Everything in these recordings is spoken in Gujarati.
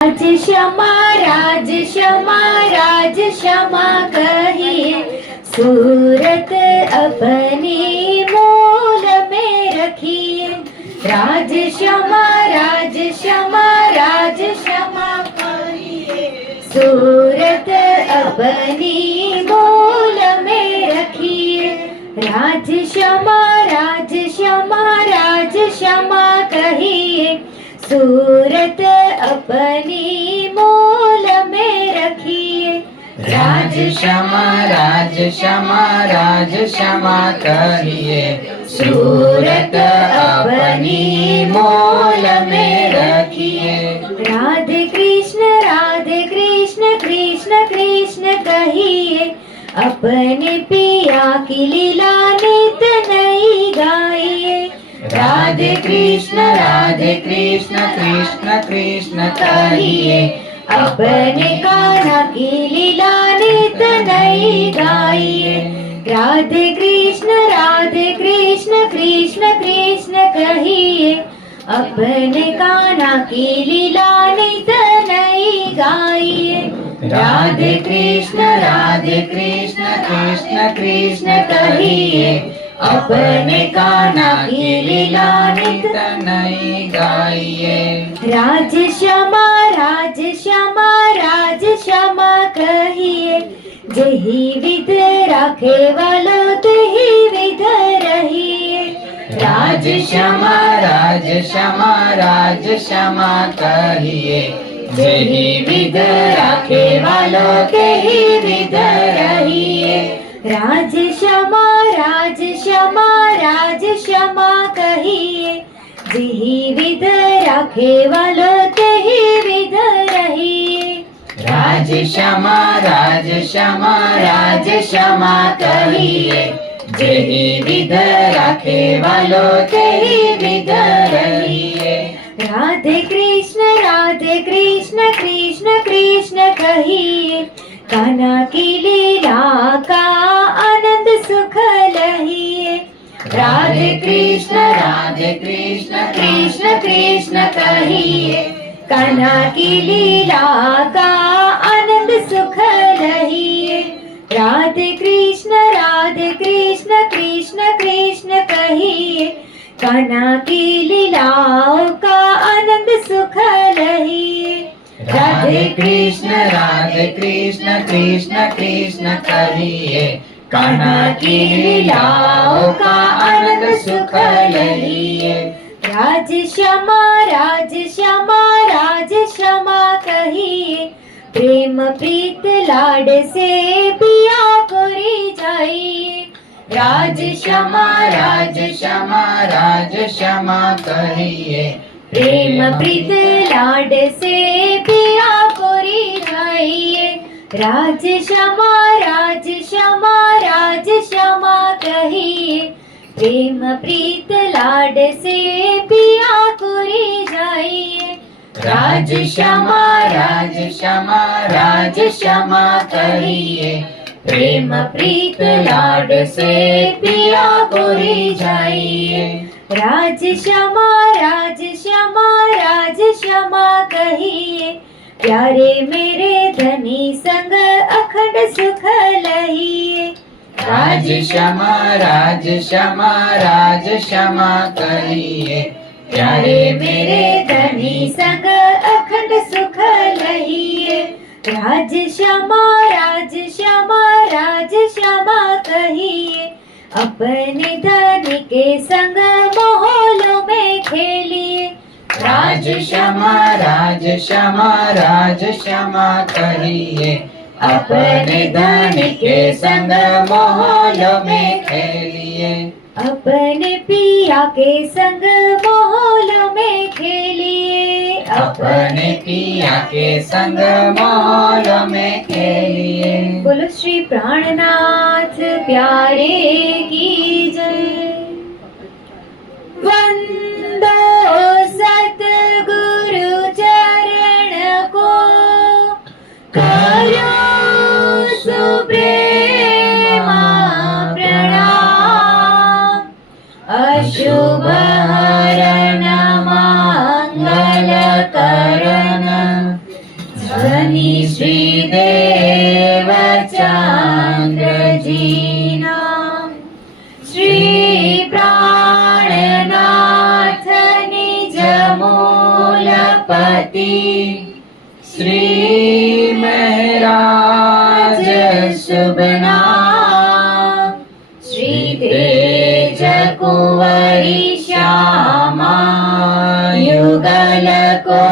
राज क्षमा कहिए, सूरत अपनी मूल में रखिए। राज क्षमा कहिए, सूरत अपनी मूल में रखिए। राज क्षमा कहिए, सूरत अपनी मूल में रखिए। राज क्षमा कहिए, सूरत अपनी मूल में रखिए। राधे कृष्ण कृष्ण कृष्ण कहिए, अपने पिया की लीला नित नई गाइए। राधे कृष्ण कृष्ण कृष्ण कहिए, अपने कान्हा की लीला नित नई गाइए। राधे कृष्ण कृष्ण कृष्ण कहिए, अपने कान्हा की लीला नित नई गाइए। राधे कृष्ण कृष्ण कृष्ण कहिए, अपने कान्हा की लीला नित नई गाइए। राज क्षमा कहिए, जेहि विध राखे वालो तेहि विध रहिए। राज क्षमा कहिए, जेहि विध राखे वालो तेहि विध रहिए। राज क्षमा कहिए, जेहि विध राखे वालो तेहि विध रहिए। राज क्षमा कहिए, जेहि विध राखे वालो तेहि विध रहिए। राधे कृष्ण कृष्ण कृष्ण कहिए, कान्हा की लीला का आनंद सुख लहिए। राधे कृष्ण कृष्ण कृष्ण कहिए, कान्हा की लीला का आनंद सुख लहिए। राधे कृष्ण कृष्ण कृष्ण कहिए, कान्हा की लीलाओं का आनंद सुख लहिए। राधे कृष्ण कृष्ण कृष्ण कहिए, कान्हा की लीलाओं का आनंद सुख लहिए। राज क्षमा कहिए, प्रेम प्रीत लाड से पिया को रिझाइए। राज क्षमा कहिए, प्रेम प्रीत लाड से पिया को रिझाइए। राज क्षमा कहिए, प्रेम प्रीत लाड से पिया को रिझाइए। राज क्षमा कहिए, प्रेम प्रीत लाड से पिया को रिझाइए। राज क्षमा कहिए, प्यारे मेरे धनी संग अखंड सुख लहिए। राज क्षमा कहिए, प्यारे मेरे धनी संग अखंड सुख लहिए। राज क्षमा कहिए, अपने धनी के संग माहौलों में खेलिए। राज क्षमा कहिए, अपने धन के संग माहौल में खेलिए। अपने पिया के संग माहौल में खेलिए। अपने पिया के संग माहौल में खेलिए। बोलो श्री प्राणनाथ प्यारे की जय। वंदो सतगुरु चरण को, करो सुप्रेमा प्रणाम। अशुभ हरण मंगल करण, શ્રીદેવચંદ્રજીના શ્રી પ્રાણનાથ નિજ મૂલપતિ શ્રી મહારાજ શુભના શ્રી તેજ કુંવરી શ્યામા યુગલ કો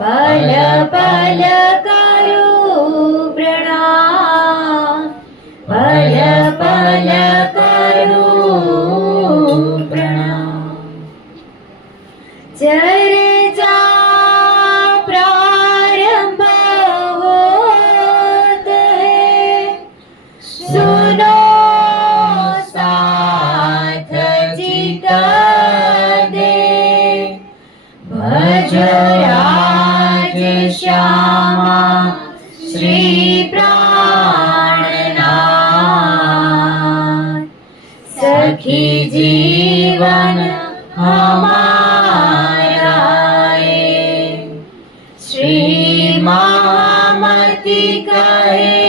પલ પલ કરું પ્રણામ પલ પલ કરું પ્રણામ ચર્ચા પ્રારંભ હોત હૈ સુનો साथ चित दे भजो राज श्यामा श्री प्राणनाथ सखी जीवन हमारा श्री महामति कहे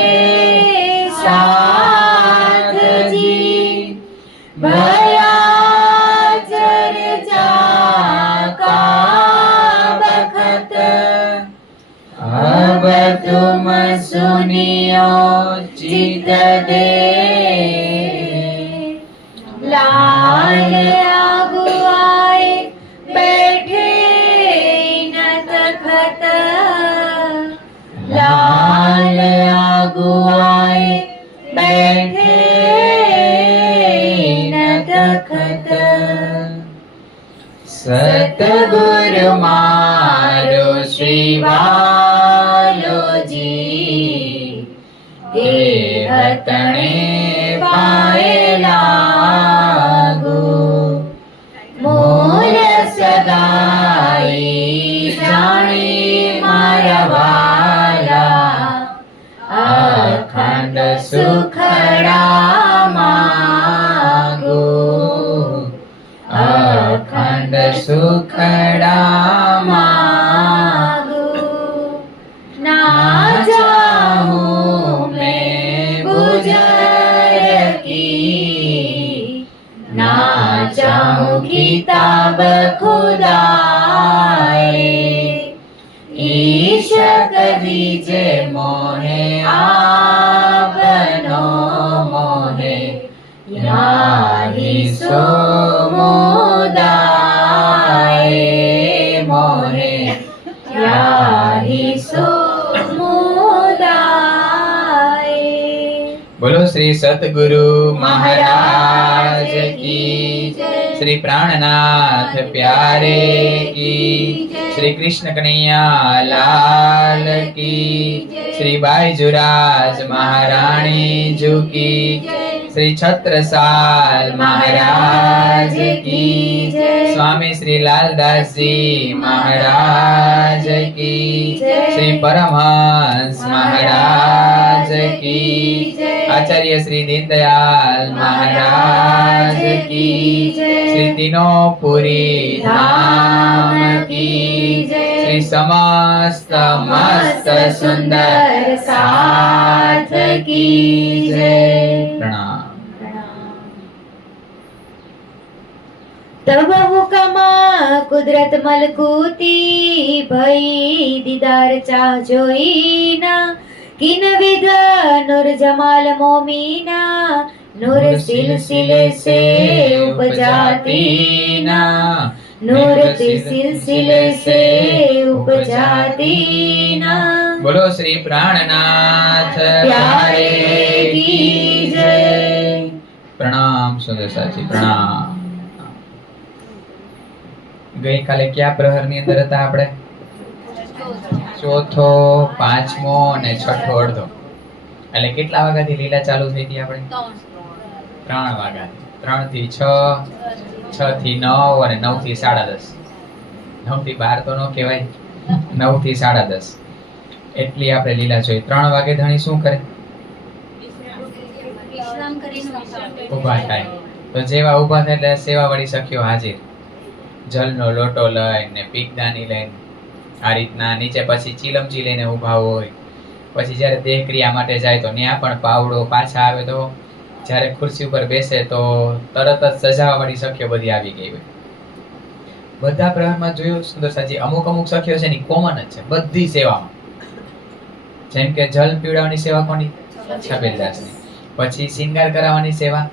साथ जी भया चर्चा का बखत अब तुम सुनियो चित दे लाल अगुआए बैठे न तखत लाल अगुआए बैठे तखत સતગુરુ મારો શ્રી વાલોજી એ હતણે પાયેલાગુ મૂલ સદાઈ જાણી મારા વાલા અખંડ સુખડા માંગુ અખંડ સુખડા માગુ ના ચાહું મેં ગુજર કી ના ચાહું કિતાબ ખુદાએ ईशक दीजे मोहे आपनो मोहे याही सो मुदाए मोहे याही सो मुदाए। બોલો શ્રી સતગુરુ મહારાજ કી શ્રી પ્રાણનાથ પ્યારે કી શ્રી કૃષ્ણ કનૈયા લાલ કી શ્રી બાઈજુરાજ મહારાણી કી શ્રી છત્રસાલ મહારાજ કી સ્વામી શ્રી લાલદાસજી મહારાજ કી શ્રી પરમહંસ મહારાજ કી આચાર્ય શ્રી દીનદયાલ મહારાજ કી શ્રી તીનોપુરી ધામ કી શ્રી સમસ્ત મસ્ત સુંદર સાથ કી જય। પ્રણામ। तब हुकमा कुदरत मलकूती भई दीदार चाह जोईना किन विध नूर जमाल मोमीना नूर सिलसिले से उपजाती ना नूर सिलसिले से उपजाती ना। બોલો શ્રી પ્રાણનાથ प्यारे की जय। પ્રણામ સુંદર સાચી પ્રણામ। ગઈકાલે કયા પ્રહરની અંદર હતા આપણે? ચોથો, પાંચમો અને છઠ્ઠો અડધો। એટલે કેટલા વાગ્યાથી લીલા ચાલુ થઈ હતી આપણે? 3 વાગ્યાથી। 3 થી 6, 6 થી 9 અને 9 થી 10:30। 9 થી 12 તો ન કહેવાય, 9 થી 10:30 એટલી આપણે લીલા જોઈ। 3 વાગે ધણી શું કરે? ઊભા થાય। તો જેવા ઊભા થાય એટલે સેવા વાળી સખીઓ હાજર, જલનો લોટો લઈને, પીકદાની લઈને આ રીતના નીચે પછી ચીલમચી લઈને ઊભા હોય. પછી જ્યારે દેહ ક્રિયા માટે જાય તો ત્યાં પણ પાવડો, પાછા આવે તો જ્યારે ખુરશી ઉપર બેસે તો તરત જ સજાવા વાળી સખીઓ બધી આવી ગઈ હોય. બધા પ્રહરમાં જોયું સુંદરસાજી, અમુક અમુક સખીઓ છે ની કોમન જ છે બધી સેવામાં. જેમ કે જલ પીવડાવવાની સેવા કોની? છબીલદાસની. પછી શિંગાર કરાવવાની સેવા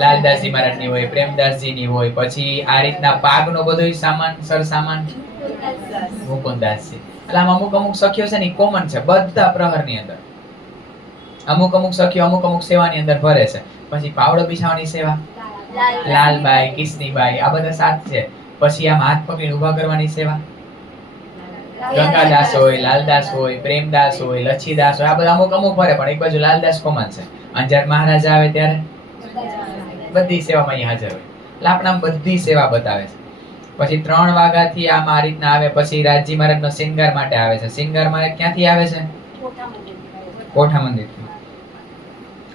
લાલદાસજી મહારાજની હોય, પ્રેમદાસજીની હોય. પછી આ રીતના પાગનો બધો સામાન, સરસામાન મુકુંદાસજી. એટલે આમ અમુક અમુક સખીઓ છે ને કોમન છે બધા પ્રહરની અંદર. અમુક અમુક સખીઓ અમુક અમુક સેવાની અંદર ભરે છે. પછી પાવડો બિછાવવાની સેવા લાલબાઈ, કિસનીબાઈ, આ બધા સાત છે. પછી આમ હાથ પકડીને ઊભા કરવાની સેવા ગંગાદાસ હોય, લાલદાસ હોય, પ્રેમદાસ હોય, લચ્છીદાસ હોય. આ બધા અમુક અમુક ભરે, પણ એક બાજુ લાલદાસ કોમન છે. અને જ્યારે મહારાજા આવે ત્યારે બધી સેવામાં અહીં હાજર હોય. એટલે આપણે આમ બધી સેવા બતાવે છે. પછી 3 વાગ્યાથી આમ આ રીતના આવે. પછી રાજી મહારાજનો શિંગાર માટે આવે છે. શિંગાર મહારાજ ક્યાંથી આવે છે? કોઠા મંદિરથી.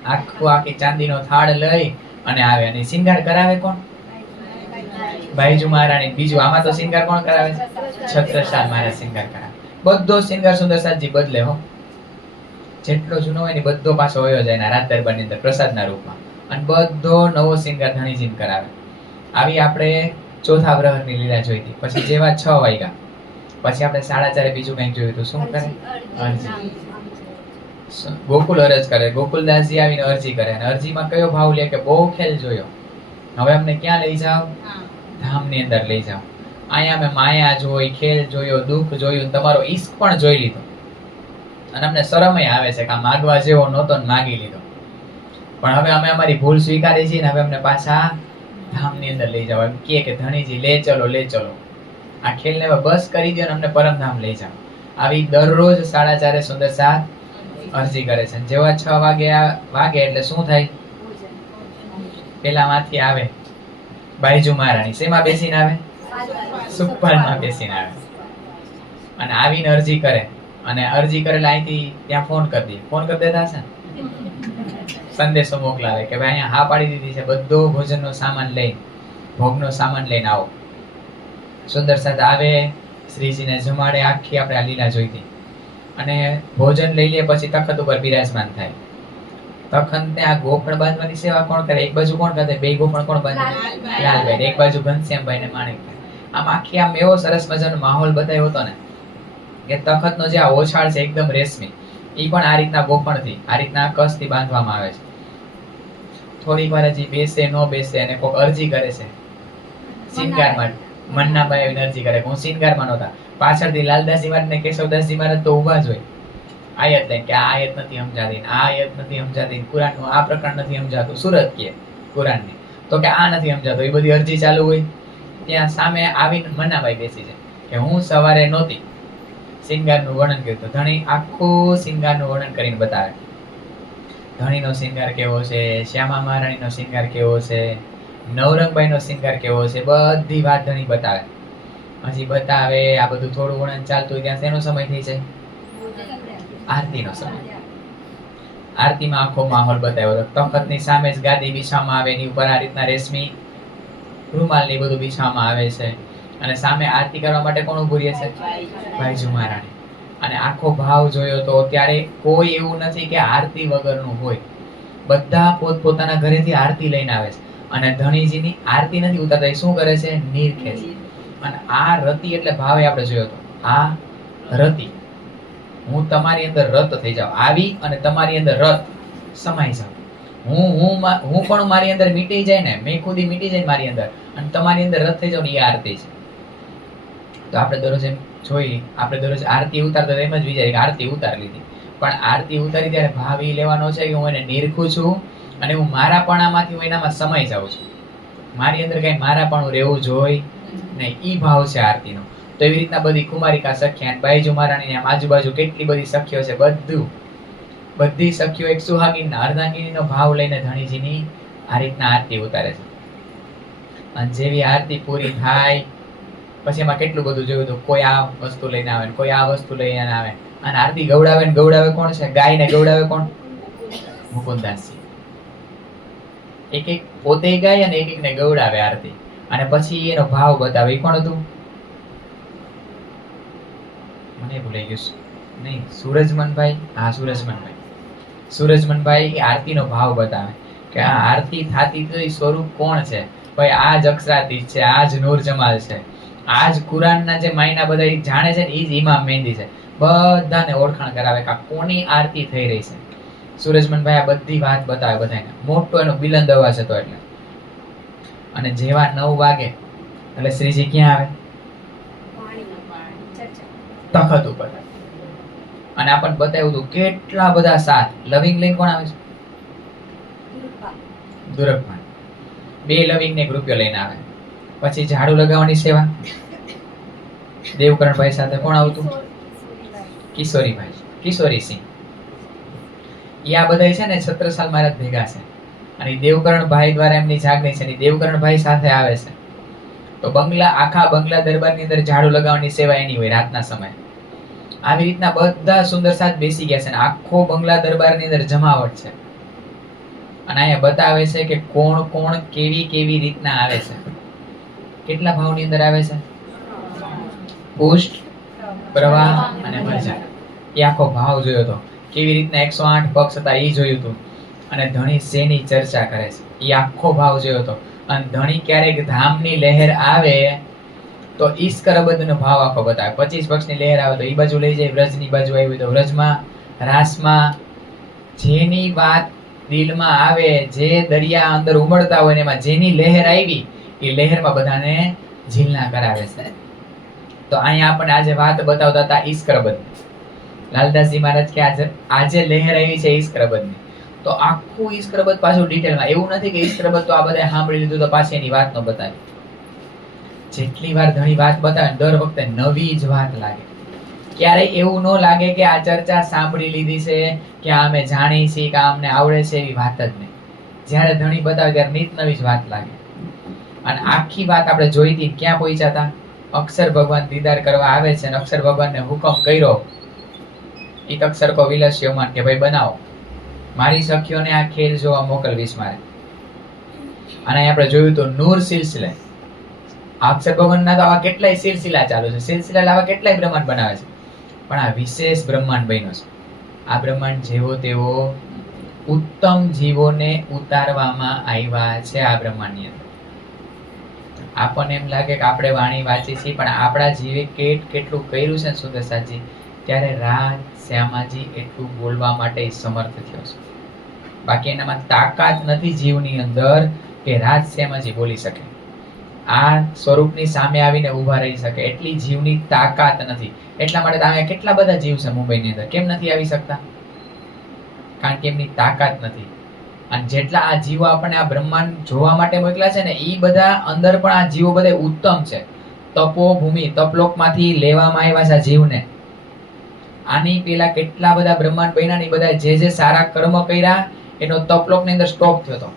આખી ચાંદીનો થાળ લઈ અને આવે. અને શિંગાર કરાવે કોણ? બાઈજુ મહારાણી. બીજું આમાં તો શિંગાર કોણ કરાવે છે? છત્રસાલ મહારાજ શિંગાર કરાવે. બધો શિંગાર સુંદરસાજી બદલે હો. જેટલો જૂનો હોય ને બધો પાછો વયો જાય એના રાજ દરબારની અંદર પ્રસાદના રૂપમાં. અને બધો નવો શિંગાર ધણીજીને કરાવે. આવી આપણે ચોથા પ્રહરની લીલા જોઈ હતી. પછી જેવા 6 વાગ્યા પછી આપણે 4:30 બીજું કંઈક જોયું હતું. શું કરે? અરજી. ગોકુલ અરજ કરે. ગોકુલદાસજી આવીને અરજી કરે. અને અરજીમાં કયો ભાવ લે કે બહુ ખેલ જોયો, હવે અમને ક્યાં લઈ જાઓ? ધામની અંદર લઈ જાઓ. અહીંયા અમે માયા જોઈ, ખેલ જોયો, દુઃખ જોયું, તમારો ઈશ્ક પણ જોઈ લીધો. અને અમને શરમય આવે છે કે આ માગવા જેવો નહોતો ને માગી લીધો. પણ હવે અમે અમારી ભૂલ સ્વીકારી છીએ ને હવે અમને પાછા ધામની અંદર લઈ જાઓ. એમ કે ધણીજી લે ચલો, લે ચલો, આ ખેલને હવે બસ કરી દો ને અમને પરમધામ લઈ જાઓ. આવી દરરોજ 4:30 સુંદરસાદ અરજી કરે છે. જેવા 6 વાગે એટલે શું થાય? પેલામાંથી આવે બાઈજુ મહારાણી. શેમાં બેસીને આવે? સુખપાલમાં બેસીને આવે. અને આવીને અરજી કરે. અને અરજી કરેલા અહીંથી ત્યાં ફોન કરી દે. ફોન કરી દેતા હશે ને, સંદેશો મોકલાવે કે ભાઈ અહીંયા હા પાડી દીધી છે, બધો ભોજનનો સામાન લઈને, ભોગનો સામાન લઈને આવો. સુંદરસાદ આવે, શ્રીજીને જમાડે. આખી આપણે આ લીલા જોઈતી. અને ભોજન લઈ લે પછી તખત ઉપર બિરાજમાન થાય. તખત આ ગોફણ બાંધવાની સેવા કોણ કરે? એક બાજુ કોણ કરે? બે ગોફણ કોણ બાંધે? લાલભાઈ. એક બાજુ ઘનશ્યામભાઈ ને માણેકભાઈ. આમ આખી આમ એવો સરસ મજાનો માહોલ બતાવ્યો હતો ને કે તખતનો જે આ ઓછાળ છે એકદમ રેશમી, ઈ પણ આ રીતના ગોફણથી, આ રીતના કસથી બાંધવામાં આવે છે. થોડીક વાર હજી બેસે ન બેસે અને કોક અરજી કરે છે શિંગારમાં. મન્નાભાઈ આવીને અરજી કરે કે હું શિંગારમાં નહોતા. પાછળથી લાલદાસજી મહારાજ ને કેશવદાસજી મહારાજ તો ઊભા જ હોય. આયત લઈને કે આ આયત નથી સમજાતી, આ આયત નથી સમજાતી, કુરાનનું આ પ્રકરણ નથી સમજાતું. સુરત કે કુરાનની તો કે આ નથી સમજાતું. એ બધી અરજી ચાલુ હોય. ત્યાં સામે આવીને મન્નાભાઈ બેસી છે કે હું સવારે નહોતી. શિંગારનું વર્ણન કર્યું તો ધણી આખું શિંગારનું વર્ણન કરીને બતાવે. ધણીનો શિંગાર કેવો છે, શ્યામા મહારાણીનો શિંગાર કેવો છે, નવરંગભાઈનો શિંગાર કેવો છે, બધી વાત ધણી બતાવે. હજી બતાવે. આ બધું થોડું વર્ણન ચાલતું હોય ત્યાં શેનો સમય થઈ જાય? આરતીનો સમય. આરતીમાં આખો માહોલ બતાવ્યો. તખતની સામે જ ગાદી બિછાવવામાં આવે. એની ઉપર આ રીતના રેશમી રૂમાલ ને બધું બિછાવવામાં આવે છે. અને સામે આરતી કરવા માટે કોણ ઉભું રહે છે? બાઈજુ મહારાણી. અને આખો ભાવ જોયો તો ત્યારે કોઈ એવું નથી કે આરતી વગરનું હોય. બધા પોતપોતાના ઘરેથી આરતી લઈને આવે છે. અને ધણીજીની આરતી નથી ઉતારતા. શું કરે છે? નીરખે છે. અને આ રતિ એટલે ભાવે આપણે જોયો તો આ રતિ. હું તમારી અંદર રત થઈ જાઉં. આવી અને તમારી અંદર રત સમાઈ જાઉં. હું પણ મારી અંદર મીટી જાય ને, મેં ખુદી મીટી જાય મારી અંદર, અને તમારી અંદર રત થઈ જાવ ને, એ આરતી છે. તો આપણે દરરોજ એમ જોઈ, આપણે દરરોજ આરતી ઉતારતા એમ જ વિચારી કે આરતી ઉતારી લીધી. પણ આરતી ઉતારી ત્યારે ભાવ એ લેવાનો છે કે હું એને નિરખું છું અને હું મારાપણામાંથી હું એનામાં સમાઈ જાઉં છું. મારી અંદર કઈ મારાપણું રહેવું જોઈએ નહીં. ઈ ભાવ છે આરતીનો. તો એવી રીતના બધી કુમારિકા સખ્યા, બાઈજુ મહારાણીની આમ આજુબાજુ કેટલી બધી સખીઓ છે, બધી સખીઓ એક સુહાગીનના, અર્ધાંગીનીનો ભાવ લઈને ધણીજીની આ રીતના આરતી ઉતારે છે. અને જેવી આરતી પૂરી થાય પછી એમાં કેટલું બધું જોયું હતું. કોઈ આ વસ્તુ લઈને આવે, કોઈ આ વસ્તુ લઈને આવે. અને આરતી ગૌડાવે ને ગૌડાવે કોણ છે? ગાયને ગૌડાવે કોણ? મુકુંદાસજી. એક પોતે ગાય અને એક ને ગૌડાવે આરતી. અને પછી એનો ભાવ બતાવે. એ કોણ હતું? મને ભૂલાઈ ગયું નહીં, સૂરજમનભાઈ, હા સૂરજમનભાઈ, સૂરજમનભાઈ એ આરતીનો ભાવ બતાવે કે આ આરતી થાતી તો એ સ્વરૂપ કોણ છે ભાઈ, આ જ અક્ષરાતીત છે, આ જ નૂર જમાલ છે, આ જ કુરાનના જે માયના બધા ઈ જાણે છે ને, એ જ ઇમામ મહેંદી છે. બધાને ઓળખાણ કરાવે કે આ કોની આરતી થઈ રહી છે. સૂરજમનભાઈ આ બધી વાત બતાવે બધાને. મોટો એનો બિલંદ અવાજ હતો એટલે. અને જેવા 9 વાગે એટલે શ્રીજી ક્યાં આવે? તખત ઉપર. અને આપણને બતાવ્યું હતું કેટલા બધા સાથ. લવિંગ લઈને કોણ આવે છે? દુરકભાઈ. 2 લવિંગ ને 1 રૂપિયો લઈને આવે. પછી ઝાડુ લગાવવાની સેવા દેવકરણભાઈ સાથે કોણ આવતું? કિશોરીભાઈ, કિશોરીસિંહ. આ બધા છે ને છત્રસાલ મહારાજ ભેગા છે અને દેવકરણભાઈ દ્વારા એમની જાગણી છે. દેવકરણભાઈ સાથે આવે છે તો બંગલા, આખા બંગલા દરબારની અંદર ઝાડુ લગાવવાની સેવા એની હોય રાતના સમયે. આવી રીતના બધા સુંદર સાથ બેસી ગયા છે અને આખો બંગલા દરબારની અંદર જમાવટ છે. અને અહીંયા બતાવે છે કે કોણ કોણ કેવી કેવી રીતના આવે છે. કેટલા ભાવની અંદર આવે છે? પુષ્ટ, પ્રવાહ અને ભરજા. એ આખો ભાવ જોયો હતો. કેવી રીતના 108 પક્ષ હતા એ જોયું હતું. અને ધણી શેની ચર્ચા કરે છે એ આખો ભાવ જોયો હતો. અને ધણી ક્યારેક ધામની લહેર આવે તો ઈશ્કરબદ્ધનો ભાવ આખો બતાવે. 25 પક્ષની લહેર આવે તો એ બાજુ લઈ જાય, વ્રજની બાજુ આવી તો વ્રજમાં, રાસમાં જેની વાત દિલમાં આવે, જે દરિયા અંદર ઉમળતા હોય ને એમાં જેની લહેર આવી એ લહેરમાં બધાને ઝીલના કરાવે છે. તો અહીંયા આપણને આજે વાત બતાવતા હતા ઈશ્કરબદ્ધ. લાલદાસજી મહારાજ કે આજે લહેર આવી છે ઈશ્કરબદ્ધની. તો આખું ઈશ્કરબદ્ધ પાછું ડિટેલમાં. એવું નથી કે ઈશ્કરબદ્ધ તો આ બધા સાંભળી લીધું તો પાછી એની વાત ન બતાવી. જેટલી વાર ઘણી વાત બતાવે દર વખતે નવી જ વાત લાગે. ક્યારેય એવું ન લાગે કે આ ચર્ચા સાંભળી લીધી છે કે આ અમે જાણી છીએ કે અમને આવડે છે, એવી વાત જ નહીં. જ્યારે ધણી બતાવે ત્યારે નીત નવી જ વાત લાગે. અને આખી વાત આપણે જોઈ હતી. ક્યાં પહોંચ્યા હતા? અક્ષર ભગવાન દીદાર કરવા આવે છે અને અક્ષર ભગવાનને હુકમ કર્યો ઈક અક્ષર કો વિલસ્યમાન કે ભાઈ બનાવો, મારી સખીઓને આ ખેલ જોવા મોકલવીશ મારે. અને આપણે જોયું તો નૂર સિલસિલે અક્ષર ભગવાનના તો આવા કેટલાય સિલસિલા ચાલુ છે. સિલસિલા આવા કેટલાય બ્રહ્માંડ બનાવે છે, પણ આ વિશેષ બ્રહ્માંડ બન્યો છે. આ બ્રહ્માંડ જેવો તેવો ઉત્તમ જીવોને ઉતારવામાં આવ્યા છે. આ બ્રહ્માંડની અંદર આપણને એમ લાગે કે આપણે વાણી વાંચી છીએ, પણ આપણા જીવે કેટલું કર્યું છે સુદર્શાજી, ત્યારે રાજ શ્યામાજી એટલું બોલવા માટે સમર્થ થયો છે. બાકી એનામાં તાકાત નથી જીવની અંદર કે રાજ શ્યામાજી બોલી શકે, આ સ્વરૂપની સામે આવીને ઊભા રહી શકે. એટલી જીવની તાકાત નથી. એટલા માટે અહીંયા કેટલા બધા જીવ છે મુંબઈની અંદર. કેમ નથી આવી શકતા? કારણ કે એમની તાકાત નથી. અને જેટલા આ જીવો આપણને આ બ્રહ્માંડ જોવા માટે મોકલા છે ને, એ બધા અંદર પણ આ જીવો બધા ઉત્તમ છે. તપોભૂમિ, તપલોકમાંથી લેવામાં આવ્યા છે આ જીવને. આની પેલા કેટલા બધા બ્રહ્માંડ બન્યા ને, બધા જે સારા કર્મ કર્યા એનો તપલોકની અંદર સ્ટોપ થયો હતો.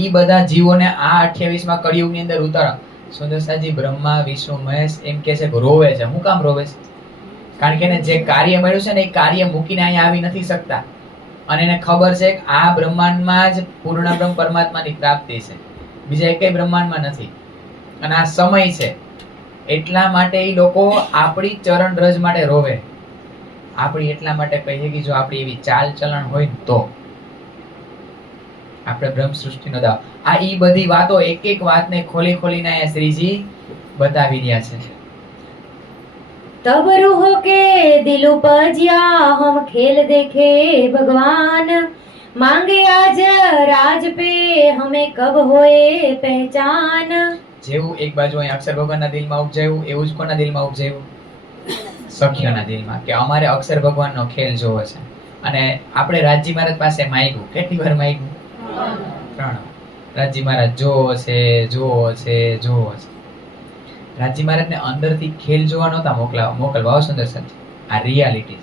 ઈ બધા જીવોને આ 28માં કળિયુગની અંદર ઉતારો. સુંદરસાજી બ્રહ્મા વિષ્ણુ મહેશ એમ કે છે રોવે છે. હું કામ રોવે છે? કારણ કે એને જે કાર્ય મળ્યું છે ને, એ કાર્ય મૂકીને અહીંયા આવી નથી શકતા. અને એને ખબર છે કે આ બ્રહ્માંડમાં જ પૂર્ણ બ્રહ્મ પરમાત્માની પ્રાપ્તિ છે, બીજા એકેય બ્રહ્માંડમાં નથી. અને આ સમય છે, એટલા માટે એ લોકો આપણી ચરણ રજ માટે રોવે. આપણી એટલા માટે કહીએ કે જો આપણી એવી ચાલ ચલણ હોય તો આપણે બ્રહ્મ સૃષ્ટિનો દાવ. આ ઈ બધી વાતો એક એક વાતને ખોલી ખોલીને અહીંયા શ્રીજી બતાવી રહ્યા છે. तब रूह के दिल उपजिया हम खेल देखे भगवान, मांगे आज राज पे हमें कब होए पहचान. જેવું એક બાજુ અહીં અક્ષર ભગવાનના દિલમાં ઉપજાયું, એવું જ કોના દિલમાં ઉપજાયું? સખીઓના દિલમાં, કે અમારે અક્ષર ભગવાનનો ખેલ જોવો છે. અને આપણે રાજી મહારાજ પાસે માંગ્યું. કેટલી વાર માંગ્યું? 3 વાર. રાજી મહારાજ જોવો છે, જોવો છે, જોવો છે. રાજી મહારાજને અંદરથી ખેલ જોવા નહોતા મોકલવા. સુંદર સાચી આ રિયાલિટી.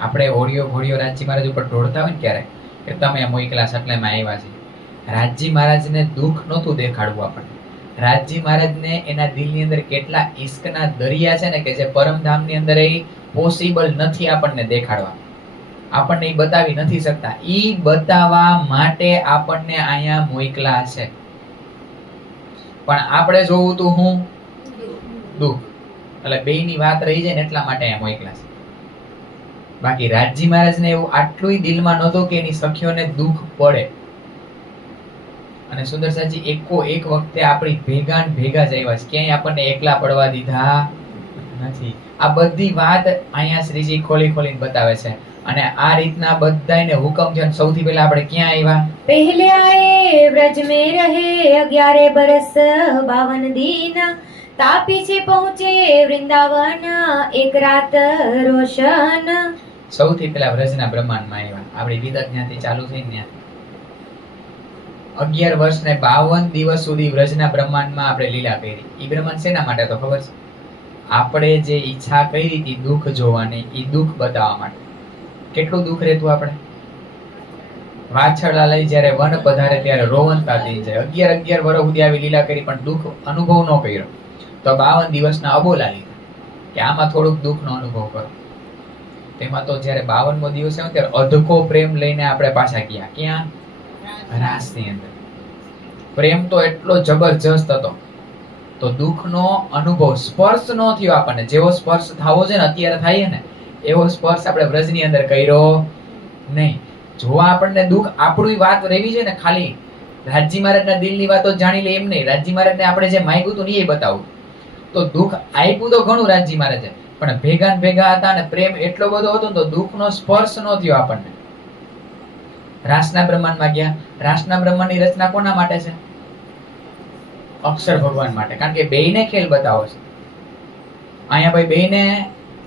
આપણે ઓડિયો ઘોડિયો રાજી મહારાજ ઉપર ઢોળતા હોય ને ક્યારેક કે તમે મોકલા સટલામાં આવ્યા છે. રાજી મહારાજને દુઃખ નહોતું દેખાડવું આપણને. રાજી મહારાજને એના દિલની અંદર કેટલા ઈશ્કના દરિયા છે ને, કે જે પરમધામની અંદર એ પોસિબલ નથી આપણને દેખાડવા. આપણને એ બતાવી નથી શકતા. ઈ બતાવવા માટે આપણને અહીંયા મોકલા છે. પણ આપણે જોવું તું હું દુઃખ. એટલે બેયની વાત રહી જાય ને એટલા માટે અહીંયા મોકલ્યા છે. બાકી રાજજી મહારાજને એવું આટલું દિલમાં નહોતું કે એની સખીઓને દુઃખ પડે. અને સુંદર સાજી એક વખતે આપણી ભેગા ને ભેગા જ આવ્યા છે, ક્યાંય આપણને એકલા પડવા દીધા નથી. આ બધી વાત અહીંયા શ્રીજી ખોલી ખોલીને બતાવે છે. અને આ રીતના બધાને હુકમ છે. સૌથી પહેલા આપણે ક્યાં આવ્યા? पहले आए व्रज में रहे 11 बरस 52 दिन, तापी से पहुँचे वृंदावन एक रात रोशन. સૌથી પહેલા વ્રજના બ્રહ્માંડમાં આવ્યા. આપણી વિદત જ્ઞાતિ ચાલુ થઈ ને 11 વર્ષ ને 52 દિવસ સુધી વ્રજના બ્રહ્માંડમાં આપણે લીલા કરી. ઈ બ્રહ્માંડ શેના માટે તો ખબર છે? આપણે જે ઈચ્છા કરી હતી દુઃખ જોવાની, ઈ દુઃખ બતાવવા માટે. કેટલું દુઃખ રહેતું આપણે? વાછરડા લઈ જ્યારે વન પધારે ત્યારે રોવંતા થઈ જાય. 11 વર્ષ સુધી આવી લીલા કરી પણ દુઃખ અનુભવ ન કર્યો. તો 52 દિવસના અબોલા લીધા કે આમાં થોડુંક દુઃખનો અનુભવ કરો. તેમાં તો જ્યારે 52મો દિવસ આવ્યો ત્યારે અધકો પ્રેમ લઈને આપણે પાછા ગયા. ક્યાં? રાસની અંદર. પ્રેમ તો એટલો જબરજસ્ત હતો તો દુઃખનો અનુભવ સ્પર્શ ન થયો આપણને. જેવો સ્પર્શ થવો છે ને અત્યારે થાય ને એવો સ્પર્શ આપણે વ્રજની અંદર કર્યો નહીં. જોવા આપણને દુઃખ આપણું વાત રહેવી છે ને, ખાલી રાજજી મહારાજના દિલની વાતો જાણી લે એમ નહીં. રાજજી મહારાજને આપણે જે માંગ્યું હતું ને એ બતાવું. તો દુઃખ આપ્યું તો ઘણું રાજજી મહારાજે, પણ ભેગા ને ભેગા હતા ને પ્રેમ એટલો બધો હતો તો દુઃખનો સ્પર્શ ન થયો આપણને. રાસના બ્રહ્માંડમાં ગયા. રાસના બ્રહ્માંડની રચના કોના માટે છે? અક્ષર ભગવાન માટે. કારણ કે બેયને ખેલ બતાવો છે. અહીંયા ભાઈ બેયને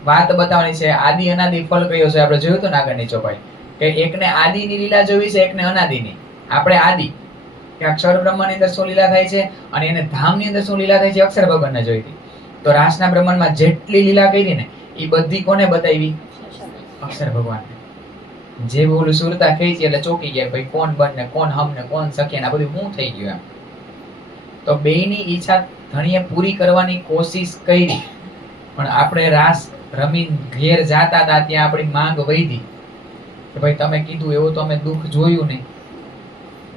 વાત બતાવવાની છે. આદિ અનાદિ ફળ કયો છે આપણે જોયું તો ને આગળની ચોપાઈ કે એકને આદિની લીલા જોવી છે, એકને અનાદિની. આપણે આદિ કે અક્ષર બ્રહ્માંડની અંદર શું લીલા થાય છે અને એને ધામની અંદર શું લીલા થાય છે અક્ષર ભગવાનને જોઈ હતી. તો રાસના બ્રહ્માંડમાં જેટલી લીલા કરી ને એ બધી કોને બતાવી? અક્ષર ભગવાનને. જે બોલું સુરતા ખેંચી એટલે ચોકી ગયા ભાઈ કોણ બનને કોણ હમને કોણ સખે આ બધું શું થઈ ગયું એમ. તો બેયની ઈચ્છા ધણીએ પૂરી કરવાની કોશિશ કરી, પણ આપણે રાસ રમી ઘેર જાતા હતા ત્યાં આપણી માંગ વધી કે ભાઈ તમે કીધું એવું તો અમે દુઃખ જોયું નહીં.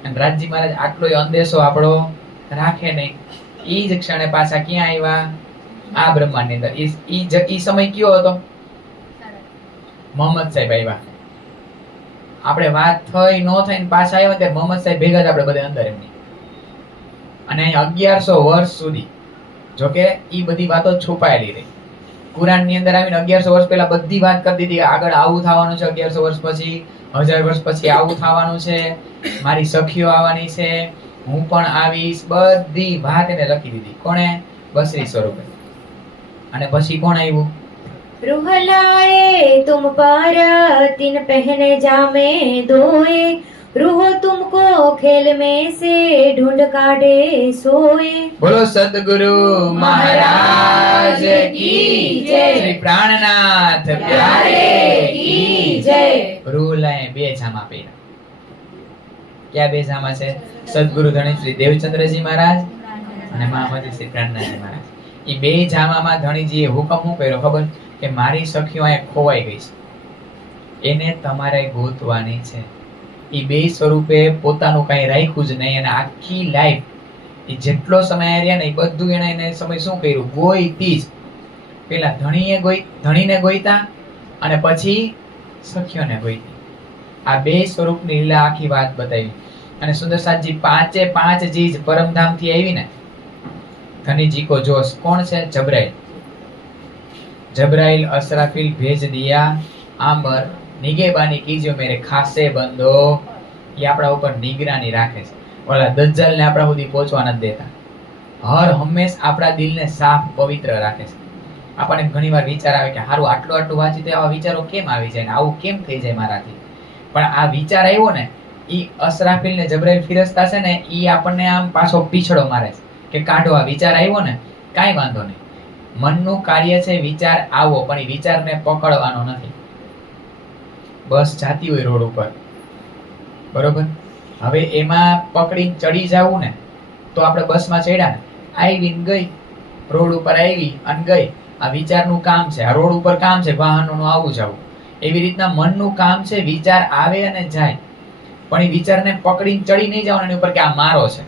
અને રાજજી મહારાજ આટલો અંદેશો આપણો રાખે નહીં. ઈ જ ક્ષણે પાછા ક્યાં આવ્યા? આ બ્રહ્માંડની અંદર. ઈ સમય કયો હતો? મોહમ્મદ સાહેબ આવ્યા. આપણે વાત થઈ ન થઈ ને પાછા આવ્યા ત્યારે મોહમ્મદ સાહેબ ભેગા જ આપણે બધા અંદર એમની. અને 1100 વર્ષ સુધી જોકે ઈ બધી વાતો છુપાયેલી રહી. કુરાનની અંદર આવીને 1100 વર્ષ પહેલા બધી વાત કરી દીધી આગળ આવું થવાનું છે, 1100 વર્ષ પછી 1000 વર્ષ પછી આવું થવાનું છે, મારી સખીઓ આવવાની છે, હું પણ આવીશ. બધી વાત એને લખી દીધી. કોણે? બસરી સ્વરૂપે. અને પછી કોણ આવ્યું? रूह लाए तुम पर तीन पहने जामे धोए, रूह तुमको खेल में से ढूंढ काटे सोए. બોલો સદગુરુ મહારાજ કી જય. શ્રી પ્રાણનાથ પ્યારે કી જય. રૂહ લાય બે જામા પહેર્યા. ક્યાં બે જામા છે? સદગુરુ ધણી શ્રી દેવચંદ્રજી મહારાજ અને મહામતી શ્રી પ્રાણનાથજી મહારાજ. એ બે જામામાં ધણીજીએ હુકમ શું કર્યો ખબર? કે મારી સખીઓ અહીંયા ખોવાઈ ગઈ છે, એને તમારે ગોતવાની છે. એ બે સ્વરૂપે પોતાનું કઈ રાખ્યું જ નહીં. અને આખી લાઈફ એ જેટલો સમય રહ્યા ને એ બધું એને સમય શું કર્યું? ગોઈતી જ. પેલા ધણીને ગોઈતા અને પછી સખીઓને ગોઈતી. આ બે સ્વરૂપની લીલા આખી વાત બતાવી. અને સુંદરસાજી 5 ચીજ પરમધામ થી આવી ને ધનીજી કો જોશ. કોણ છે? જબરાઈલ. જબરાઈલ અસરાફીલ ભેજ દિયા આંબર નિગેબાની કીજો મેરે ખાસે બંધો. એ આપણા ઉપર નિગરાની રાખે છે. ઓલા દજ્જાલને આપણા સુધી પહોંચવા નથી દેતા. હર હંમેશ આપણા દિલને સાફ પવિત્ર રાખે છે. આપણને ઘણીવાર વિચાર આવે કે હારું આટલું વાંચી તો આવા વિચારો કેમ આવી જાય ને આવું કેમ થઈ જાય મારાથી. પણ આ વિચાર આવ્યો ને ઈ અસરાફીલ ને જબરાઈલ ફિરસ્તા છે ને ઈ આપણને આમ પાછો પીછડો મારે છે કે કાઢો. આ વિચાર આવ્યો ને કાંઈ વાંધો નહીં. મનનું કાર્ય છે વિચાર આવો, પણ એ વિચારને પકડવાનો નથી. બસ જાતી હોય રોડ ઉપર, બરોબર? હવે એમાં પકડી ચડી જવું ને તો આપણે બસમાં ચડ્યા ને આવી ગઈ રોડ ઉપર આવી અને ગઈ. આ વિચારનું કામ છે, આ રોડ ઉપર કામ છે વાહનોનું આવું જવું. એવી રીતના મનનું કામ છે, વિચાર આવે અને જાય, પણ એ વિચારને પકડીને ચડી નહીં જવાનું એની ઉપર કે આ મારો છે.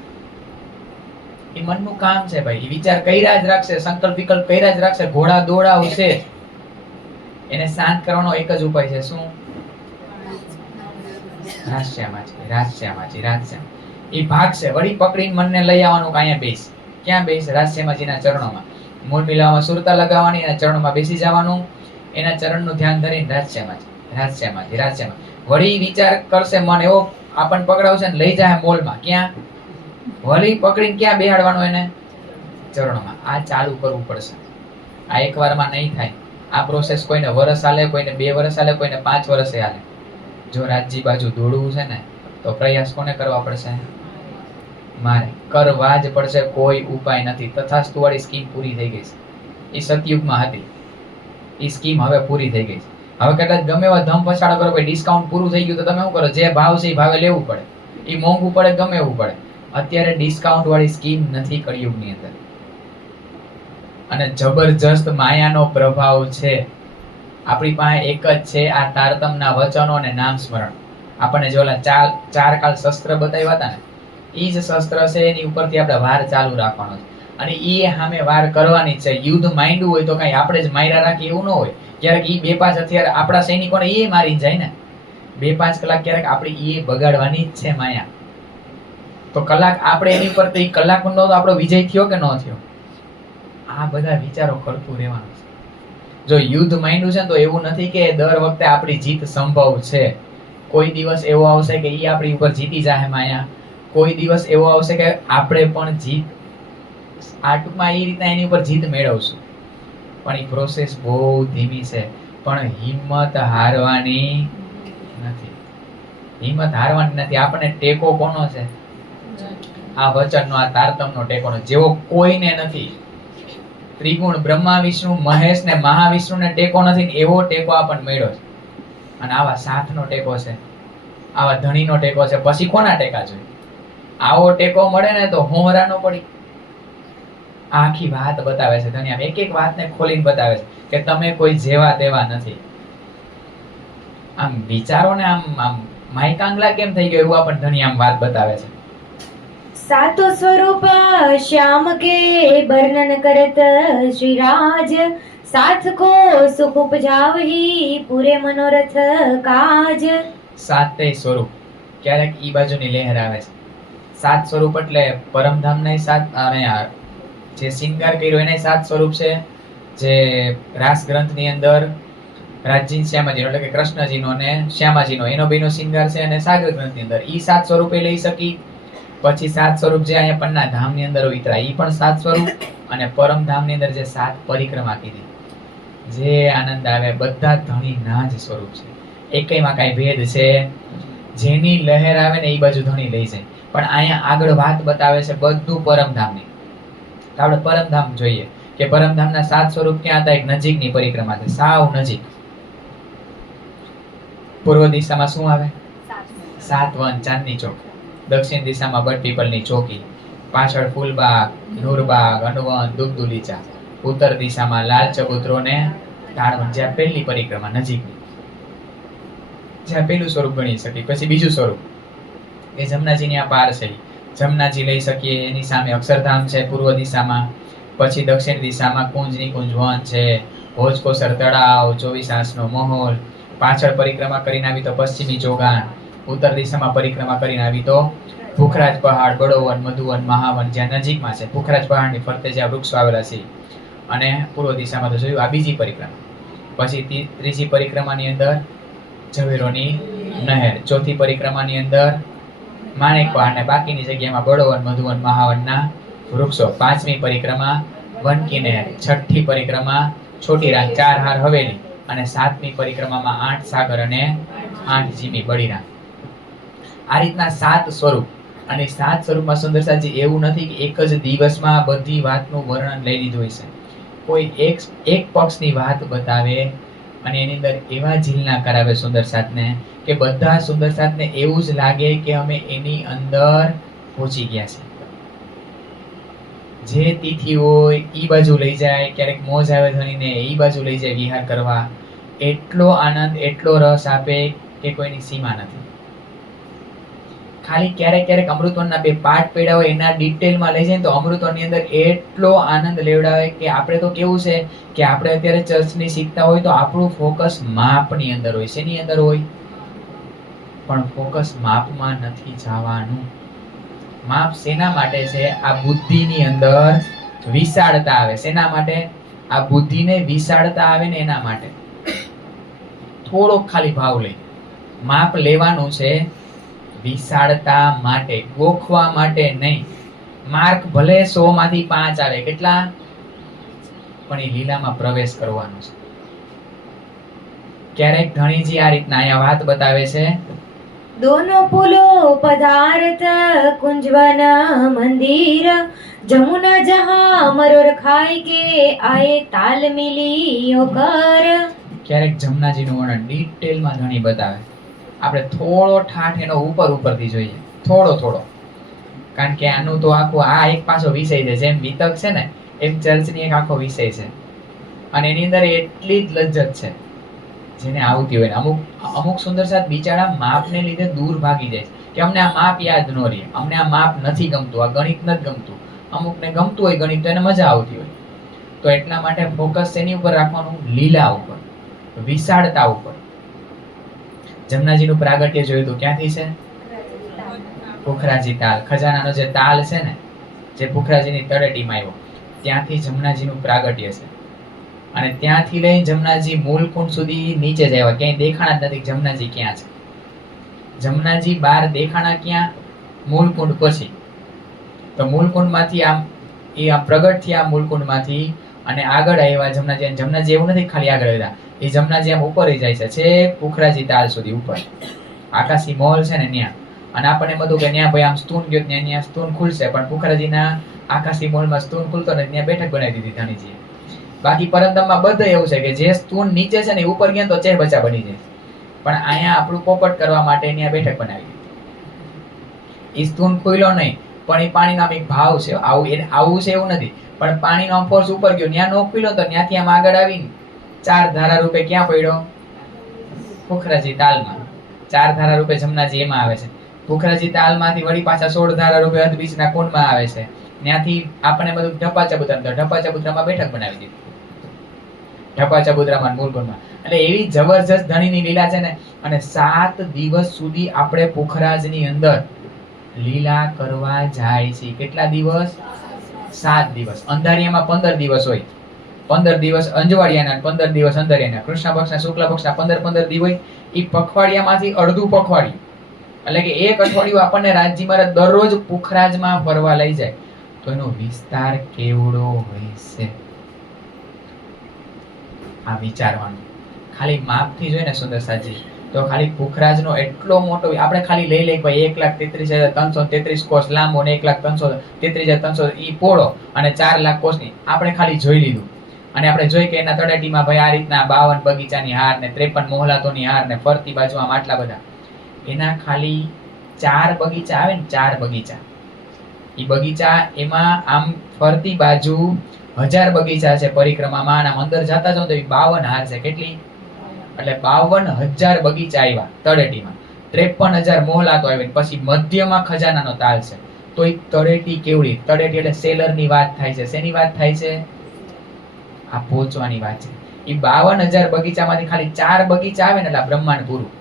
એ મનનું કામ છે ભાઈ. એ વિચાર કર્યા જ રાખશે, સંકલ્પ વિકલ્પ કર્યા જ રાખશે, ઘોડા દોડાવશે. એને શાંત કરવાનો એક જ ઉપાય છે. શું? રાશ્યામાજી. એ ભાગશે, વળી પકડીને મનને લઈ આવવાનું. અહીંયા બેસ. ક્યાં બેસ? રાશ્યામાજીના ચરણોમાં. મૂળ મિલાવામાં સુરતા લગાવવાની, એના ચરણોમાં બેસી જવાનું. એના ચરણનું ધ્યાન ધરીને રાશ્યામાજી. વળી વિચાર કરશે મન એવો, આપણને પકડાવશે ને લઈ જાય મોલમાં. ક્યાં? વળી પકડીને ક્યાં બેહાડવાનું? એને ચરણોમાં. આ ચાલુ કરવું પડશે. આ એકવારમાં નહીં થાય. આ પ્રોસેસ કોઈને વર્ષ હાલે, કોઈને 2 વર્ષ હાલે, કોઈને 5 વર્ષે હાલે. જો રાજજી બાજુ દોડવું છે ને તો પ્રયાસ કોને કરવા પડશે? મારે કરવા જ પડશે. કોઈ ઉપાય નથી. તથાસ્તુ વાળી સ્કીમ પૂરી થઈ ગઈ છે. એ સતયુગમાં હતી. એ સ્કીમ હવે પૂરી થઈ ગઈ છે. હવે કદાચ ગમે એવા ધમ પછાડો કરો, કોઈ ડિસ્કાઉન્ટ પૂરું થઈ ગયું તો તમે શું કરો? જે ભાવ છે એ ભાવે લેવું પડે. એ મોંઘું પડે, ગમે એવું પડે. અત્યારે ડિસ્કાઉન્ટ વાળી સ્કીમ નથી કળિયુગની અંદર. અને જબરજસ્ત માયાનો પ્રભાવ છે. આપણી પાસે એક જ છે, આ તારતમના વચનો અને નામ સ્મરણ. આપણને જે ઓલા ચાર કાળ શસ્ત્ર બતાવ્યા હતા ને, એ જ શસ્ત્ર છે. એની ઉપરથી આપણે વાર ચાલુ રાખવાનો છે. અને એ સામે વાર કરવાની છે. યુદ્ધ માંડ્યું હોય તો કઈ આપણે જ માર્યા રાખીએ એવું ન હોય. ક્યારેક એ 2-5 હથિયાર આપણા સૈનિકોને એ મારી જાય ને. 2-5 કલાક ક્યારેક આપણે એ બગાડવાની જ છે માયા. તો કલાક આપણે એની ઉપર તો એ કલાકનો તો આપણો વિજય થયો કે ન થયો? આ બધા વિચારો કરતું રહેવાનું છે. જો યુદ્ધ માંડ્યું છે ને તો એવું નથી કે દર વખતે આપણી જીત સંભવ છે. કોઈ દિવસ એવો આવશે કે એ આપણી ઉપર જીતી જાય માયા. કોઈ દિવસ એવો આવશે કે આપણે પણ જીત, આ ટૂંકમાં એ રીતના એની ઉપર જીત મેળવશું. પણ એ પ્રોસેસ બહુ ધીમી છે. પણ હિંમત હારવાની નથી. આપણને ટેકો કોનો છે? આ વચનનો, આ તારતમનો ટેકોનો. જેવો કોઈને નથી. ત્રિગુણ બ્રહ્મા વિષ્ણુ મહેશ ને મહાવિષ્ણુ ને ટેકો નથી, એવો ટેકો આપણને મળ્યો છે. અને આવા સાથનો ટેકો છે, આવા ધણીનો ટેકો છે. પછી કોના ટેકા જોઈએ? આવો ટેકો મળે ને તો હોમરા ન પડી. આખી વાત બતાવે છે ધણી. આમ એક એક વાતને ખોલીને બતાવે છે કે તમે કોઈ જેવા તેવા નથી. આમ વિચારો ને આમ માયકાંગલા કેમ થઈ ગયો એવું આપણને ધણી આમ વાત બતાવે છે. सातो स्वरूप श्याम के वर्णन करत श्री राज, साथ को सुख उपजावही पूरे मनोरथ काज. સાતે સ્વરૂપ. ક્યારેક ઈ બાજુની લહેર આવે છે. 7 સ્વરૂપ એટલે પરમધામ ને 7, અને જે શિંગાર કર્યો એને 7 સ્વરૂપ છે. જે રાસ ગ્રંથ ની અંદર રાજજી શ્યામાજી એટલે કે કૃષ્ણજીનો ને શ્યામાજીનો એનો બેનો શિંગાર છે. અને સાગર ગ્રંથ ની અંદર ઈ 7 સ્વરૂપે લઈ શકી. પછી 7 સ્વરૂપ જે અહીંયા પન્ના ધામ ની અંદર ઉતરા ઈ પણ 7 સ્વરૂપ. અને પરમધામ ની અંદર જે 7 પરિક્રમા કીધી, જે આનંદ આવે, બધા ધણી ના જ સ્વરૂપ છે. એકયમાં કાંઈ ભેદ છે? જેની લહેર આવે ને એ બાજુ ધણી લઈ જાય. પણ અહીંયા આગળ વાત બતાવે છે બધું પરમધામની. તો આપણે પરમધામ જોઈએ કે પરમધામના 7 સ્વરૂપ ક્યાં હતા? એક નજીકની પરિક્રમા છે, સાવ નજીક. પૂર્વ દિશામાં શું આવે? 7 વન ચાંદની ચોક. દક્ષિણ દિશામાં બટ પીપલની ચોકી. પાછળ ફૂલબાગ, નૂરબાગ, અનવન, દુગદુલીચા. ઉત્તર દિશામાં લાલ ચબૂતરો ને ધાણવન. જ્યાં પહેલી પરિક્રમા નજીકની, જ્યાં પહેલું સ્વરૂપ ગણી શકીએ. પછી બીજું સ્વરૂપ એ જમનાજીની આ પાર છે, જમનાજી લઈ શકીએ. એની સામે અક્ષરધામ છે પૂર્વ દિશામાં. પછી દક્ષિણ દિશામાં કુંજની કુંજવન છે, ભોજકોસર તળાવ, 24 આંસનો મહોલ. પાછળ પરિક્રમા કરીને આવી તો પશ્ચિમી ચોગાન. ઉત્તર દિશામાં પરિક્રમા કરીને આવી તો ભૂખરાજ પહાડ, બડોવન, મધુવન, મહાવન, જ્યાં નજીકમાં છે. ભૂખરાજ પહાડની ફરતે જ્યાં વૃક્ષો આવેલા છે. અને પૂર્વ દિશામાં તો જોયું આ બીજી પરિક્રમા. પછી ત્રીજી પરિક્રમાની અંદર ઝવેરોની નહેર. ચોથી પરિક્રમાની અંદર માણેક પહાડ ને બાકીની જગ્યામાં બડોવન, મધુવન, મહાવનના વૃક્ષો. પાંચમી પરિક્રમા વનકી નહેર. છઠ્ઠી પરિક્રમા છોટી રાત, 4 હાર હવેલી. અને 7મી પરિક્રમામાં 8 સાગર અને 8 જીમી બળીરામ. આ રીતના 7 સ્વરૂપ. અને 7 સ્વરૂપમાં સુંદરસાજી એવું નથી કે એક જ દિવસમાં બધી વાતનું વર્ણન લઈ લીધું હોય છે. કોઈ એક પક્ષની વાત બતાવે અને એની અંદર એવા ઝીલના કરાવે સુંદરસાદને કે બધા સુંદરસાદને એવું જ લાગે કે અમે એની અંદર પહોંચી ગયા છે. જે તિથિ હોય ઈ બાજુ લઈ જાય, ક્યારેક મોજ આવે ધણીને ઈ બાજુ લઈ જાય વિહાર કરવા. એટલો આનંદ, એટલો રસ આપે કે કોઈની સીમા નથી. ખાલી ક્યારેક ક્યારેક અમૃતવનના 2 પાઠ પડ્યા હોય એના ડિટેલમાં લઈ જાય તો અમૃતવનની અંદર એટલો આનંદ લેવડાવે કે આપણે તો કેવું છે કે આપણે અત્યારે ચર્ચની શીખતા હોય તો આપણું ફોકસ માપની અંદર હોય. શેની અંદર હોય? પણ ફોકસ માપમાં નથી જવાનું. માપ શેના માટે છે? આ બુદ્ધિની અંદર વિશાળતા આવે. શેના માટે? આ બુદ્ધિને વિશાળતા આવે ને એના માટે. થોડોક ખાલી ભાવ લઈ માપ લેવાનું છે વિશાળતા માટે, ગોખવા માટે નહીં. માર્ક ભલે 100 માંથી 5 આવે, કેટલા? પણ એ લીલામાં પ્રવેશ કરવાનો છે. ક્યારેક ધણીજી આ રીતના અહીંયા વાત બતાવે છે, दोनों पुलो पदार्थ कुंजवन मंदिर जमुना जहाँ मरोर खाई के आए ताल मिली होकर. ક્યારેક જમનાજીનું વર્ણન ડિટેલમાં ધણી બતાવે. આપણે થોડો ઠાઠ એનો ઉપરથી જોઈએ, થોડો, કારણ કે આનું તો આખું આ એક પાછો વિષય છે. જેમ વિતક છે ને એમ ચર્ચની એક આખો વિષય છે અને એની અંદર એટલી જ લજ્જત છે જેને આવતી હોય. અમુક સુંદર સાથ બિચારા માપને લીધે દૂર ભાગી જાય કે અમને આ માપ યાદ ન રહે, અમને આ માપ નથી ગમતું, આ ગણિત નથી ગમતું. અમુકને ગમતું હોય ગણિત તો એને મજા આવતી હોય. તો એટલા માટે ફોકસ એની ઉપર રાખવાનું, લીલા ઉપર, વિશાળતા ઉપર. જમનાજીનું પ્રાગટ્ય જોયું તો ક્યાંથી છે? પુખરાજી તાલ. ખજાનાનો જે તાલ છે ને, જે પુખરાજીની તળેટીમાં આવ્યો, ત્યાંથી જમનાજીનું પ્રાગટ્ય છે. અને ત્યાંથી લઈને જમનાજી મૂલકુંડ સુધી નીચે જ આવ્યા. ક્યાંય દેખાણા જ નથી જમનાજી ક્યાં છે. જમનાજી બહાર દેખાણા ક્યાં? મૂલકુંડ પછી. તો મૂલકુંડમાંથી આમ એ આમ પ્રગટ થયા મૂલકુંડમાંથી અને આગળ આવ્યા જમનાજી. જમનાજી એવું નથી ખાલી આગળ આવ્યા, એ જમનાજી આમ ઉપર જાય છે, છેક પુખરાજી તાલ સુધી ઉપર. આકાશી મહોલ છે ને ત્યાં. અને આપણને બધું કે ત્યાં ભાઈ આમ સ્તૂન ગયો, ત્યાં સ્તૂન ખુલશે, પણ પુખરાજીના આકાશી મહોલમાં સ્તૂન ખુલતો ને ત્યાં બેઠક બનાવી દીધી ધણીજીએ. બાકી પરમધામમાં બધે એવું છે કે જે સ્તૂન નીચે છે ને ઉપર ગયા તો ચેર બચા બની જાય, પણ અહીંયા આપણું પોપટ કરવા માટે ત્યાં બેઠક બનાવી. એ સ્તૂન ખુલ્યો નહીં, પણ એ પાણીનો આમ એક ભાવ છે. આવું છે એવું નથી, પણ પાણીનો આમ ફોર્સ ઉપર ગયો, ત્યાં નો ખુલ્યો તો ત્યાંથી આમ આગળ આવીને 4 ધારા રૂપે ક્યાં પડ્યો? પુખરાજી તાલમાં. 4 ધારા રૂપે જમનાજી એમાં આવે છે. પુખરાજી તાલમાંથી વળી પાછા 16 ધારા રૂપે અધબીજના કુંડમાં આવે છે. ત્યાંથી આપણે બધું ઢપા ચબુતરામાં બેઠક બનાવી દીધી. ઢપા ચબુતરામાં મૂલકુંડમાં. એટલે એવી જબરજસ્ત ધણીની લીલા છે ને. અને 7 દિવસ સુધી આપણે પુખરાજની અંદર લીલા કરવા જાય છે. કેટલા દિવસ? 7 દિવસ. અંધારિયામાં 15 દિવસ હોય. 15 દિવસ અંજવાળિયાના, 15 દિવસ અંધારિયાના. કૃષ્ણ પક્ષના, શુક્લ પક્ષના 15 દિવસ હોય. એ પખવાડિયામાંથી અડધું પખવાડિયું, એટલે કે એક અઠવાડિયું આપણને રાજી મહારાજ દરરોજ પુખરાજમાં ફરવા લઈ જાય. તો એનો વિસ્તાર કેવડો હોય છે આ વિચારવાનું. ખાલી માપથી જોઈએ ને સુંદર સાજી, તો ખાલી પુખરાજનો એટલો મોટો આપણે ખાલી લઈ ભાઈ 1,33,333 કોષ લાંબો ને 1,33,333 ઈ પોળો અને 4 લાખ કોષની આપણે ખાલી જોઈ લીધું. અને આપણે જોઈ કે એના તળેટીમાં ભાઈ આ રીતના 52 બગીચાની હાર ને 53 મોહલાતોની હાર ને ફરતી બાજુ આમ આટલા બધા. એના ખાલી 4 બગીચા આવે ને, 4 બગીચા. ઈ બગીચા એમાં આમ ફરતી બાજુ 1000 બગીચા છે પરિક્રમામાં. આમ અંદર જતા જાવ તો 52 હાર છે. કેટલી? એટલે 52,000 બગીચા આવ્યા તળેટીમાં. 53,000 મોહલાતો આવી. પછી મધ્યમાં ખજાનાનો તાલ છે. તો એ તળેટી કેવડી? તળેટી એટલે સેલરની વાત થાય છે. શેની વાત થાય છે? આ પહોંચવાની વાત છે. એ 52,000 બગીચામાંથી ખાલી 4 બગીચા આવે ને એટલે બ્રહ્માંડ પૂરું.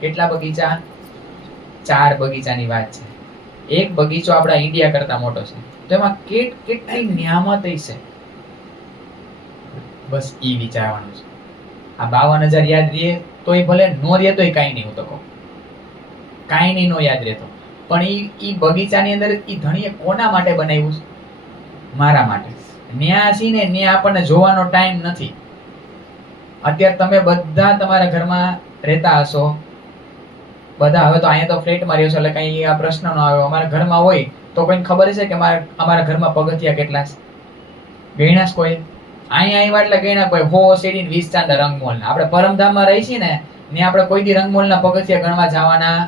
કેટલા બગીચા? 4 બગીચાની વાત છે. એક બગીચો આપણા ઇન્ડિયા કરતા મોટો છે. તો એમાં કેટલી નિયામત છે, બસ ઈ વિચારવાનું છે. આ 52,000 યાદ રહે તોય ભલે, નો રહે તોય કાંઈ નહીં. હું તો કહું કાંઈ નહીં નો યાદ રહેતો, પણ ઈ બગીચાની અંદર ઈ ધણીએ કોના માટે બનાવ્યું? મારા માટે. ન્યા છે ને ન્યા આપણને જોવાનો ટાઈમ નથી. અત્યારે તમે બધા તમારા ઘરમાં રહેતા હશો, બધા. હવે તો અહીંયા તો ફ્લેટમાં રહ્યો છો એટલે કઈ આ પ્રશ્ન ન આવ્યો. અમારા ઘરમાં હોય તો કોઈને ખબર છે કે અમારા ઘરમાં પગથિયા કેટલા છે? ગણ્યા છે કોઈ? અહીંયા આવ્યા એટલે ગણ્યા કોઈ 100 શેરી 20 ચાંદા રંગમોલના. આપણે પરમધામમાં રહી છીએ ને ત્યાં આપણે કોઈ દી રંગમોલના પગથિયા ગણવા જવાના?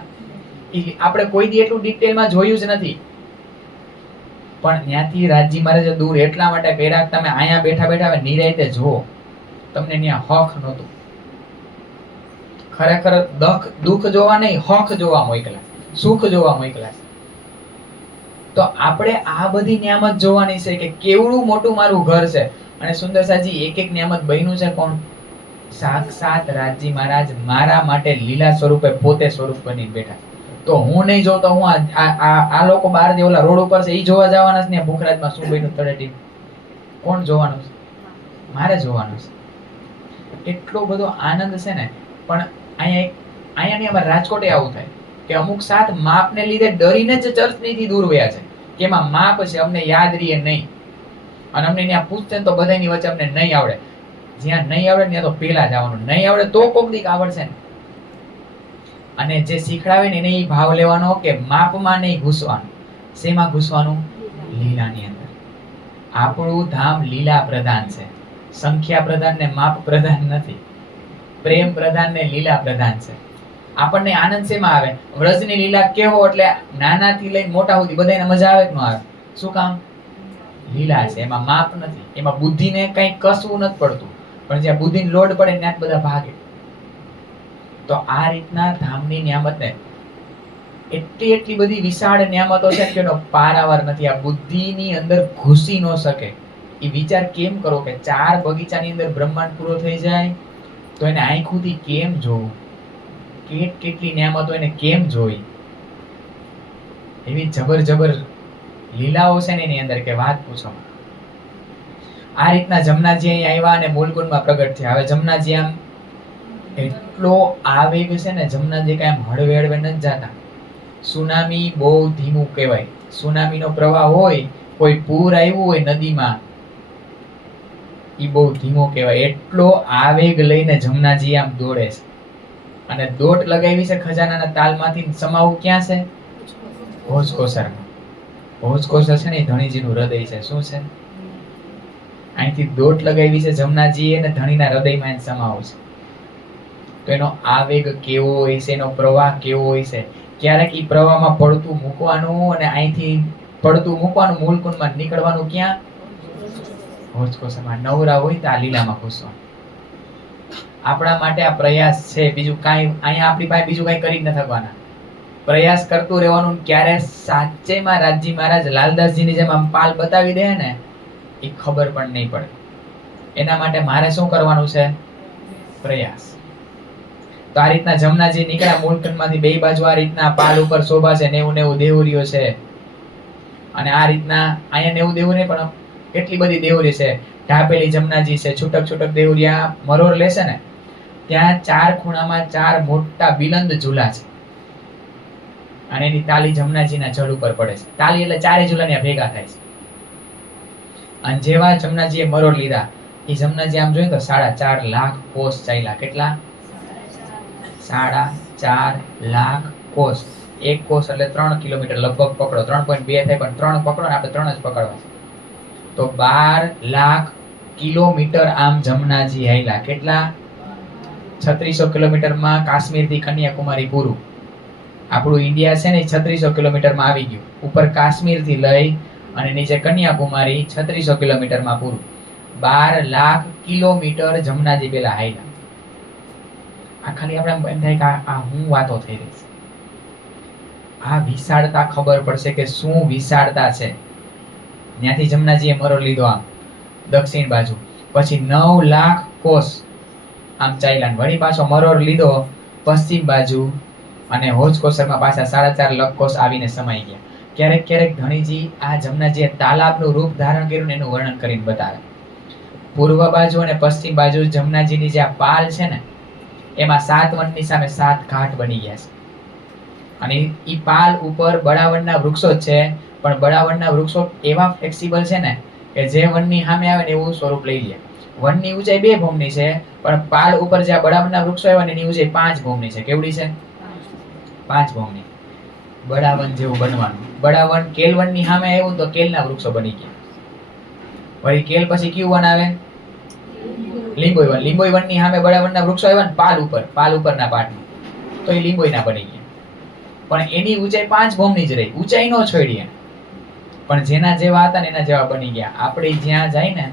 આપણે કોઈ દી એટલું ડિટેલમાં જોયું જ નથી. પણ ત્યાંથી રાજી મહારાજે દૂર એટલા માટે કર્યા, તમે અહીંયા બેઠા બેઠા નિરાયતે જુઓ, તમને ત્યાં હક નહોતું. ખરેખર દુઃખ જોવા નહીં, હક જોવા મોકલા. સુખ જોવા મોકલ્યા છે. તો આપણે આ બધી નિયામત જોવાની છે કે કેવડું મોટું મારું ઘર છે. અને સુંદરસાજી એક એક નિયામત બન્યું છે કોણ? સાક્ષાત રાજી મહારાજ મારા માટે લીલા સ્વરૂપે પોતે સ્વરૂપ બની બેઠા. તો હું નહીં જોઉં તો હું આ લોકો બહાર જે ઓલા રોડ ઉપર છે એ જોવા જવાના છે ને ભૂખરાજમાં શું બન્યું તળેટી? કોણ જોવાનું છે? મારે જોવાનું છે. એટલો બધો આનંદ છે ને. પણ અહીંયા ની અમારે રાજકોટે આવું થાય કે અમુક સાથ માપને લીધે ડરીને જ ચર્ચનીથી દૂર વયા છે કે એમાં માપ છે અમને યાદ રહીએ નહીં. અને અમને ત્યાં પૂછશે ને તો બધાની વચ્ચે અમને નહીં આવડે. જ્યાં નહીં આવડે ત્યાં તો પેલા જવાનું. નહીં આવડે તો કોક દીક આવડશે ને. અને જે શીખડાવે ને એને એ ભાવ લેવાનો કે માપમાં નહીં ઘૂસવાનું. શેમાં ઘૂસવાનું? લીલાની અંદર. આપણું ધામ લીલા પ્રધાન છે. સંખ્યા પ્રધાન ને માપ પ્રધાન નથી. પ્રેમ પ્રધાન ને લીલા પ્રધાન છે. આપણને આનંદ શેમાં આવે? વ્રજની લીલા કેવો એટલે નાનાથી લઈને મોટા સુધી બધાને મજા આવે કે ન આવે? શું કામ? લીલા છે. એમાં માપ નથી. એમાં બુદ્ધિને કઈ કસવું નથી પડતું. પણ જ્યાં બુદ્ધિને લોડ પડે ત્યાં બધા ભાગે. તો આ રીતના ધામની નિયામતને એટલી બધી વિશાળ નિયામતો છે કે એનો પારાવાર નથી. આ બુદ્ધિની અંદર ઘૂસી ન શકે. એ વિચાર કેમ કરો કે 4 બગીચાની અંદર બ્રહ્માંડ પૂરો થઈ જાય તો એને આંખોથી કેમ જોવું? કેટલી નિયામતો એને કેમ જોઈ? એવી જબર લીલાઓ છે ને એની અંદર કે વાત પૂછો. આ રીતના જમનાજી અહીં આવ્યા અને મૂલકુંડમાં પ્રગટ થયા. હવે જમનાજી આમ એટલો આવેગ છે ને, જમનાજી કાંઈ આમ હળવે હળવે નથી જાતા. સુનામી બહુ ધીમું કહેવાય. સુનામીનો પ્રવાહ હોય, કોઈ પૂર આવ્યું હોય નદીમાં, ઈ બહુ ધીમો કહેવાય. એટલો આવેગ લઈને જમનાજી આમ દોડે છે. અને દોટ લગાવી છે ખજાનાના તાલમાંથી. સમાવું ક્યાં છે? ભોજકોસરમાં. ભોજકોસર છે ને એ ધણીજીનું હૃદય છે. શું છે? અહીંથી દોટ લગાવી છે જમનાજી અને ધણીના હૃદયમાં એને સમાવું છે. તો એનો આવેગ કેવો હોય છે, એનો પ્રવાહ કેવો હોય છે. ક્યારેક ઈ પ્રવાહમાં પડતું મૂકવાનું અને અહીંથી પડતું મૂકવાનું, મૂલકુંડમાં નીકળવાનું ક્યાં? ભોજકોસરમાં. નવરા હોય તો આ લીલામાં ઘૂસવાનું. આપણા માટે આ પ્રયાસ છે. બીજું કાંઈ અહીંયા આપણી પાસે બીજું કાંઈ કરી જ ન થવાના. પ્રયાસ કરતું રહેવાનું. ક્યારે સાચેમાં રાજજી મહારાજ લાલદાસજીની જેમ આમ પાલ બતાવી દે ને, એ ખબર પણ નહીં પડે. એના માટે મારે શું કરવાનું છે? પ્રયાસ. તો આ રીતના જમનાજી નીકળ્યા મૂલકંડમાંથી. બે બાજુ આ રીતના પાલ ઉપર શોભા છે. 90 દેવરીઓ છે. અને આ રીતના અહીંયા 90 દેવરી પણ કેટલી બધી દેવરી છે. ઢાપેલી જમનાજી છે. છૂટક દેવરિયા મરોર લેશે ને ત્યાં 4 ખૂણામાં 4 મોટા બિલંદ ઝૂલા છે. અને એની તાલી જમનાજીના જળ ઉપર પડે છે. તાલી એટલે 4 ઝૂલા ભેગા થાય છે. અને જેવા જમનાજીએ મરોર લીધા, એ જમનાજી આમ જોઈએ તો 4.5 લાખ કોસ ચાલ્યા. કેટલા? 4.5 લાખ કોસ. 1 કોસ એટલે 3 કિલોમીટર લગભગ પકડો. 3.2 થાય પણ 3 પકડો ને, આપણે 3 જ પકડવા છે. તો 12 લાખ કિલોમીટર આમ જમનાજી હાલ્યા. કેટલા? 3600 કિલોમીટરમાં કાશ્મીરથી કન્યાકુમારી પૂરું. આપણું ઇન્ડિયા છે ને 3600 કિલોમીટરમાં આવી ગયું. ઉપર કાશ્મીરથી લઈ અને નીચે કન્યાકુમારી 3600 કિલોમીટરમાં પૂરું. 12 લાખ કિલોમીટર જમનાજી પેલા હાલ્યા. આ ખાલી આપણે એમ થાય કે આ હું વાતો થઈ રહી છે. આ વિશાળતા ખબર પડશે કે શું વિશાળતા છે. ત્યાંથી જમનાજીએ મરોર લીધો આમ દક્ષિણ બાજુ. પછી 9 લાખ કોસ આમ ચાલ્યા. વળી પાછો મરોર લીધો પશ્ચિમ બાજુ અને હોજકોસરમાં પાછા 4.5 લાખ કોસ આવીને સમાઈ ગયા. ક્યારેક ધણીજી આ જમનાજીએ તાલાબનું રૂપ ધારણ કર્યું ને એનું વર્ણન કરીને બતાવે. પૂર્વ બાજુ અને પશ્ચિમ બાજુ જમનાજીની જે આ પાલ છે ને, એમાં 7 વનની સામે 7 ઘાટ બની ગયા છે. અને ઈ પાલ ઉપર બડાવનના વૃક્ષો જ છે. પણ બડાવનના વૃક્ષો એવા ફ્લેક્સિબલ છે ને કે જે વનની સામે આવે ને એવું સ્વરૂપ લઈ લે. વનની ઊંચાઈ 2 ભૂમની છે, પણ પાલ ઉપર જે બડાવનના વૃક્ષો આવ્યા એની ઊંચાઈ 5 ભૂમની છે. કેવડી છે? 5 ભૂમની. બડાવન જેવું બનવાનું. બડાવન કેલવનની સામે આવ્યું તો કેલના વૃક્ષો બની ગયા. વળી કેલ પછી કયું વન આવે? લીંબોઈ વન. લીંબોઈ વનની સામે બડાવનના વૃક્ષો આવ્યા ને પાલ ઉપરના પાટમાં, તો એ લીંબોઈના બની ગયા. પણ એની ઊંચાઈ 5 ભૂમની જ રહી. ઊંચાઈ નો છોડી એને. પણ જેના જેવા હતા ને એના જેવા બની ગયા. આપણે જ્યાં જાય ને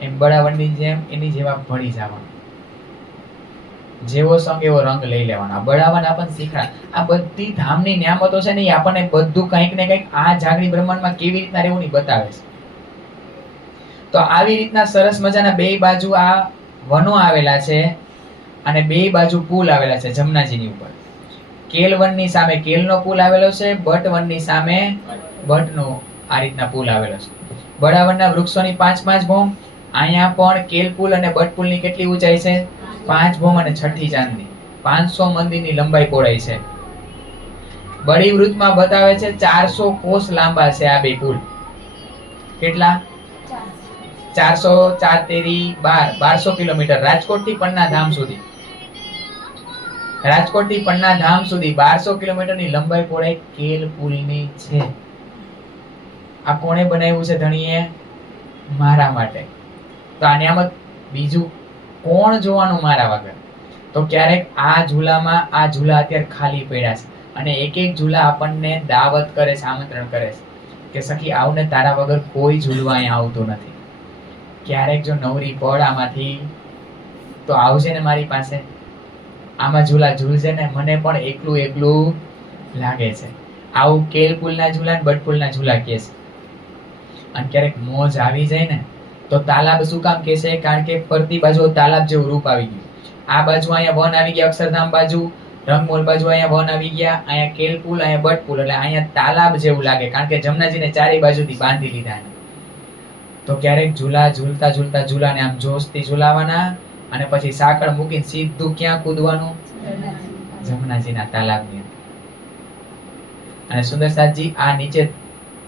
એમ બડાવનની જેમ એની જેવા ભળી જવાનું. જેવો સંગ એવો રંગ લઈ લેવાનો. આ બળાવન આપણને શીખવાડે. આ બધી ધામની નિયામતો છે ને એ આપણને બધું કંઈક ને કંઈક આ જાગણી બ્રહ્માંડમાં કેવી રીતના રહેવું ની બતાવે છે. તો આવી રીતના સરસ મજાના બે બાજુ આ વનો આવેલા છે અને બે બાજુ પુલ આવેલા છે જમનાજીની ઉપર. કેલ વનની સામે કેલનો પુલ આવેલો છે, બટ વનની સામે બટનો આ રીતના પુલ આવેલો છે. બળાવનના વૃક્ષોની 5-5 ભોમ. અહીંયા પણ કેલ પુલ અને બટ પુલની કેટલી ઊંચાઈ છે? 5 ભોમ અને 6 ચાંદની. 500 મંદિરની લંબાઈ પહોળાઈ છે. બળી વૃત્તમાં બતાવે છે 400 કોસ લાંબા છે આ બે પુલ. કેટલા? 400 4 તેરી 1200 કિલોમીટર. રાજકોટ થી પન્ના ધામ સુધી, રાજકોટ થી પન્ના ધામ સુધી 1200 કિલોમીટરની લંબાઈ પહોળાઈ કેલ પુલની છે. આ કોણે બનાવ્યું છે ધણીએ? મારા માટે. તો આને આમ બીજું કોણ જોવાનું મારા વગર? તો ક્યારેક આ ઝૂલામાં આ ઝૂલા અત્યારે ખાલી પડ્યા છે અને એક એક ઝૂલા આપણને દાવત કરે છે, આમંત્રણ કરે છે કે સખી આવને, તારા વગર કોઈ ઝૂલવા અહીંયા આવતું નથી. ક્યારેક જો નવરી પડ આમાંથી તો આવજે ને મારી પાસે. આમાં ઝૂલા ઝૂલજે ને, મને પણ એકલું એકલું લાગે છે. આવું કેલ પુલના ઝૂલા ને બટ પુલના ઝૂલા કહે છે. અને ક્યારેક મોજ આવી જાય ને તો તાલાબ શું કામ કહે છે? કારણ કે ફરતી બાજુ તાલાબ જેવું રૂપ આવી ગયું. આ બાજુ અહીંયા વન આવી ગયા, અક્ષરધામ બાજુ, રંગમોલ બાજુ અહીંયા વન આવી ગયા, અહીંયા કેલ પુલ, અહીંયા બટ પુલ, એટલે અહીંયા તાલાબ જેવું લાગે કારણ કે જમનાજીને ચારે બાજુથી બાંધી લીધા. તો ક્યારેક ઝૂલા ઝૂલતા ઝૂલતા ઝૂલાને આમ જોશથી ઝૂલાવાના અને પછી સાંકળ મૂકીને સીધું ક્યાં કૂદવાનું? જમનાજીના તાલાબની. અને સુંદરસાદજી આ નીચે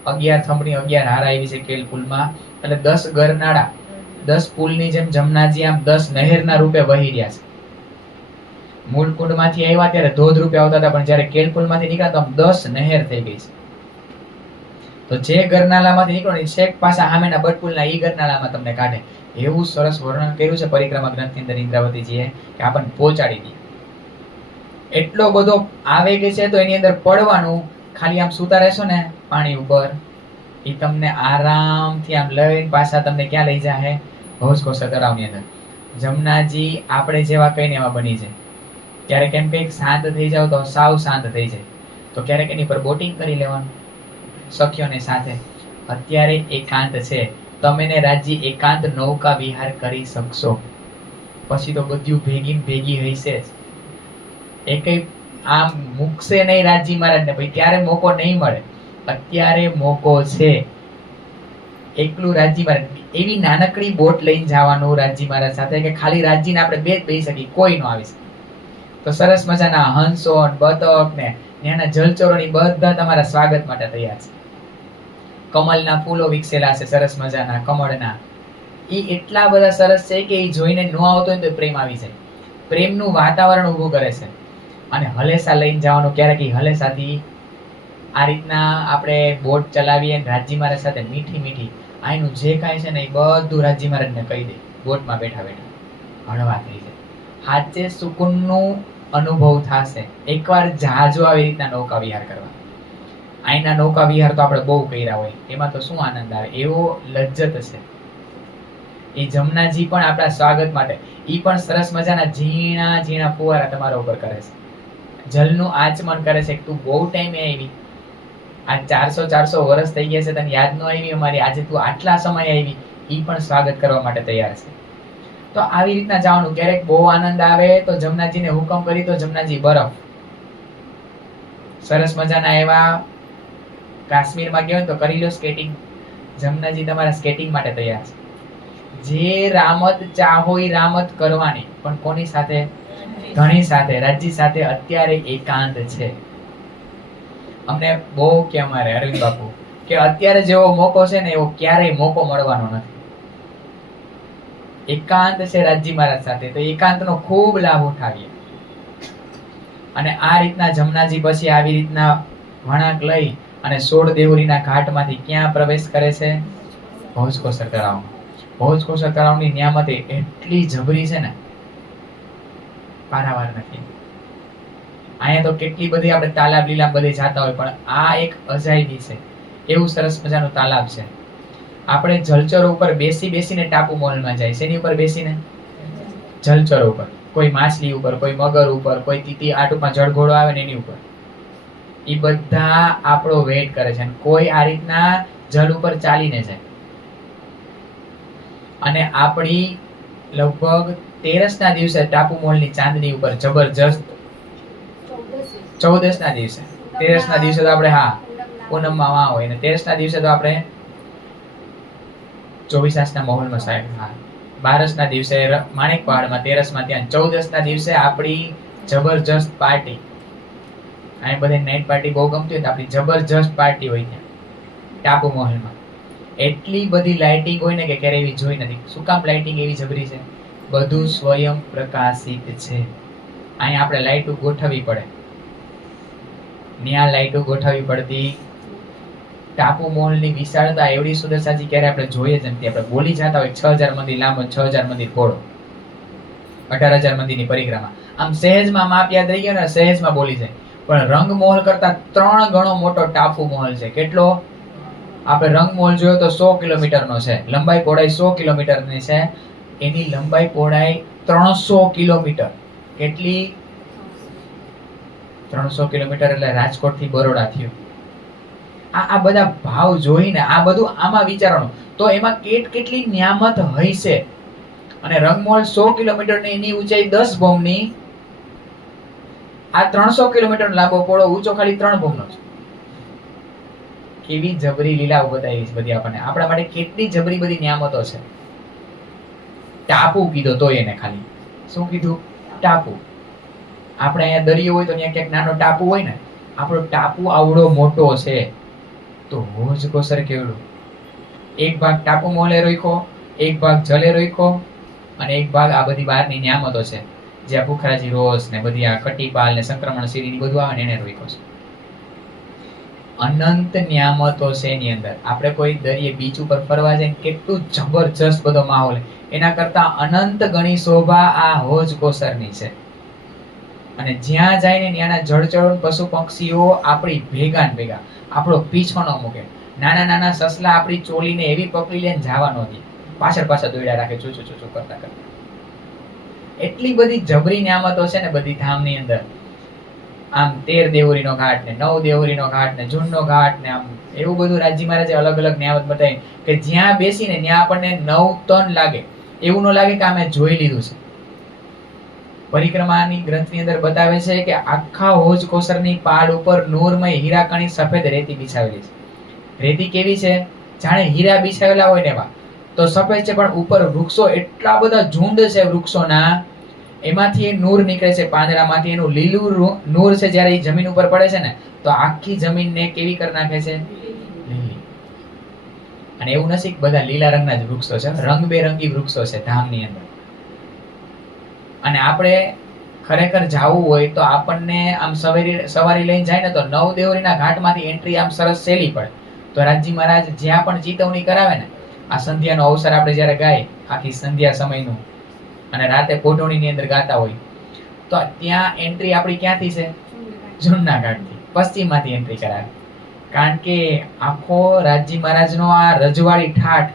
11 થંભની 11 હાર આવી છે કેલ પુલમાં, એટલે 10 ગરનાળા, 10 પુલની જેમ જમનાજી આમ 10 નહેરના રૂપે વહી રહ્યા છે. મૂળ કુંડમાંથી આવ્યા ત્યારે ધોધ રૂપે આવતા હતા, પણ જ્યારે કેલ પુલમાંથી નીકળ્યા તો આમ 10 નહેર થઈ ગઈ છે. તો જે ગરનાળામાંથી નીકળો ને છેક પાછા સામેના બટપુલના ઈ ગરનાળામાં તમને કાઢે. એવું સરસ વર્ણન કર્યું છે પરિક્રમા ગ્રંથની અંદર ઇન્દ્રાવતીજીએ કે આપણને પહોંચાડી દે. એટલો બધો આવેગ છે તો એની અંદર પડવાનું, ખાલી આમ સૂતા રહેશો ને પાણી ઉપર, એ તમને આરામથી આમ લઈને પાછા તમને ક્યાં લઈ જાય? ભોજકોસર તળાવની અંદર. જમનાજી આપણે જેવા કઈને એવા બની જાય. ક્યારેક એમ કંઈક શાંત થઈ જાવ તો સાવ શાંત થઈ જાય, તો ક્યારેક એની પર બોટિંગ કરી લેવાનું સખીઓને સાથે. અત્યારે એકાંત છે, તમે ને રાજજી એકાંત નૌકા વિહાર કરી શકશો. પછી તો બધું ભેગી હશે જ. એકેય આમ મૂકશે નહીં રાજજી મહારાજને, ભાઈ ત્યારે મોકો નહીં મળે. અત્યારે મોકો છે. એકલું રાજજી મહારાજ, એવી નાનકડી બોટ લઈને જવાનું રાજજી મહારાજ સાથે કે ખાલી રાજજીને આપણે બે જ બેસી શકીએ, કોઈ ન આવી શકે. તો સરસ મજાના હંસો, બતક ને એના જલચરોની બધા તમારા સ્વાગત માટે તૈયાર છે. કમલના ફૂલો વિકસેલા છે સરસ મજાના કમળના. એ એટલા બધા સરસ છે કે એ જોઈને ન આવતો હોય તો પ્રેમ આવી જાય. પ્રેમનું વાતાવરણ ઊભું કરે છે. અને હલેસા લઈને જવાનું, ક્યારેક એ હલેસાથી આ રીતના આપણે બોટ ચલાવીએ રાજજી મહારાજ સાથે મીઠી મીઠી આનું જે કાંઈ છે ને એ બધું રાજજી મહારાજને કહી દે. બોટમાં બેઠા બેઠા હળવા થઈ જાય. હાચે સુકૂનનું અનુભવ થશે એકવાર જહાજો આવી રીતના નૌકા વિહાર કરવા. અહીંના નૌકા વિહાર તો આપણે બહુ કર્યા હોય, એમાં તો શું આનંદ આવે, એવો લજ્જત છે. એ જમનાજી પણ આપણા સ્વાગત માટે ઈ પણ સરસ મજાના ઝીણા ઝીણા ફુવારા તમારા ઉપર કરે છે. જલનું આચમન કરે છે. તું બહુ ટાઈમે આવી, આ 400 વર્ષ થઈ ગયા છે, તને યાદ ન આવી અમારી, આજે તું આટલા સમય આવી, ઈ પણ સ્વાગત કરવા માટે તૈયાર છે. તો આવી રીતના જવાનું. ક્યારેક બહુ આનંદ આવે તો જમનાજીને હુકમ કરી તો જમનાજી બરફ સરસ મજાના એવા કાશ્મીરમાં ગયો તો કરી લો સ્કેટિંગ. જમનાજી તમારા સ્કેટિંગ માટે તૈયાર છે. જે રામત ચાહો એ રામત કરવાની, પણ કોની સાથે? ધણી સાથે, રાજજી સાથે. અત્યારે એકાંત છે. અમને બહુ કે અમારે અરવિંદ બાપુ કે અત્યારે જેવો મોકો છે ને એવો ક્યારેય મોકો મળવાનો નથી. એકાંત છે રાજજી મહારાજ સાથે, તો એકાંતનો ખૂબ લાભ ઉઠાવીએ. અને આ રીતના જમનાજી પછી આવી રીતના વણાક લઈ અને 16 દેવરીના ઘાટમાંથી ક્યાં પ્રવેશ કરે છે? ભોજકોસર તળાવમાં. ભોજકોસર તળાવની નિયામત એટલી જબરી છે ને પારાવાર નથી. અહીંયા તો કેટલી બધી આપણે તાલાબ લીલામ બધે જાતા હોય, પણ આ એક અજાયબી છે. એવું સરસ મજાનું તાલાબ છે. આપણે જલચરો ઉપર બેસીને ટાપુ મોલમાં જાય. શેની ઉપર બેસીને? જલચરો ઉપર. કોઈ માછલી ઉપર, કોઈ મગર ઉપર, કોઈ તીતી આટુમાં જળઘોડો આવે ને એની ઉપર. એ બધા આપણો વેટ કરે છે. કોઈ આ રીતના જળ ઉપર ચાલીને જાય. અને આપણી લગભગ 13 ના દિવસે ટાપુમોલની ચાંદની ઉપર જબરજસ્ત 14 ના દિવસે 13 ના દિવસે તો આપણે પૂનમમાં વાં હોય ને 13 ના દિવસે તો આપણે 24 ના માહોલમાં સાહેબ 12 ના દિવસે માણેક પહાડમાં, 13 માં ત્યાં, 14 ના દિવસે આપણી જબરજસ્ત પાર્ટી. અહીં બધે નાઇટ પાર્ટી બહુ ગમતી હોય, આપણી જબરજસ્ત પાર્ટી હોય ત્યાં ટાપુ મહોલમાં. એટલી બધી લાઇટિંગ હોય ને કે ક્યારે એવી જોઈ નથી. શું કામ લાઇટિંગ એવી જબરી છે? બધું સ્વયં પ્રકાશિત છે. અહીં આપણે લાઇટો ગોઠવવી પડે, ત્યાં લાઇટો ગોઠવવી પડતી. ટાપુ મોલની વિશાળતા એવડી સુંદરતાજી ક્યારે આપણે જોઈએ જ નથી. આપણે બોલી જતા હોય 6000 મંદિર લાંબો, 6000 મંદિર પહોળો, 18000 મંદિરની પરિક્રમા. આમ સહેજમાં માપ યાદ રહી ગયો ને, સહેજમાં બોલી જાય. પણ રંગમહોલ કરતા 3 ગણો મોટો ટાપુ મહોલ છે. કેટલો? આપણે રંગમહોલ જોયો તો 100 કિલોમીટરનો છે, લંબાઈ પહોળાઈ 100 કિલોમીટરની છે. એની લંબાઈ પહોળાઈ 300 કિલોમીટર. કેટલી? 300 કિલોમીટર એટલે રાજકોટ થી બરોડા થયું. આ બધા ભાવ જોઈને આ બધું આમાં વિચારવાનું તો એમાં કેટલી નિયામત હશે. અને રંગમહોલ 100 કિલોમીટરની એની ઊંચાઈ 10 ભૌમની. આ 300 કિલોમીટર લાંબો પહોળો ઊંચો ખાલી 3 ભૌમનો છે. કેવી જબરી લીલાઓ બતાવી છે બધી આપણને. આપણા માટે કેટલી જબરી બધી નિયામતો છે. ટાપુ કીધો તો એને ખાલી શું કીધું? ટાપુ. આપણે અહીંયા દરિયો હોય તો ત્યાં ક્યાંક નાનો ટાપુ હોય ને, આપણો ટાપુ આવડો મોટો છે. તો હોજ કોસર કેવડું. એક ભાગ ટાપુ મોલે રોખ્યો, એક ભાગ જલે રોખ્યો, અને એક ભાગ આ બધી બહારની નિયામતો છે જ્યાં પુખરાજી રોસ ને બધી આ કટીપાલ ને સંક્રમણ શીરી બધું આવે ને એને રોક્યો છે. અનંત નિયામતો છે એની અંદર. આપણે કોઈ દરિયે બીચ ઉપર ફરવા જાય કેટલું જબરજસ્ત બધો માહોલ, એના કરતા અનંત ગણી શોભા આ હોજ કોસરની છે. અને જ્યાં જઈને ત્યાંના જળચરો પશુ પક્ષીઓ આપણી ભેગા ને ભેગા, આપણો પીછો ન મૂકે. નાના નાના સસલા આપણી ચોલીને એવી પકડી લઈને જવા નહોતી, પાછળ દોડ્યા રાખે, ચૂચું કરતા કરતા. એટલી બધી જબરી નિયામતો છે ને બધી ધામની અંદર. આમ 13 દેવરીનો ઘાટ ને 9 દેવરીનો ઘાટ ને જૂનનો ઘાટ ને આમ એવું બધું રાજી મહારાજે અલગ અલગ નિયામત બતાવી કે જ્યાં બેસીને ત્યાં આપણને 9 ટન લાગે. એવું ન લાગે કે અમે જોઈ લીધું છે. પરિક્રમાની ગ્રંથની અંદર બતાવે છે કે આખા હોજ કોસરની પાડ ઉપર નૂરમય હીરાકણી સફેદ રેતી બિછાવેલી છે. રેતી કેવી છે? જાણે હીરા બિછાવેલા હોય ને એવા. તો સફેદ છે, પણ ઉપર વૃક્ષો એટલા બધા ઝુંડ છે વૃક્ષોના, એમાંથી નૂર નીકળે છે પાંદડામાંથી. એનું લીલું નૂર છે, જ્યારે એ જમીન ઉપર પડે છે ને તો આખી જમીનને કેવી કરી નાખે છે? લીલી. અને એવું નથી કે બધા લીલા રંગના જ વૃક્ષો છે, રંગબેરંગી વૃક્ષો છે ધામની અંદર. અને આપણે ખરેખર જાવું હોય તો આપણને આમ સવારી લઈને જાય ને તો 9 દેવરીના ઘાટમાંથી એન્ટ્રી આમ સરસ સહેલી પડે. તો રાજજી મહારાજ જ્યાં પણ ચેતવણી કરાવે ને, આ સંધ્યાનો અવસર આપણે જ્યારે ગાય આખી સંધ્યા સમયનું અને રાતે પોઢવણીની અંદર ગાતા હોય તો ત્યાં એન્ટ્રી આપણી ક્યાંથી છે? જૂનના ઘાટથી, પશ્ચિમમાંથી એન્ટ્રી કરાવે. કારણ કે આખો રાજજી મહારાજનો આ રજવાડી ઠાઠ,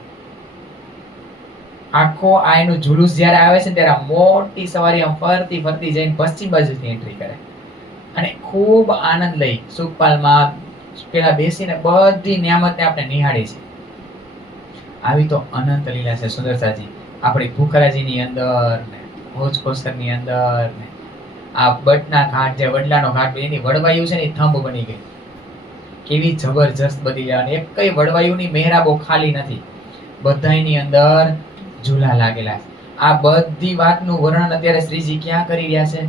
આખો આ એનું જુલુસ જ્યારે આવે છે ત્યારે મોટી સવારી આમ ફરતી ફરતી જઈને પશ્ચિમ બાજુથી એન્ટ્રી કરે અને ખૂબ આનંદ લઈ સુખપાલમાં પેલા બેસીને બધી નિયામતને આપણે નિહાળી છે. આવી તો અનંત લીલા છે સુંદરતાજી આપણી ભૂખરાજીની અંદર ને હોજ કોસરની અંદર ને આ બટના ઘાટ, જે વડલાનો ઘાટ, એની વડવાયુ છે ને થંભ બની ગઈ. કેવી જબરજસ્ત બધી અને એક કઈ વડવાયુની મહેરાબો ખાલી નથી, બધાની અંદર ઝૂલા લાગેલા છે. આ બધી વાતનું વર્ણન અત્યારે શ્રીજી ક્યાં કરી રહ્યા છે?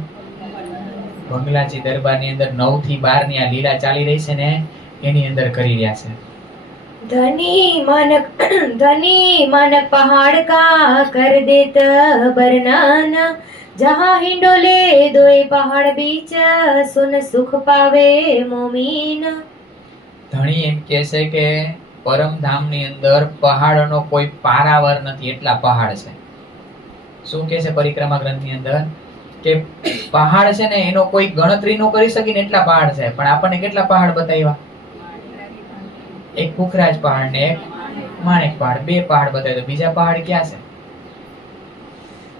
બંગલાજી દરબારની અંદર 9 થી 12 ની આ લીલા ચાલી રહી છે ને એની અંદર કરી રહ્યા છે. धनी मानक पहाड़ का कर देत बरनान, जहाँ हिंडोले दोए पहाड़ बीच सुन सुख पावे मोमीन. ધણી એમ કહે છે કે પરમધામની અંદર પહાડોનો કોઈ પારાવાર નથી, એટલા પહાડ છે. શું કહે છે પરિક્રમા ગ્રંથની અંદર? કે પહાડ છે ને એનો કોઈ ગણતરી ન કરી શકી ને એટલા પહાડ છે. પણ આપણને કેટલા પહાડ બતાવ્યા? એક પુખરાજ પહાડ ને એક માણેક પહાડ, 2 પહાડ બતાવ્યા. તો બીજા પહાડ ક્યાં છે?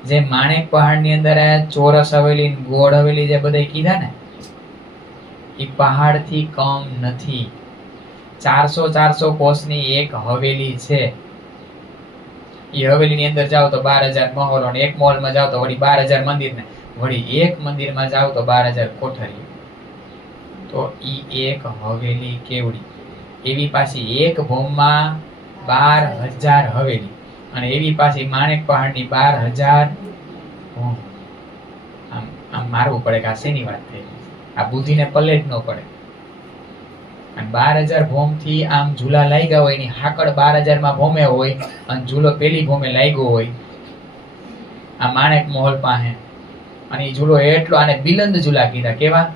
જે માણેક પહાડ ની અંદર આ ચોરસ હવેલી ને ગોળ હવેલી જે બધા કીધા ને, એ પહાડ થી કમ નથી. 400 કોષની એક હવેલી છે. એ હવેલી ની અંદર જાઓ તો 12,000 મહોલો ને એક મહોલ માં જાઓ તો વળી 12,000 મંદિર ને વળી એક મંદિર માં જાઓ તો 12,000 કોઠારી. તો ઈ એક હવેલી કેવડી. એવી પાછી એક ભૂમમાં 12,000 હવેલી અને એવી પાછી માણેક પહાડની 12,000 ભૂમ. આમ મારવું પડે કે આ શેની વાત થઈ, આ બુદ્ધિને પલ્લે જ ન પડે. અને 12,000 ભોમ થી આમ ઝૂલા લાગ્યા હોય, એની હાકડ 12,000 માં ભોમે હોય અને ઝૂલો પેલી ભોમે લાગ્યો હોય આ માણેક મહોલ પાસે. અને એ ઝૂલો એટલો, આને બિલંદ ઝૂલા કીધા. કેવા?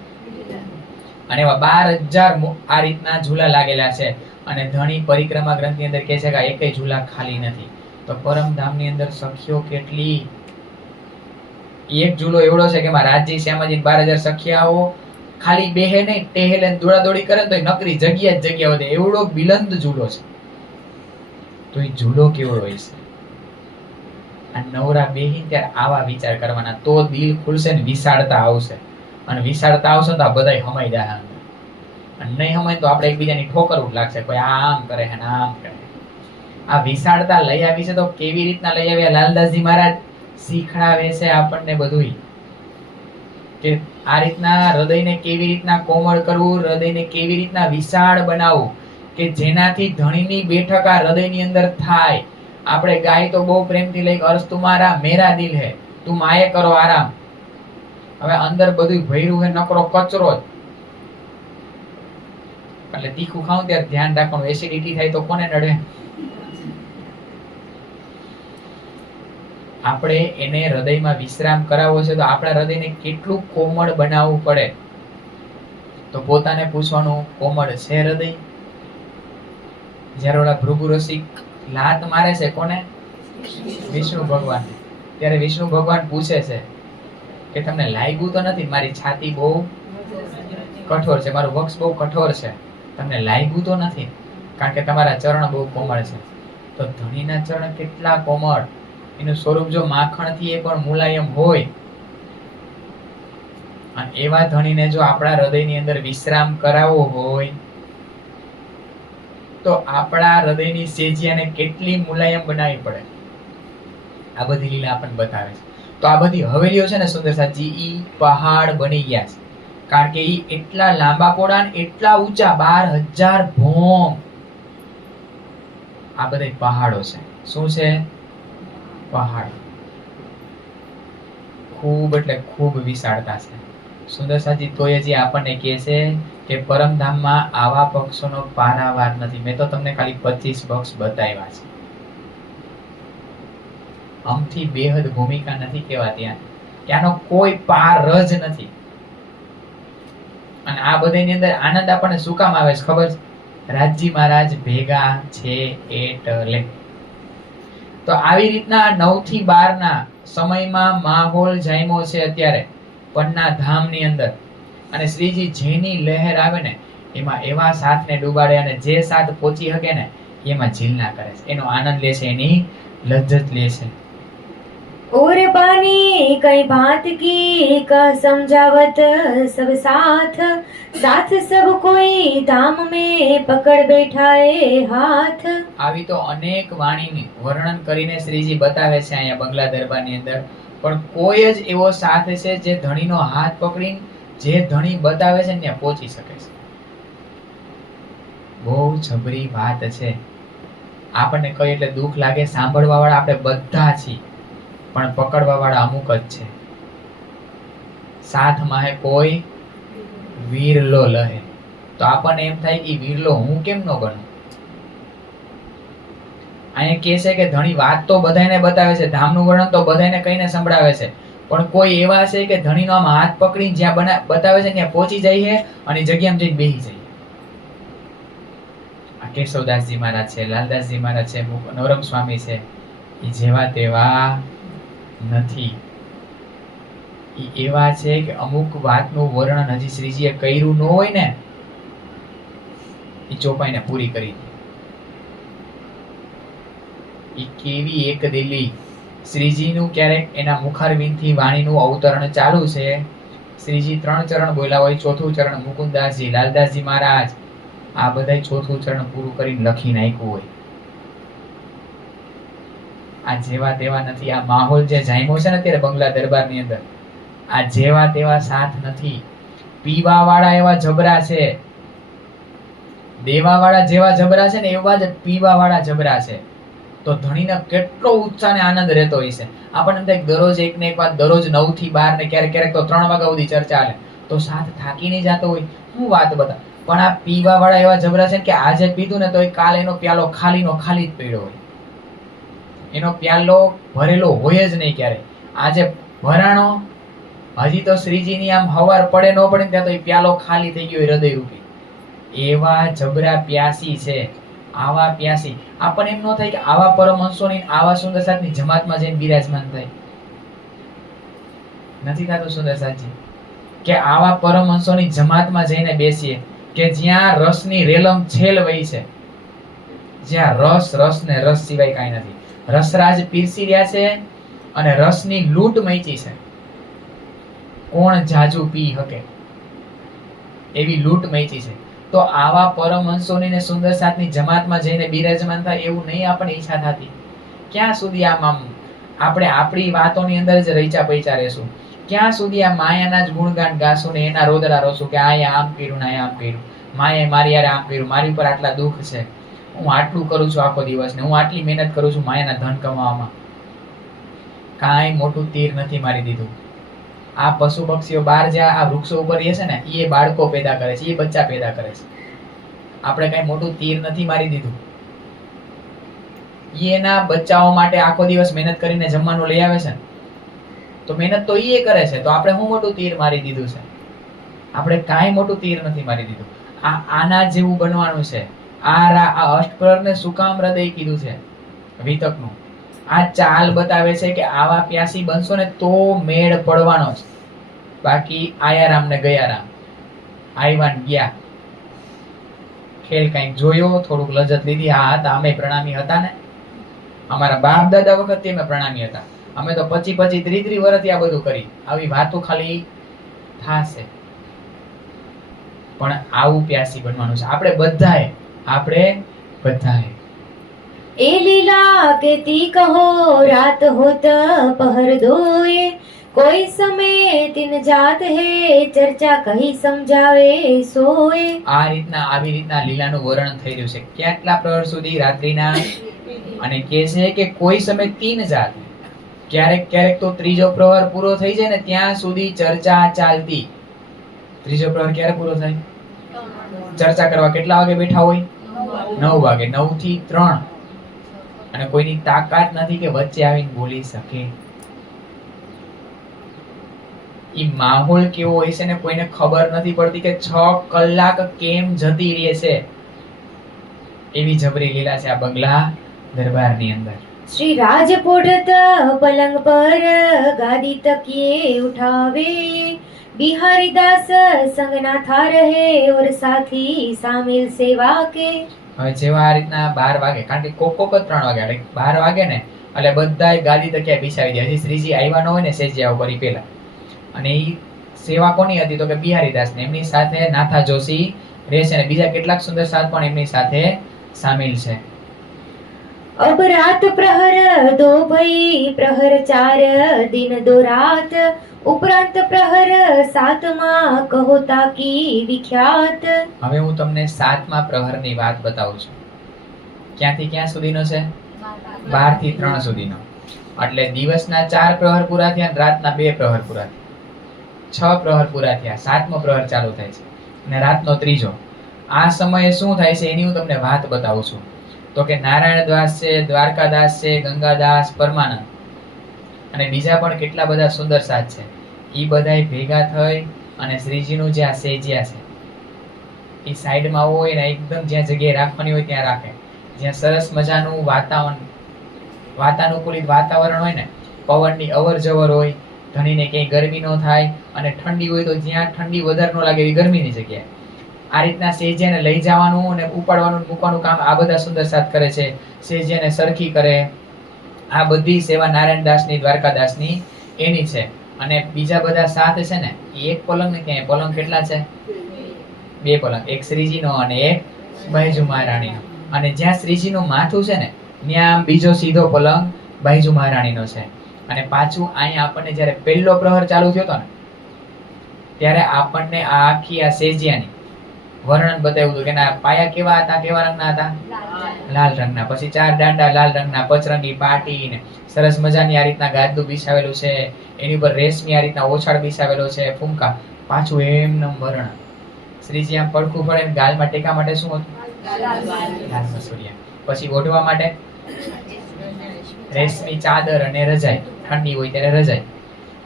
અને એવા 12,000 આ રીતના ઝૂલા લાગેલા છે. અને ધણી પરિક્રમા ગ્રંથ ની અંદર કહે છે કે એકેય ઝૂલા ખાલી નથી. તો પરમધામ ની અંદર સખીઓ કેટલી! એક ઝૂલો એવડો છે કે એમાં રાજજી શ્યામાજી 12,000 સખિયાઓ ખાલી બેહે નહીં, ટેહેલે દોડા દોડી કરે તો નકરી જગ્યા જ જગ્યા વધે. એવડો બિલંદ ઝૂલો છે. તો એ ઝૂલો કેવો હોય છે? આ નવરા બેહી ત્યારે આવા વિચાર કરવાના, તો દિલ ખુલશે ને વિશાળતા આવશે. અને વિશાળતા આવશે તો આ બધાય હમાઈ જાય અંદર. અને નહીં હમાય તો આપણે એકબીજાની ઠોકરવું લાગશે, કોઈ આમ કરે છે ને આમ કરે. આ વિશાળતા લઈ આવી છે તો કેવી રીતના લઈ આવ્યા? લાલદાસજી મહારાજ શીખડાવે છે આપણને બધુંય કે આ રીતના હૃદયને કેવી રીતના કોમળ કરવું, હૃદયને કેવી રીતના વિશાળ બનાવવું કે જેનાથી ધણીની બેઠક આ હૃદયની અંદર થાય. આપણે ગાય તો બહુ પ્રેમથી લઈ અર્શ તુમારા મેરા દિલ હે, તું માયે કરો આરામ. હવે અંદર બધું ભર્યું હે નકરો કચરો જ. એટલે તીખું ખાવું ત્યારે ધ્યાન રાખવાનું, એસિડિટી થાય તો કોને નડે? આપણે એને હૃદયમાં વિશ્રામ કરાવવો છે તો આપણા હૃદયને કેટલું કોમળ બનાવવું પડે. તો પોતાને પૂછવાનું, કોમળ છે હૃદય? જ્યારે ઓલા ભૃગુ રસિક લાત મારે છે કોને? વિષ્ણુ ભગવાન. ત્યારે વિષ્ણુ ભગવાન પૂછે છે કે તમને લાગ્યું તો નથી મારી છાતી બહુ કઠોર છે, મારું વક્ષ બહુ કઠોર છે, તમને લાગ્યું તો નથી? કારણ કે તમારા ચરણ બહુ કોમળ છે. તો ધણીના ચરણ કેટલા કોમળ! એનું સ્વરૂપ જો માખણથી એ પણ મુલાયમ હોય. અને એવા ધણીને જો આપણા હૃદયની અંદર વિશ્રામ કરાવવો હોય તો આપણા હૃદયની સેજિયાને કેટલી મુલાયમ બનાવવી પડે. આ બધી લીલા આપણને બતાવે છે. તો આ બધી હવેલીઓ છે ને સુંદર સાજી, ઈ પહાડ બની ગયા છે. કારણ કે ઈ એટલા લાંબા પોડા ને એટલા ઊંચા, 12,000 ભોમ. આ બધા પહાડો છે. શું છે? પહાડ. ખૂબ એટલે ખૂબ વિશાળતા છે. સુંદર સાજી તોય હજી આપણને કહે છે કે પરમધામમાં આવા પક્ષોનો પારાવાર નથી. મેં તો તમને ખાલી 25 પક્ષ બતાવ્યા છે. આમથી બેહદ ભૂમિકા નથી કહેવાતી કે આનો કોઈ પાર જ નથી. અને આ બધાની અંદર આનંદ આપણને શું કામ આવે છે ખબર છે? રાજજી મહારાજ ભેગા છે એટલે. તો આવી રીતના 9 થી 12 ના સમયમાં માહોલ જામ્યો છે અત્યારે પન્ના ધામની અંદર. અને શ્રીજી જેની લહેર આવે ને એમાં એવા સાથને ડૂબાડે અને જે સાથ પહોંચી શકે ને એમાં ઝીલના કરે છે, એનો આનંદ લે છે, એની લજ્જત લે છે. और बानी कई बात की का समझावत सब साथ, साथ सब कोई धाम में पकड़ बैठाए हाथ. આવી તો અનેક વાણીની વર્ણન કરીને શ્રીજી બતાવે છે અહીંયા બંગલા દરબારની અંદર. પણ કોઈ જ એવો સાથ છે જે ધણીનો હાથ પકડીને જે ધણી બતાવે છે ત્યાં પહોંચી શકે છે. બહુ જબરી વાત છે. આપણને કઈ એટલે દુઃખ લાગે, સાંભળવા વાળા આપણે બધા છીએ પણ પકડવા વાળા અમુક જ છે. સાથ માહે કોઈ વીરલો લહે. તો આપણને એમ થાય કે વીરલો હું કેમ ન બનું? અહીંયા કહે છે કે ધણી વાત તો બધાને બતાવે છે, ધામનું વર્ણન તો બધાને કહીને સંભળાવે છે, પણ કોઈ એવા છે કે ધણીનો આમ હાથ પકડીને જ્યાં બતાવે છે ત્યાં પહોંચી જાય છે અને જગ્યામાં જઈને બેસી જાય. આ કેશવદાસજી મહારાજ છે, લાલદાસજી મહારાજ છે, નવરમ સ્વામી છે, એ જેવા તેવા નથી. એ એવા છે કે અમુક વાતનું વર્ણન હજી શ્રીજીએ કર્યું ન હોય ને એ ચોપાઈને પૂરી કરી દે. એ કેવી એક દિલી શ્રીજીનું ક્યારેક એના મુખારવિંદથી વાણીનું અવતરણ ચાલુ છે. શ્રીજી 3 ચરણ બોલ્યા હોય, ચોથું ચરણ મુકુંદાસજી, લાલદાસજી મહારાજ, આ બધાય ચોથું ચરણ પૂરું કરીને લખી નાખ્યું હોય. આ જેવા તેવા નથી. આ માહોલ જે જામ્યો છે ને અત્યારે બંગલા દરબારની અંદર, આ જેવા તેવા સાથ નથી. પીવા વાળા એવા જબરા છે, દેવા વાળા જેવા જબરા છે ને એવા જ પીવા વાળા જબરા છે. તો ધણીને કેટલો ઉત્સાહ ને આનંદ રહેતો હોય છે. આપણને તો દરરોજ એક ને એક વાત, દરરોજ 9 થી 12 ને ક્યારેક તો 3 વાગ્યા સુધી ચર્ચા હાલે, તો સાથ થાકી નહીં જતો હોય. શું વાત બતા. પણ આ પીવા વાળા એવા જબરા છે કે આજે પીધું ને તો કાલ એનો પ્યાલો ખાલી નો ખાલી જ પડ્યો હોય, એનો પ્યાલો ભરેલો હોય જ નહીં ક્યારે. આજે ભરાણો, હજી તો શ્રીજીની આમ હવાર પડે ન પડે ત્યાં તો એ પ્યાલો ખાલી થઈ ગયો હૃદય રૂપી. એવા જબરા પ્યાસી છે. આવા પ્યાસી આપણને એમ ન થાય કે આવા પરમહંસોની આવા સુંદર સાથની જમાતમાં જઈને બિરાજમાન થાય? નથી થતું સુંદર સાથજી કે આવા પરમહંસોની જમાતમાં જઈને બેસીએ કે જ્યાં રસની રેલમ છેલ વહી છે, જ્યાં રસ ને રસ સિવાય કાંઈ નથી. રસરાજ પીરસી રહ્યા છે અને રસની લૂંટ મચી છે. કોણ જાજુ પી શકે એવી લૂંટ મચી છે. તો આવા પરમહંસોની ને સુંદર સાથની જમાતમાં જઈને બિરાજમાન થાય એવું નહીં આપણે ઈચ્છા થતી? ક્યાં સુધી આમ આપણે આપણી વાતોની અંદર જ રહીચા પૈચા રહેશું? ક્યાં સુધી આ માયાના જ ગુણગાન ગાશું ને એના રોદડા રોશું કે આયા આમ કર્યું ને આયા આમ કર્યું, માયાએ મારી યારે આમ કર્યું, મારી ઉપર આટલા દુઃખ છે, હું આટલું કરું છું આખો દિવસ ને હું આટલી મહેનત કરું છું માયાના ધન કમાવામાં, કાંઈ મોટું તીર નથી મારી દીધું. આ પશુ પક્ષીઓ બહાર જ્યાં આ વૃક્ષો ઉપર રહે છે ને, એ બાળકો પેદા કરે છે, એ બચ્ચા પેદા કરે છે. આપણે કઈ મોટું તીર નથી મારી દીધું. એના બચ્ચાઓ માટે આખો દિવસ મહેનત કરીને જમવાનું લઈ આવે છે, તો મહેનત તો એ કરે છે, તો આપણે શું મોટું તીર મારી દીધું છે? આપણે કાંઈ મોટું તીર નથી મારી દીધું. આના જેવું બનવાનું છે. આ અષ્ટપ્રહરને શું કામ હૃદય કીધું છે વિતકનું? આ ચાલ બતાવે છે કે આવા પ્યાસી બનશો ને તો મેળ પડવાનો છે. બાકી આયારામ ને ગયારામ, આયવાન ગયા, ખેલ કઈક જોયો, થોડુંક લજ્જત લીધી. હા હતા, અમે પ્રણામી હતા ને, અમારા બાપ દાદા વખત અમે પ્રણામી હતા. અમે તો 25 30 વર્ષથી આ બધું કરી. આવી વાતો ખાલી થાશે, પણ આવું પ્યાસી બનવાનું છે આપણે બધાએ. ए लीला केती कहो रात होत पहर दोए, कोई समय तिन जात है चर्चा कही समझावे सोए. આવી રીતના લીલાનું વર્ણન થઈ રહ્યું છે. કેટલા પ્રહર સુધી? રાત્રિના. અને કહે છે કે કોઈ સમય 3 જાત, ક્યારેક તો ત્રીજો પ્રહર પૂરો થઈ જાય ને ત્યાં સુધી ચર્ચા ચાલતી. ત્રીજો પ્રહર ક્યારે પૂરો થાય? ચર્ચા કરવા કેટલા વાગે બેઠા હોય? 9 વાગે. 9 થી 3. અને કોઈની તાકાત નથી કે વચ્ચે આવીને બોલી શકે. ઈ માહોલ કેવો હોય છે ને કોઈને ખબર નથી પડતી કે 6 કલાક કેમ જતી રહે છે. એવી જબરી લીલા છે આ બંગલા દરબારની અંદર. श्री राज पोढ़त पलंग पर गादी तकिए उठावे, बिहारी दास संग ना था रहे और साथी शामिल सेवा के. હવે જેવા આ રીતના 12 વાગે, કારણ કે કોક 3 વાગે, એટલે 12 વાગે ને એટલે બધાય ગાદી તકિયા બિછાવી દે. હજી શ્રીજી આવ્યા ન હોય ને સેજિયા ઉપર પેલા. અને ઈ સેવા કોની હતી તો કે બિહારીદાસ ને, એમની સાથે નાથા જોશી રહે છે, અને બીજા કેટલાક સુંદર સાથ પણ એમની સાથે સામેલ છે. अब रात प्रहर 2 भई प्रहर 4 दिन 2 रात, उपरांत प्रहर 7 कहो ताकी विख्यात. હવે હું તમને 7મા પ્રહરની વાત બતાવું છું. ક્યાંથી ક્યાં સુધીનો છે? 12 થી 3 સુધીનો. એટલે દિવસના 4 પ્રહર પૂરા થયા, રાતના 2 પ્રહર પૂરા થયા, 6 પ્રહર પૂરા થયા, 7મો પ્રહર ચાલુ થાય છે અને રાતનો 3જો. આ સમયે શું થાય છે એની હું તમને વાત બતાવું છું. તો કે નારાયણ દાસ છે, દ્વારકાદાસ છે, ગંગાદાસ, પરમાનંદ અને બીજા પણ કેટલા બધા સુંદર સાથ છે. ઈ બધાય ભેગા થઈ અને શ્રીજીનું જે આ સેજિયા છે એ સાઈડમાં હોય ને એકદમ જ્યાં જગ્યાએ રાખવાની હોય ત્યાં રાખે. જ્યાં સરસ મજાનું વાતાનુકૂલિત વાતાવરણ હોય ને, પવનની અવર જવર હોય, ધણીને ક્યાંય ગરમી ન થાય, અને ઠંડી હોય તો જ્યાં ઠંડી વધારે ન લાગે એવી ગરમીની જગ્યાએ આ રીતના સેજિયાને લઈ જવાનું અને ઉપાડવાનું મૂકવાનું કામ આ બધા સુંદર સાથ કરે છે. સેજિયાને સરખી કરે આ બધી સેવા નારાયણદાસની, દ્વારકાદાસની એની છે. અને બીજા બધા સાથ છે ને એ એક પલંગ ને ક્યાંય પલંગ કેટલા છે? 2 પલંગ, એક શ્રીજીનો અને એક બાઈજુ મહારાણીનો. અને જ્યાં શ્રીજીનું માથું છે ને ત્યાં બીજો સીધો પલંગ બાઈજુ મહારાણીનો છે. અને પાછું અહીંયા આપણને જ્યારે પહેલો પ્રહર ચાલુ થયો હતો ને ત્યારે આપણને આ આખી આ સેજિયાની વર્ણન બતાવ્યું હતું કે ના પાયા કેવા હતા, કેવા રંગના હતા? લાલ રંગના. પછી 4 દાંડા લાલ રંગના, પચરંગી પાટી ને સરસ મજાની આ રીતના ગાદલું બિછાવેલું છે, એની ઉપર રેશમી આ રીતના ઓછાળ બિછાવેલો છે, ફૂમકા. પાછું એમનું વર્ણન. શ્રીજી આમ પડખું પડે ને ગાલમાં ટેકા માટે શું હતું? લાલ મસૂરિયા. પછી ઓઢવા માટે રેશમી ચાદર અને રજાઈ, ઠંડી હોય ત્યારે રજાઈ.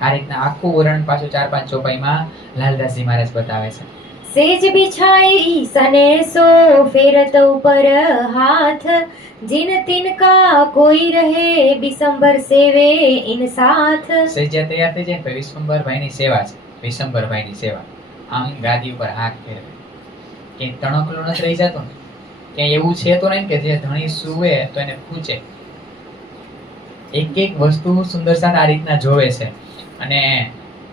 આ રીતના આખું વર્ણન પાછું 4-5 ચોપાઈમાં લાલદાસજી મહારાજ બતાવે છે. सेज बिछाई सने सो फेरत ऊपर हाथ जिन तिनका कोई रहे बिसंबर सेवे इन साथ. સેજ્યા તૈયાર થઈ જાય તો વિશ્વંભરભાઈની સેવા છે. વિશ્વંભરભાઈની સેવા આમ ગાદી ઉપર હાથ ફેરવે. કે તણકલો નથી રહી જતો ને ક્યાંય એવું છે તો નહીં કે જે ધણી સુવે તો એને પૂછે. એક એક વસ્તુ સુંદર સાથ આ રીતના જોવે છે. અને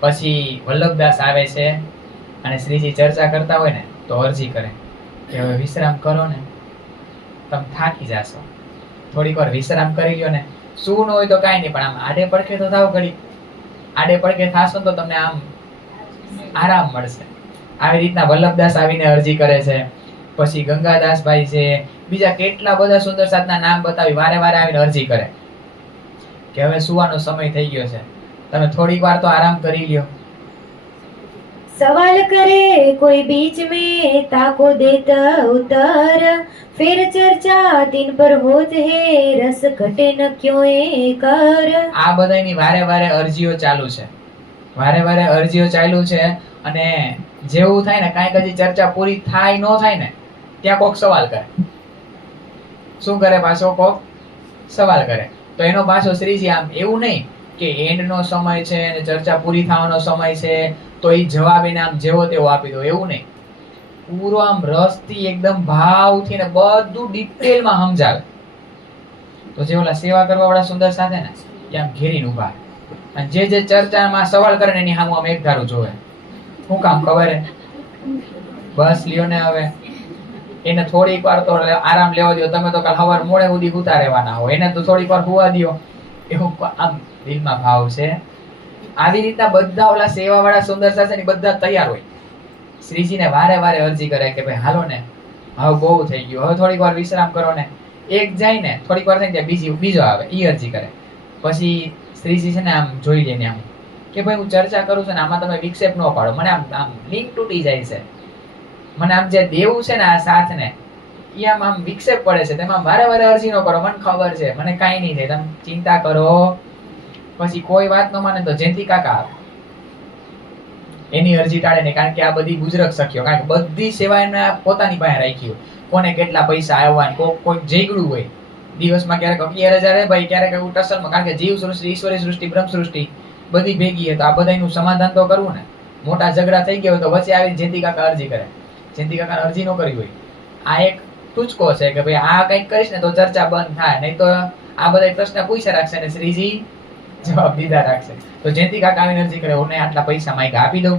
પછી વલ્લભદાસ આવે છે અને શ્રીજી ચર્ચા કરતા હોય ને તો અરજી કરે કે હવે વિશ્રામ કરો ને, તમે થાકી જાશો, થોડીક વાર વિશ્રામ કરી લ્યો ને. શું ન હોય તો કાંઈ નહીં, પણ આમ આડે પડખે તો થાવ ઘડી. આડે પડખે થાશો તો તમને આમ આરામ મળશે. આવી રીતના વલ્લભદાસ આવીને અરજી કરે છે. પછી ગંગાદાસભાઈ છે, બીજા કેટલા બધા સુંદર સાતના નામ બતાવી વારે વારે આવીને અરજી કરે કે હવે સુવાનો સમય થઈ ગયો છે, તમે થોડીક વાર તો આરામ કરી લ્યો. सवाल करे कोई बीच में ताको देता उतर फिर चर्चा दिन पर होत है रस घटे न क्यों ए कर. આ બધાની વારે વારે અરજીઓ ચાલુ છે. વારે વારે અરજીઓ ચાલુ છે. અને જેવું થાય ને કાંઈક હજી ચર્ચા પૂરી થાય ન થાય ને ત્યાં કોક સવાલ કરે. શું કરે? પાછો કોક સવાલ કરે. તો એનો પાછો શ્રીજી આમ એવું નહીં કે એન્ડ નો સમય છે અને ચર્ચા પૂરી થવાનો સમય છે તો એ જવાબ એને આમ જેવો તેવો આપી દો, એવું નહીં. પૂરો આમ રસથી એકદમ ભાવથી ને બધું ડિટેલમાં સમજાવે. તો જે ઓલા સેવા કરવા વાળા સુંદર સાથે ને એ આમ ઘેરીને ઉભા અને જે જે ચર્ચામાં સવાલ કરે ને એની સામે આમ એક ધારું જોવે. શું કામ ખબર હે? બસ લ્યો ને હવે એને થોડીક વાર તો આરામ લેવા દો. તમે તો કાલ સવાર મોડે સુધી ઉતા રહેવાના હો, એને તો થોડીક વાર હુવા દો. એવું આમ દિલમાં ભાવ છે. આવી રીતના બધા ઓલા સેવા વાળા સુંદર સાથે બધા તૈયાર હોય. શ્રીજીને વારે વારે અરજી કરે કે ભાઈ હાલો ને, હવે બહુ થઈ ગયું, હવે થોડીક વાર વિશ્રામ કરો ને. એક જાય ને થોડીક વાર થઈ જાય બીજો આવે, ઈ અરજી કરે. પછી શ્રીજી છે ને આમ જોઈ લે ને આમ કે ભાઈ હું ચર્ચા કરું છું ને આમાં તમે વિક્ષેપ ન પાડો, મને આમ આમ લિંક તૂટી જાય છે, મને આમ જે દેવું છે ને આ સાથ ને એ આમ આમ વિક્ષેપ પડે છે, તેમાં વારે વારે અરજી ન કરો, મને ખબર છે મને કાંઈ નહીં થાય, તમે ચિંતા કરો. પછી કોઈ વાત ન માને તો જયંતિ કાકા આવે, એની અરજી ટાળે ને, કારણ કે આ બધી ગુજરક શક્યો, કારણ કે બધી સેવા એને પોતાની પાસે રાખી હોય. કોને કેટલા પૈસા આવ્યા, કોઈ જઈગડું હોય દિવસમાં, ક્યારેક 11,000 ભાઈ, ક્યારેક એવું ટસલમાં, કારણ કે જીવ સૃષ્ટિ, ઈશ્વરી સૃષ્ટિ, બ્રહ્મ સૃષ્ટિ બધી ભેગી છે તો આ બધાનું સમાધાન તો કરવું ને. મોટા ઝઘડા થઈ ગયા હોય તો વચ્ચે આવી જયંતિ કાકા અરજી કરે. જયંતિ કાકા અરજી ન કરી હોય, આ એક ટૂચકો છે કે ભાઈ આ કંઈક કરીશ ને તો ચર્ચા બંધ થાય, નહીં તો આ બધા પ્રશ્ન પૂછ્યા રાખશે ને શ્રીજી જવાબ દીધા રાખશે. તો જયંતિ કાકા આવીને અરજી કરે, ઓને આટલા પૈસા માંગ્યા આપી દઉં.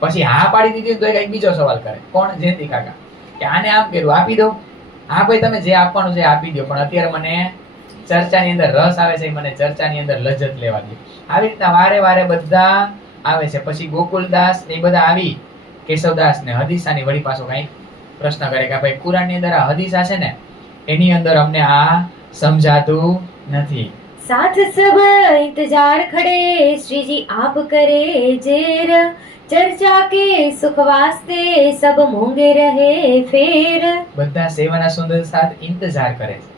પછી હા પાડી દીધી તો કઈક બીજો સવાલ કરે. કોણ? જયંતિ કાકા, કે આને આમ કર્યું આપી દઉં. હા ભાઈ તમે જે આપવાનું છે આપી દો, પણ અત્યારે મને ચર્ચાની અંદર રસ આવે છે, મને ચર્ચાની અંદર લજ્જત લેવા દો. આવી રીતના વારે વારે બધા આવે છે. પછી ગોકુલદાસ ને બધા આવી કેશવદાસ ને હદીસાની વળી પાછો કઈ પ્રશ્ન કરે કે ભાઈ કુરાનની અંદર આ હદીસા છે ને એની અંદર અમને આ સમજાતું નથી. साथ सब इंतजार खड़े श्री जी आप करे जेर चर्चा के सुख वास्ते सब मूंगे रहे फेर. બધા સેવાના સુંદર સાથ ઇંતજાર કરે છે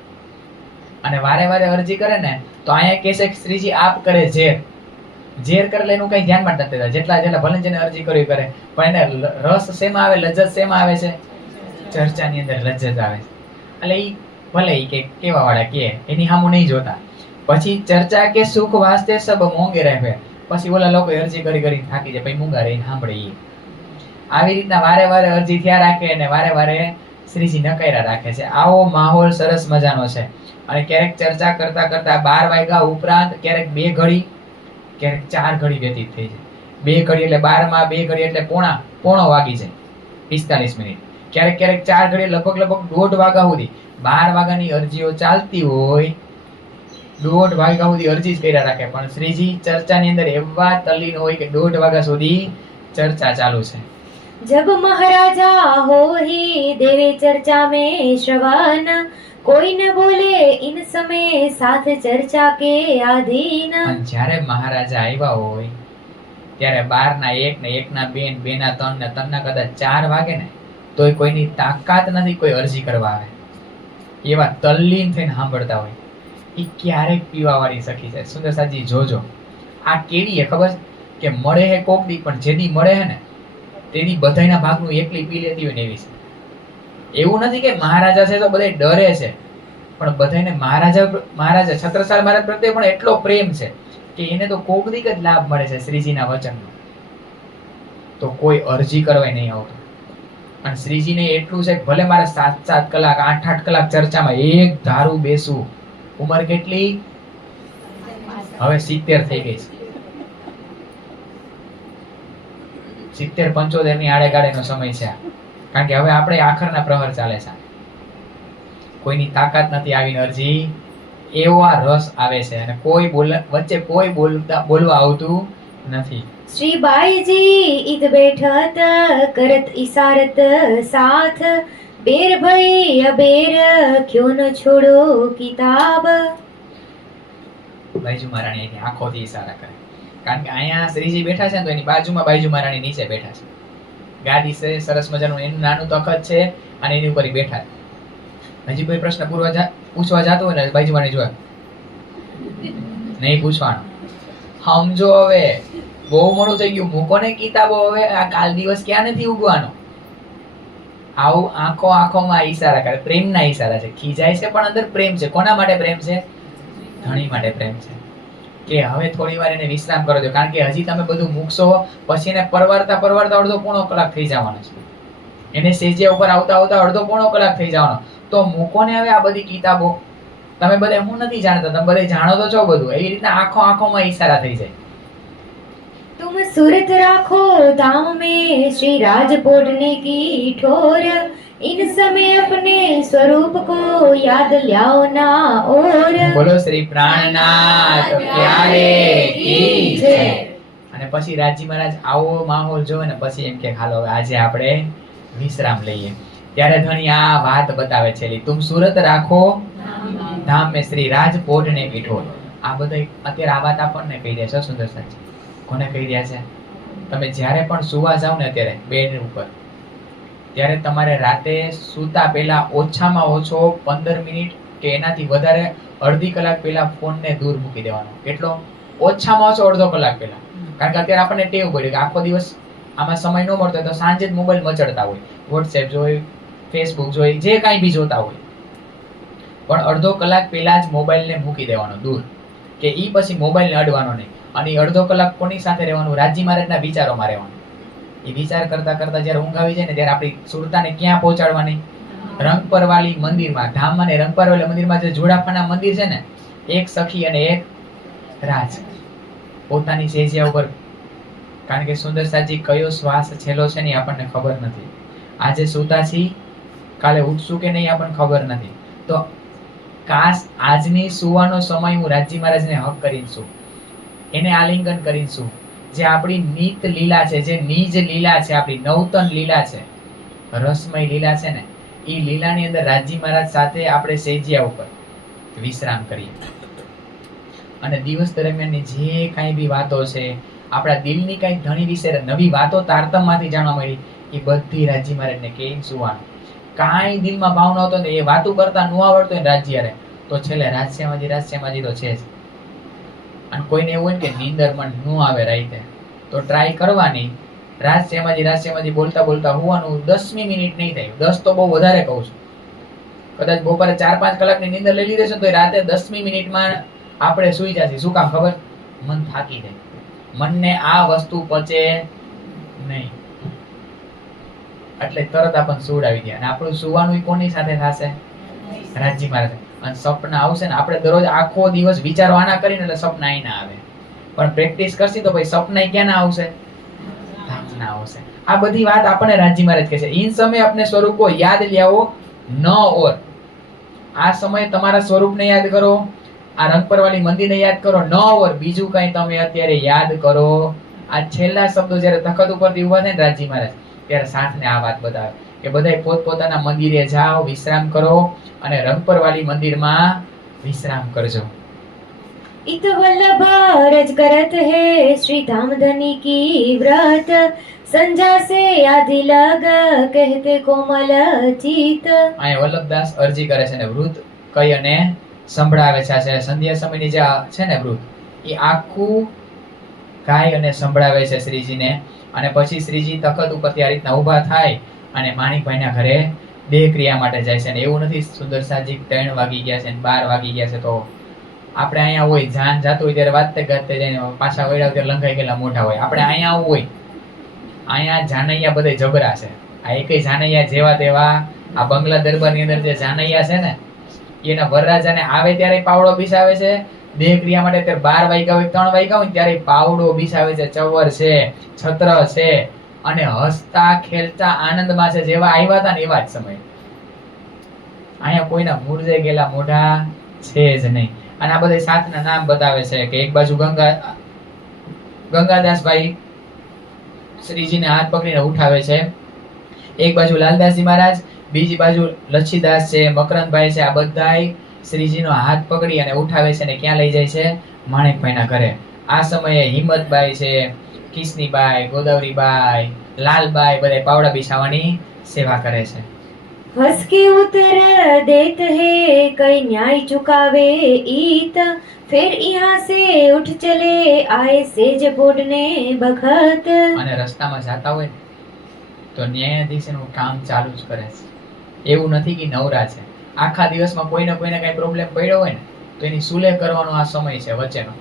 અને વારે વારે અરજી કરે ને તો અહીંયા કહે છે કે શ્રીજી આપ કરે ઝેર. ઝેર કરે એનું કઈ ધ્યાનમાં નથી દેતા. જેટલા જેટલા ભલે જેને અરજી કરવી કરે, પણ એને રસ શેમાં આવે, લજ્જત શેમાં આવે છે? ચર્ચાની અંદર લજ્જત આવે છે. એટલે ઈ ભલે ઈ કે કેવા વાળા કે એની સામું નહીં જોતા. પછી ચર્ચા કે સુખ વાસ્તે સબ મોંઘે રહે. પછી ઓલા લોકો અરજી કરી કરી થાકી જાય, પછી મૂંગા રહીને સાંભળે. આવી રીતના વારે વારે અરજી થયા રાખે અને વારે વારે શ્રીજી નકાયરા રાખે છે. આવો માહોલ સરસ મજાનો છે. અને ક્યારેક ચર્ચા કરતા કરતા 12 વાગ્યા ઉપરાંત ક્યારેક 2 ઘડી, ક્યારેક 4 ઘડી વ્યતીત થઈ જાય. 2 ઘડી એટલે 12 માં 2 ઘડી એટલે પોણો વાગી જાય, 45 મિનિટ. ક્યારેક ક્યારેક 4 ઘડી લગભગ 1.5 વાગ્યા સુધી. 12 વાગ્યાની અરજીઓ ચાલતી હોય, 1.5 વાગ્યા સુધી અરજી જ કર્યા રાખે, પણ શ્રીજી ચર્ચાની અંદર એવા તલ્લીન હોય કે 1.5 વાગ્યા સુધી ચર્ચા ચાલુ છે. जब महाराजा हो ही देवे चर्चा में श्रवण, कोई न बोले इन समय साथ चर्चा के आधीन. અને જ્યારે મહારાજા આવ્યા હોય ત્યારે 12 ના 1 ને 1 ના 2 ને 2 ના 3 ને 3 ના કદાચ 4 વાગે ને તોય કોઈની તાકાત નથી કોઈ અરજી કરવા આવે. એવા તલ્લીન થઈને સાંભળતા હોય. એ ક્યારેક પીવાવાળી સખી છે. સુંદરસાજી જોજો, આ કેવી હે ખબર કે મળે હે કોક દી, પણ જેદી મળે હે ને તેની બધાયના ભાગનું એકલી પી લેતી હોય ને એવી છે. એવું નથી કે મહારાજા છે તો બધા ડરે છે, પણ બધાને મહારાજા છત્રસાલ મહારાજ પ્રત્યે પણ એટલો પ્રેમ છે કે એને તો કોક દીક જ લાભ મળે છે શ્રીજીના વચનનો. તો કોઈ અરજી કરવાય નહીં આવતો. અને શ્રીજીને એટલું છે કે ભલે મારે 7-7 કલાક 8-8 કલાક ચર્ચામાં એક ધારું બેસવું. ઉંમર કેટલી? હવે 70 થઈ ગઈ છે. 70-75 ની આડેગાડેનો સમય છે. કારણ કે હવે આપણે આખરના પ્રહર ચાલે છે. કોઈની તાકાત નથી આવીને અરજી, એવો આ રસ આવે છે. અને કોઈ વચ્ચે કોઈ બોલવા આવતું નથી. श्री बाई जी इत बैठत करत इशारत साथ, बेर भई अबेर क्यों न छोड़ो किताब. બાઈજુ મહારાણી એની આંખોથી ઈશારા કરે. કારણ કે અહીંયા શ્રીજી બેઠા છે ને તો એની બાજુમાં બાઈજુ મહારાણી નીચે બેઠા છે. ગાદી છે સરસ મજાનું, એનું નાનું તખત છે અને એની ઉપર બેઠા છે. હજી કોઈ પ્રશ્ન પૂછવા જતો હોય ને બાઈજુ મહારાણી જોવા નહીં પૂછવાનું. સમજો હવે બહુ મોડું થઈ ગયું, મૂકો ને કિતાબો. હવે આ કાલ દિવસ ક્યાં નથી ઉગવાનો. આવું આંખોમાં ઈશારા કરે. પ્રેમના ઈશારા છે. ખીજાય છે પણ અંદર પ્રેમ છે. કોના માટે પ્રેમ છે? ધણી માટે પ્રેમ છે. કે હવે થોડી વાર એને વિશ્રામ કરો દો. કારણ કે હજી તમે બધું મૂકશો પછી એને પરવારતા 1.5 કલાક થઈ જવાનો છે. એને સેજિયા ઉપર આવતા 1.5 કલાક થઈ જવાનો. તો મૂકો ને હવે આ બધી કિતાબો. તમે બધા હું નથી જાણતા, તમે બધા જાણો તો છો બધું. એવી રીતના આંખોમાં ઈશારા થઈ જાય. तुम सूरत राखो दाम में श्री राज पोटने की ठोर, इन समय अपने स्वरूप को याद ल्याओ ना और. બોલો શ્રી પ્રાણનાથ પ્યારે કી જય. અને પછી રાજી મહારાજ આવો માહોલ જોવે ને પછી એમ કે હાલો આજે આપણે વિશ્રામ લઈએ. ત્યારે ધણી આ વાત બતાવે છે, તુમ સુરત રાખો ધામ में શ્રી રાજ પોટને की ठोर. આ બધા અત્યારે આ વાત આપણને કહી રહ્યા છે સુંદર સાચી. કોને કહી રહ્યા છે? તમે જ્યારે પણ સુવા જાવ ને અત્યારે બેડ ઉપર, ત્યારે તમારે રાતે સૂતા પહેલા ઓછામાં ઓછો 15 મિનિટ કે એનાથી વધારે અડધી કલાક પહેલા ફોનને દૂર મૂકી દેવાનો. કેટલો? ઓછામાં ઓછો અડધો કલાક પહેલા. કારણ કે અત્યારે આપણને ટેવ પડી કે આખો દિવસ આમાં સમય ન મળતો હોય તો સાંજે જ મોબાઈલ મચડતા હોય, વોટ્સએપ જોઈ, ફેસબુક જોઈ, જે કાંઈ બી જોતા હોય. પણ અડધો કલાક પહેલા જ મોબાઈલને મૂકી દેવાનો દૂર, કે ઈ પછી મોબાઈલને અડવાનો નહીં. અને અડધો કલાક કોની સાથે રહેવાનું? રાજી મહારાજના વિચારોમાં રહેવાનું. એ વિચાર કરતા કરતા જ્યારે ઊંઘ આવી જાય ને ત્યારે આપણી સુરતાને ક્યાં પહોંચાડવાની? રંગપરવાલી મંદિરમાં, ધામમાં ને રંગપરવાલી મંદિરમાં જે જોડાફાના મંદિર છે ને, એક સખી અને એક રાજ પોતાની સેજિયા ઉપર. કારણ કે સુંદર સાજી કયો શ્વાસ છેલ્લો છે ને આપણને ખબર નથી. આજે સુતા છી, કાલે ઉઠશું કે નહીં આપણને ખબર નથી. તો કાશ આજની સુવાનો સમય હું રાજી મહારાજને હક કરીશું, એને આલિંગન કરીશું. જે આપણી નીત લીલા છે, જે નીજ લીલા છે, આપણી નવતન લીલા છે, રસમય લીલા છે ને, એ લીલાની અંદર રાજી મહારાજ સાથે આપણે સેજિયા ઉપર વિશ્રામ કરીએ. અને દિવસ દરમિયાનની જે કાંઈ બી વાતો છે, આપણા દિલની કાંઈ ધણી વિશે નવી વાતો તારતમમાંથી જાણવા મળી, એ બધી રાજી મહારાજને કહીને સુવાનું. કાંઈ દિલમાં ભાવ નહોતો ને એ વાતો કરતા ન આવડતો હોય રાજી હારે તો છેલ્લે રાજ્યમાજી તો છે જ. અને કોઈને એવું હોય કે નીંદરમાં ન આવે રાઈતે તો ટ્રાય કરવાની. રાજ્યમાજી બોલતા બોલતા હોવાનું 10મી મિનિટ નહીં થાય. 10 તો બહુ વધારે કહું છું. કદાચ બપોરે 4-5 કલાકની નીંદર લઈ લીધી છે તો રાતે 10મી મિનિટમાં આપણે સુઈ જશે. શું કામ ખબર? મન થાકી જાય. મનને આ વસ્તુ પચે નહીં. એટલે તરત આપણને સુવડાવી દે. અને આપણું સુવાનું કોની સાથે થશે? રાજી મહારાજ. અને સપના આવશે ને, આપણે દરરોજ આખો દિવસ વિચારો આના કરીને એટલે સપના આઈ ના આવે, પણ પ્રેક્ટિસ કરશી તો ભાઈ સપના ક્યાં ના આવશે? ધામના આવશે. આ બધી વાત આપણને રાજી મહારાજ કહે છે, इन समय अपने स्वरूप को याद लियाओ न और. આ સમયે તમારા સ્વરૂપને યાદ કરો, આ રંગપર વાળી મંદિરને યાદ કરો, ન ઓર બીજું કઈ તમે અત્યારે યાદ કરો. આ છેલ્લા શબ્દો જ્યારે તખત ઉપરથી ઉભા થાય ને રાજી મહારાજ, ત્યારે સાથને આ વાત બતાવે કે બધાય પોતપોતાના મંદિરે જાઓ, વિશ્રામ કરો અને રંગપર વાળી મંદિરમાં વિશ્રામ કરજો. इत वल्लभ रज करत है श्री धाम धनी की व्रत, संजा से आदि लग कहते कोमल चित. અહીંયા વલ્લભદાસ અરજી કરે છે ને વૃત કઈ અને સંભળાવે છે. આ સંધ્યા સમયની જે છે ને વૃત, એ આખું ગાય અને સંભળાવે છે શ્રીજીને. અને પછી શ્રીજી તખત ઉપરથી આ રીતના ઊભા થાય અને માણિકભાઈના ઘરે દેહ ક્રિયા માટે જાય છે. ને એવું નથી સુંદર સાજી 3 વાગી ગયા છે ને 12 વાગી ગયા છે તો આપણે અહીંયા હોય, જાન જાતું હોય ત્યારે વાતે ગાતે જઈને પાછા વળ્યા ત્યારે લંઘાઈ ગયેલા મોઢા હોય. આપણે અહીંયા આવું હોય, અહીંયા જાનૈયા બધે જબરા છે. આ એકેય જાનૈયા જેવા તેવા આ બંગલા દરબારની અંદર જે જાનૈયા છે ને, એના વરરાજાને આવે ત્યારે પાવડો બિસાવે છે, દેહ ક્રિયા માટે ત્યારે 12 વાગ્યા હોય 3 વાગ્યા હોય ત્યારે પાવડો બિસાવે છે, ચવર છે, છત્ર છે અને હસતા ખેલતા આનંદમાં છે. જેવા આવ્યા હતા ને એવા જ સમય. અહીંયા કોઈના મૂળજાઈ ગયેલા મોઢા છે જ નહીં. અને આ બધા સાથના નામ બતાવે છે કે એક બાજુ ગંગાદાસભાઈ શ્રીજીને હાથ પકડીને ઉઠાવે છે, એક બાજુ લાલદાસજી મહારાજ, બીજી બાજુ લચ્છીદાસ છે, મકરંદભાઈ છે. આ બધાય શ્રીજીનો હાથ પકડી અને ઉઠાવે છે ને ક્યાં લઈ જાય છે? માણેકભાઈના ઘરે. આ સમયે હિંમતબાઈ છે, કિસનીબાઈ, ગોદાવરીબાઈ, લાલબાઈ બધા પાવડા બિછાવવાની સેવા કરે છે. हंस के उतर देत है कई न्याय चुकावे ईत, फिर यहाँ से उठ चले आए सेज बोडने बखत. અને રસ્તામાં જાતા હોય ને તો ન્યાયાધીશનું કામ ચાલુ જ કરે છે. એવું નથી કે નવરા છે. આખા દિવસમાં કોઈને કઈ પ્રોબ્લેમ પડ્યો હોય ને તો એની સુલે કરવાનો આ સમય છે વચ્ચેનો.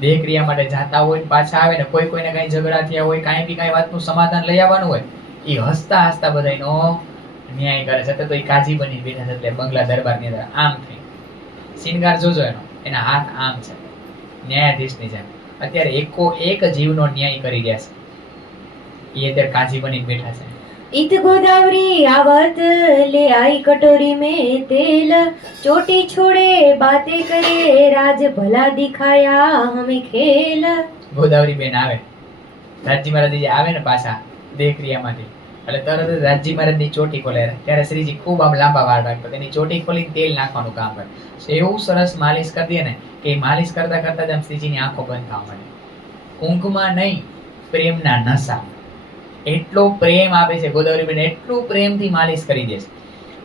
દેહ ક્રિયા માટે જાતા હોય પાછા આવે ને કોઈને કઈ ઝઘડા થયા હોય, કાંઈ બી કઈ વાતનું સમાધાન લઈ આવવાનું હોય, એ હસતા હસતા બધાનો ન્યાય કરે છે. તો એ કાજી બની બેઠા છે. એટલે બંગલા દરબારની અંદર આમ થઈ શિંગાર જોજો એના હાથ આમ છે ન્યાયાધીશની જેમ. અત્યારે એક જીવનો ન્યાય કરી રહ્યા છે. એ અત્યારે કાજી બની બેઠા છે. इत गोदावरी आवत ले आई कटोरी में तेल, चोटी छोड़े बातें करे राज भला दिखाया हमें खेल. ગોદાવરી બેન આવે, રાજી મહારાજ આવે ને પાછા દેહ ક્રિયામાંથી, એટલે તરત જ રાજી મહારાજની ચોટી ખોલે. ત્યારે શ્રીજી ખૂબ આમ લાંબા વાળ રાખતો, તેની ચોટી ખોલી તેલ નાખવાનું કામ કરે. એવું સરસ માલિશ કરી દે ને કે માલિશ કરતા કરતા જ આમ શ્રીજીની આંખો બંધ થવા માંડે. ઊંઘમાં નહીં, પ્રેમના નશા. એટલો પ્રેમ આપે છે ગોદાવરીબેન, એટલું પ્રેમથી માલિશ કરી દે છે.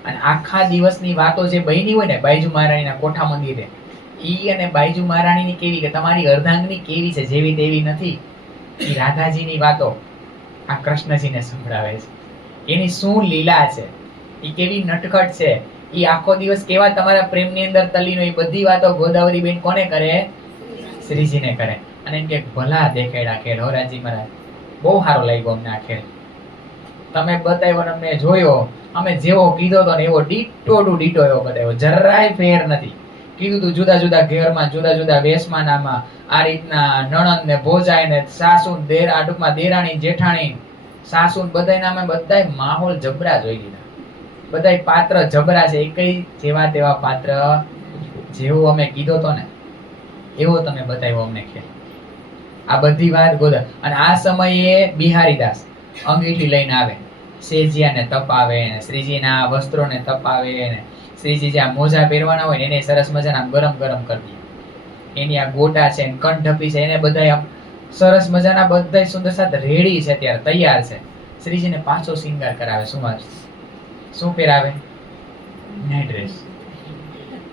અને આખા દિવસની વાતો જે બની હોય ને બાઈજુ મહારાણીના કોઠા મંદિરે, ઈ અને બાઈજુ મહારાણીની કેવી કે તમારી અર્ધાંગની કેવી છે, જેવી તેવી નથી. ઈ રાધાજીની વાતો આ કૃષ્ણજીને સંભળાવે છે. એની શું લીલા છે, ઈ કેવી નટખટ છે, ઈ આખો દિવસ કેવા તમારા પ્રેમની અંદર તલ્લીનો, એ બધી વાતો ગોદાવરીબેન કોને કરે? શ્રીજીને કરે. અને એમ કે ભલા દેખાડ્યા ખેલ હો રાજી મહારાજ, બહુ સારો લાગ્યો અમને આ ખેલ. તમે બતાવ્યો ને અમને જોયો, અમે જેવો કીધો તો ને એવો ડીટો ટુ ડીટો એવો બતાવ્યો, જરાય ફેર નથી. કીધું તું જુદા જુદા ઘેરમાં જુદા જુદા વેશમાં નામાં આ રીતના નણંદ ને ભોજાઈ ને સાસુ દેરા, ટૂંકમાં દેરાણી જેઠાણી સાસુ બધાય નામે બધાય માહોલ જબરા જોઈ લીધા. બધાય પાત્ર જબરા છે. એકઈ જેવા તેવા પાત્ર જેવો અમે કીધો તો ને એવો તમે બતાવ્યો અમને ખેલ. આ બધી વાત ગોદા. અને આ સમયે બિહારીદાસ અંગીઠી લઈને આવે, સેજિયાને તપાવે ને શ્રીજીના વસ્ત્રોને તપાવે ને શ્રીજી જે આ મોજા પહેરવાના હોય ને એને સરસ મજાના ગરમ ગરમ કરી દે. એની આ ગોટા છે, કંઠપી છે, એને બધા સરસ મજાના બધા સુંદર સાથે રેડી છે, ત્યારે તૈયાર છે. શ્રીજીને પાછો શિંગાર કરાવે. શું પહેરાવે? Night dress.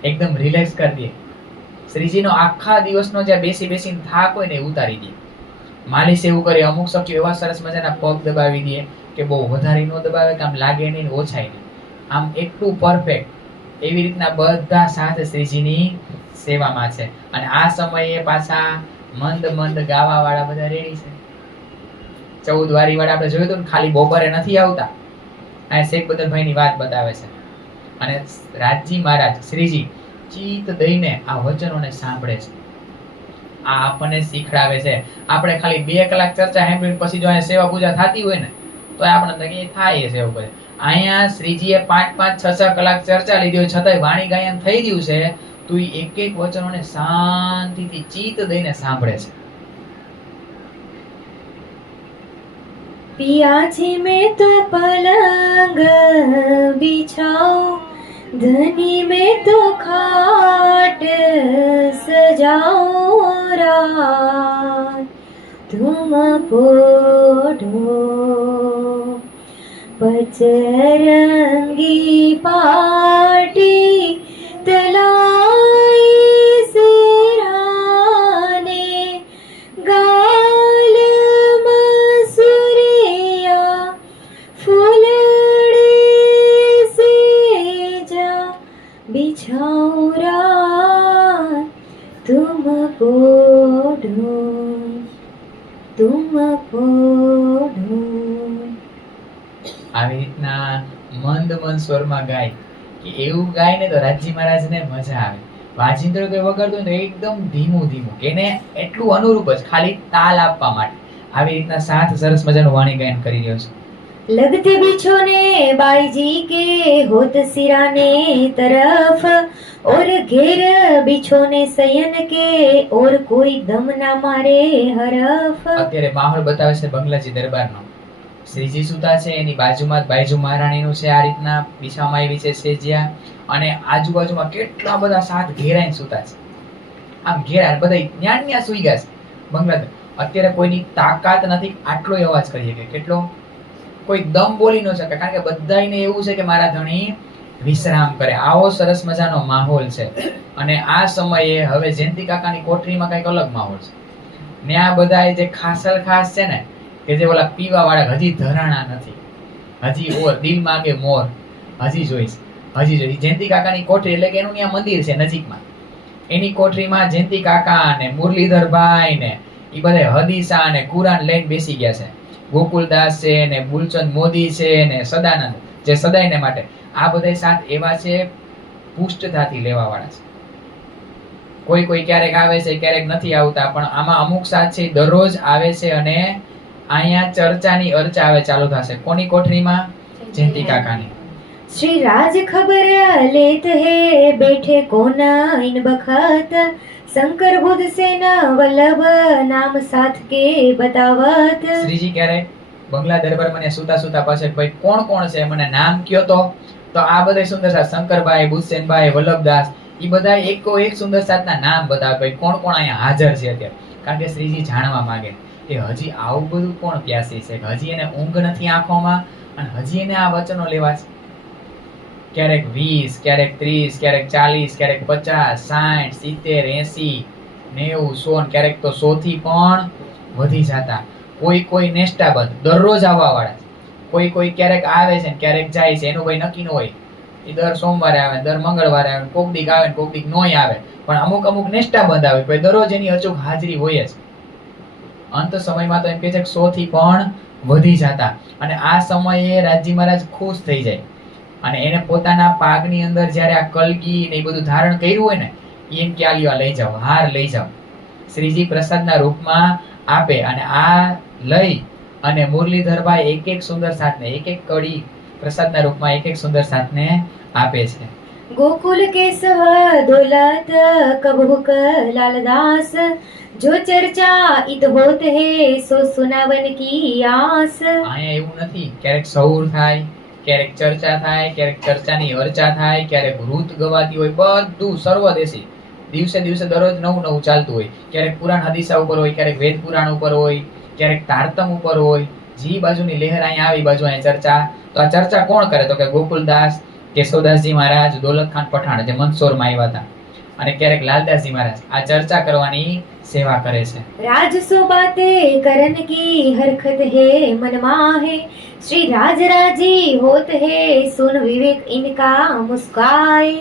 એકદમ રિલેક્સ કરી દે. શ્રીજીનો આખા દિવસનો જે બેસીને થાક હોય ને એ ઉતારી દે. માલિશ એવું કરે, અમુક સખીઓ એવા સરસ મજાના પગ દબાવી દે કે બહુ વધારે ન દબાવે કે આમ લાગે નહીં, ઓછાય નહીં, આમ એટલું પરફેક્ટ. એવી રીતના બધા સાથે શ્રીજીની સેવામાં છે. અને આ સમયે પાછા મંદ મંદ ગાવા વાળા બધા રેડી છે. 14 વારી વાળા આપણે જોયું હતું ને, ખાલી બપોરે નથી આવતા. આ શેખબદરભાઈ ની વાત બતાવે છે. અને રાજજી મહારાજ શ્રીજી ચિત્ત દઈને આ વચનોને સાંભળે છે. આ આપણને શીખડાવે છે. આપણે ખાલી 2 કલાક ચર્ચા સાંભળીને પછી જો અહીંયા સેવા પૂજા થતી હોય ને તો આપણે થાય એ થાય છે એવું કરે. અહીંયા શ્રીજીએ 5-5, 6-6 કલાક ચર્ચા લીધી હોય છતાંય વાણી ગાયન થઈ ગયું છે, તો એ એક એક વચનોને શાંતિથી ચિત્ત દઈને સાંભળે છે. पिया जी मैं तो पलंग बिछाऊं, धनी में तो खाट सजाऊं, रात तुम पोढ़ो पचरंगी पाटी तलाई सिराने गाल मसूरिया फूलड़े से जा बिछाऊं, रात तुम पोढ़ो આવી રીતના મંદ મંદ સ્વરમાં ગાય કે એવું ગાય ને તો રાજજી મહારાજને મજા આવે. વાજિંત્ર કોઈ વગાડતો હોય તો એકદમ ધીમું ધીમું કે એને એટલું અનુરૂપ જ ખાલી તાલ આપવા માટે આવી રીતના સાથ સરસ મજાનું વાણી ગાયન કરી રહ્યો છે. लगते बिछोने बाई जी के होत सिराने तरफ, और घेर बिछोने सयन के और कोई दम ना मारे हरफ. અત્યારે માહોલ બતાવે છે બંગલાજી દરબારનો. શ્રીજી સુતા છે, એની બાજુમાં જ બાયજુ મહારાણીનું છે આ રીતના બિછાવામાં આવી છે સેજિયા, અને આજુબાજુમાં કેટલા બધા સાત ઘેરાઈને સુતા છે. આમ ઘેરા બધા ન્યા સુઈ ગયા છે બંગલા. અત્યારે કોઈની તાકાત નથી આટલો અવાજ કરી શકે. કેટલો? કોઈ દમ બોલી ન શકે, કારણ કે બધાયને એવું છે કે મારા ધણી વિશ્રામ કરે. આવો સરસ મજાનો માહોલ છે. અને આ સમયે હવે જયંતિ કાકાની કોઠરીમાં કઈક અલગ માહોલ છે. ને આ બધા જે ખાસલ ખાસ છે ને, કે જે ઓલા પીવા વાળા હજી ધરાણા નથી, હજી ઓર દિલ માંગે મોર હજી જોઈશ. જયંતિ કાકાની કોઠરી એટલે કે એનું ત્યાં મંદિર છે નજીકમાં. એની કોઠરીમાં જયંતિ કાકા ને મુરલીધરભાઈ ને એ બધા હદીસા ને કુરાન લઈને બેસી ગયા છે. ગોકુલદાસ છે ને બુલચંદ મોદી છે ને સદાનંદ, જે સદાયને માટે આ બધા સાત એવા છે પુષ્ટતાથી લેવા વાળા છે. કોઈ કોઈ ક્યારેક આવે છે, ક્યારેક નથી આવતા, પણ આમાં અમુક સાત છે દરરોજ આવે છે. અને અહીંયા ચર્ચાની અર્ચા આવે ચાલુ થશે. કોની કોઠરીમાં? જયંતિ કાકાની. श्री राज खबर लेत है बैठे कोना इन बखत, शंकर बुध सेना वल्लभ नाम साथ के बतावत. શ્રીજી ક્યારેક બંગલા દરબાર મને સુતા સુતા પાસે ભાઈ કોણ કોણ છે મને નામ કયો તો આ બધા સુંદર સાત શંકરભાઈ, બુધસેનભાઈ, વલ્લભદાસ, એ બધા એકો એક સુંદર સાતના નામ બતાવે ભાઈ કોણ કોણ અહીંયા હાજર છે અત્યારે. કારણ કે શ્રીજી જાણવા માંગે કે હજી આવું બધું કોણ પ્યાસી છે, કે હજી એને ઊંઘ નથી આંખોમાં અને હજી એને આ વચનો લેવા છે. ક્યારેક 20, ક્યારેક 30, ક્યારેક 40, ક્યારેક 50, 60, 70, 80, 90, 100, ક્યારેક તો 100 થી પણ વધી જતા. કોઈ નેસ્ટાબંધ દરરોજ આવવા વાળા. કોઈ ક્યારેક આવે છે ને ક્યારેક જાય છે, એનું કોઈ નક્કી ન હોય. એ દર સોમવારે આવે, દર મંગળવારે આવે, કોક દીક આવે ને કોક દીક નોય આવે, પણ અમુક નેસ્ટાબંધ આવે. કોઈ દરરોજ એની અચૂક હાજરી હોય જ. અંત સમયમાં તો એમ કે છે કે 100 થી પણ વધી જતા. અને આ સમયે રાજજી મહારાજ ખુશ થઈ જાય અને એને પોતાના પાગની અંદર જ્યારે આ કલગી ને એ બધું ધારણ કર્યું હોય ને, એમ કે આ લઈ જાઓ, હાર લઈ જાઓ. શ્રીજી પ્રસાદના રૂપમાં આપે અને આ લઈ અને મુરલીધરભાઈ એક સુંદર સાથને એક કડી પ્રસાદના રૂપમાં એક સુંદર સાથને આપે છે. गोकुल के सह दौलत कबहुक लालदास, जो चर्चा इत होत है સો સુનાવન કી આસ. અહીંયા એવું નથી, ક્યારેક સૌર થાય, ક્યારેક ચર્ચા થાય, ક્યારેક ચર્ચાની અર્ચા થાય, ક્યારેક વૃત ગવાતી હોય, બધું સર્વદેશી દિવસે દરરોજ નવું ચાલતું હોય. ક્યારેક પુરાણ હદીસા ઉપર હોય, ક્યારેક વેદ પુરાણ ઉપર હોય, ક્યારેક તારતમ ઉપર હોય. જી બાજુની લહેર અહીંયા આવી બાજુ અહીંયા ચર્ચા. તો આ ચર્ચા કોણ કરે? તો કે ગોકુલદાસ, કેશવદાસજી મહારાજ, દોલતખાન પઠાણ જે મંદસોરમાં આવ્યા હતા, અને ક્યારેક લાલદાસજી મહારાજ આ ચર્ચા કરવાની સેવા કરે છે. રાજસો બાતે કરન કી હરખત હે મન માહે, શ્રી રાજ રાજી હોત હે સુન વિવેક ઇનકા મુસ્કાય.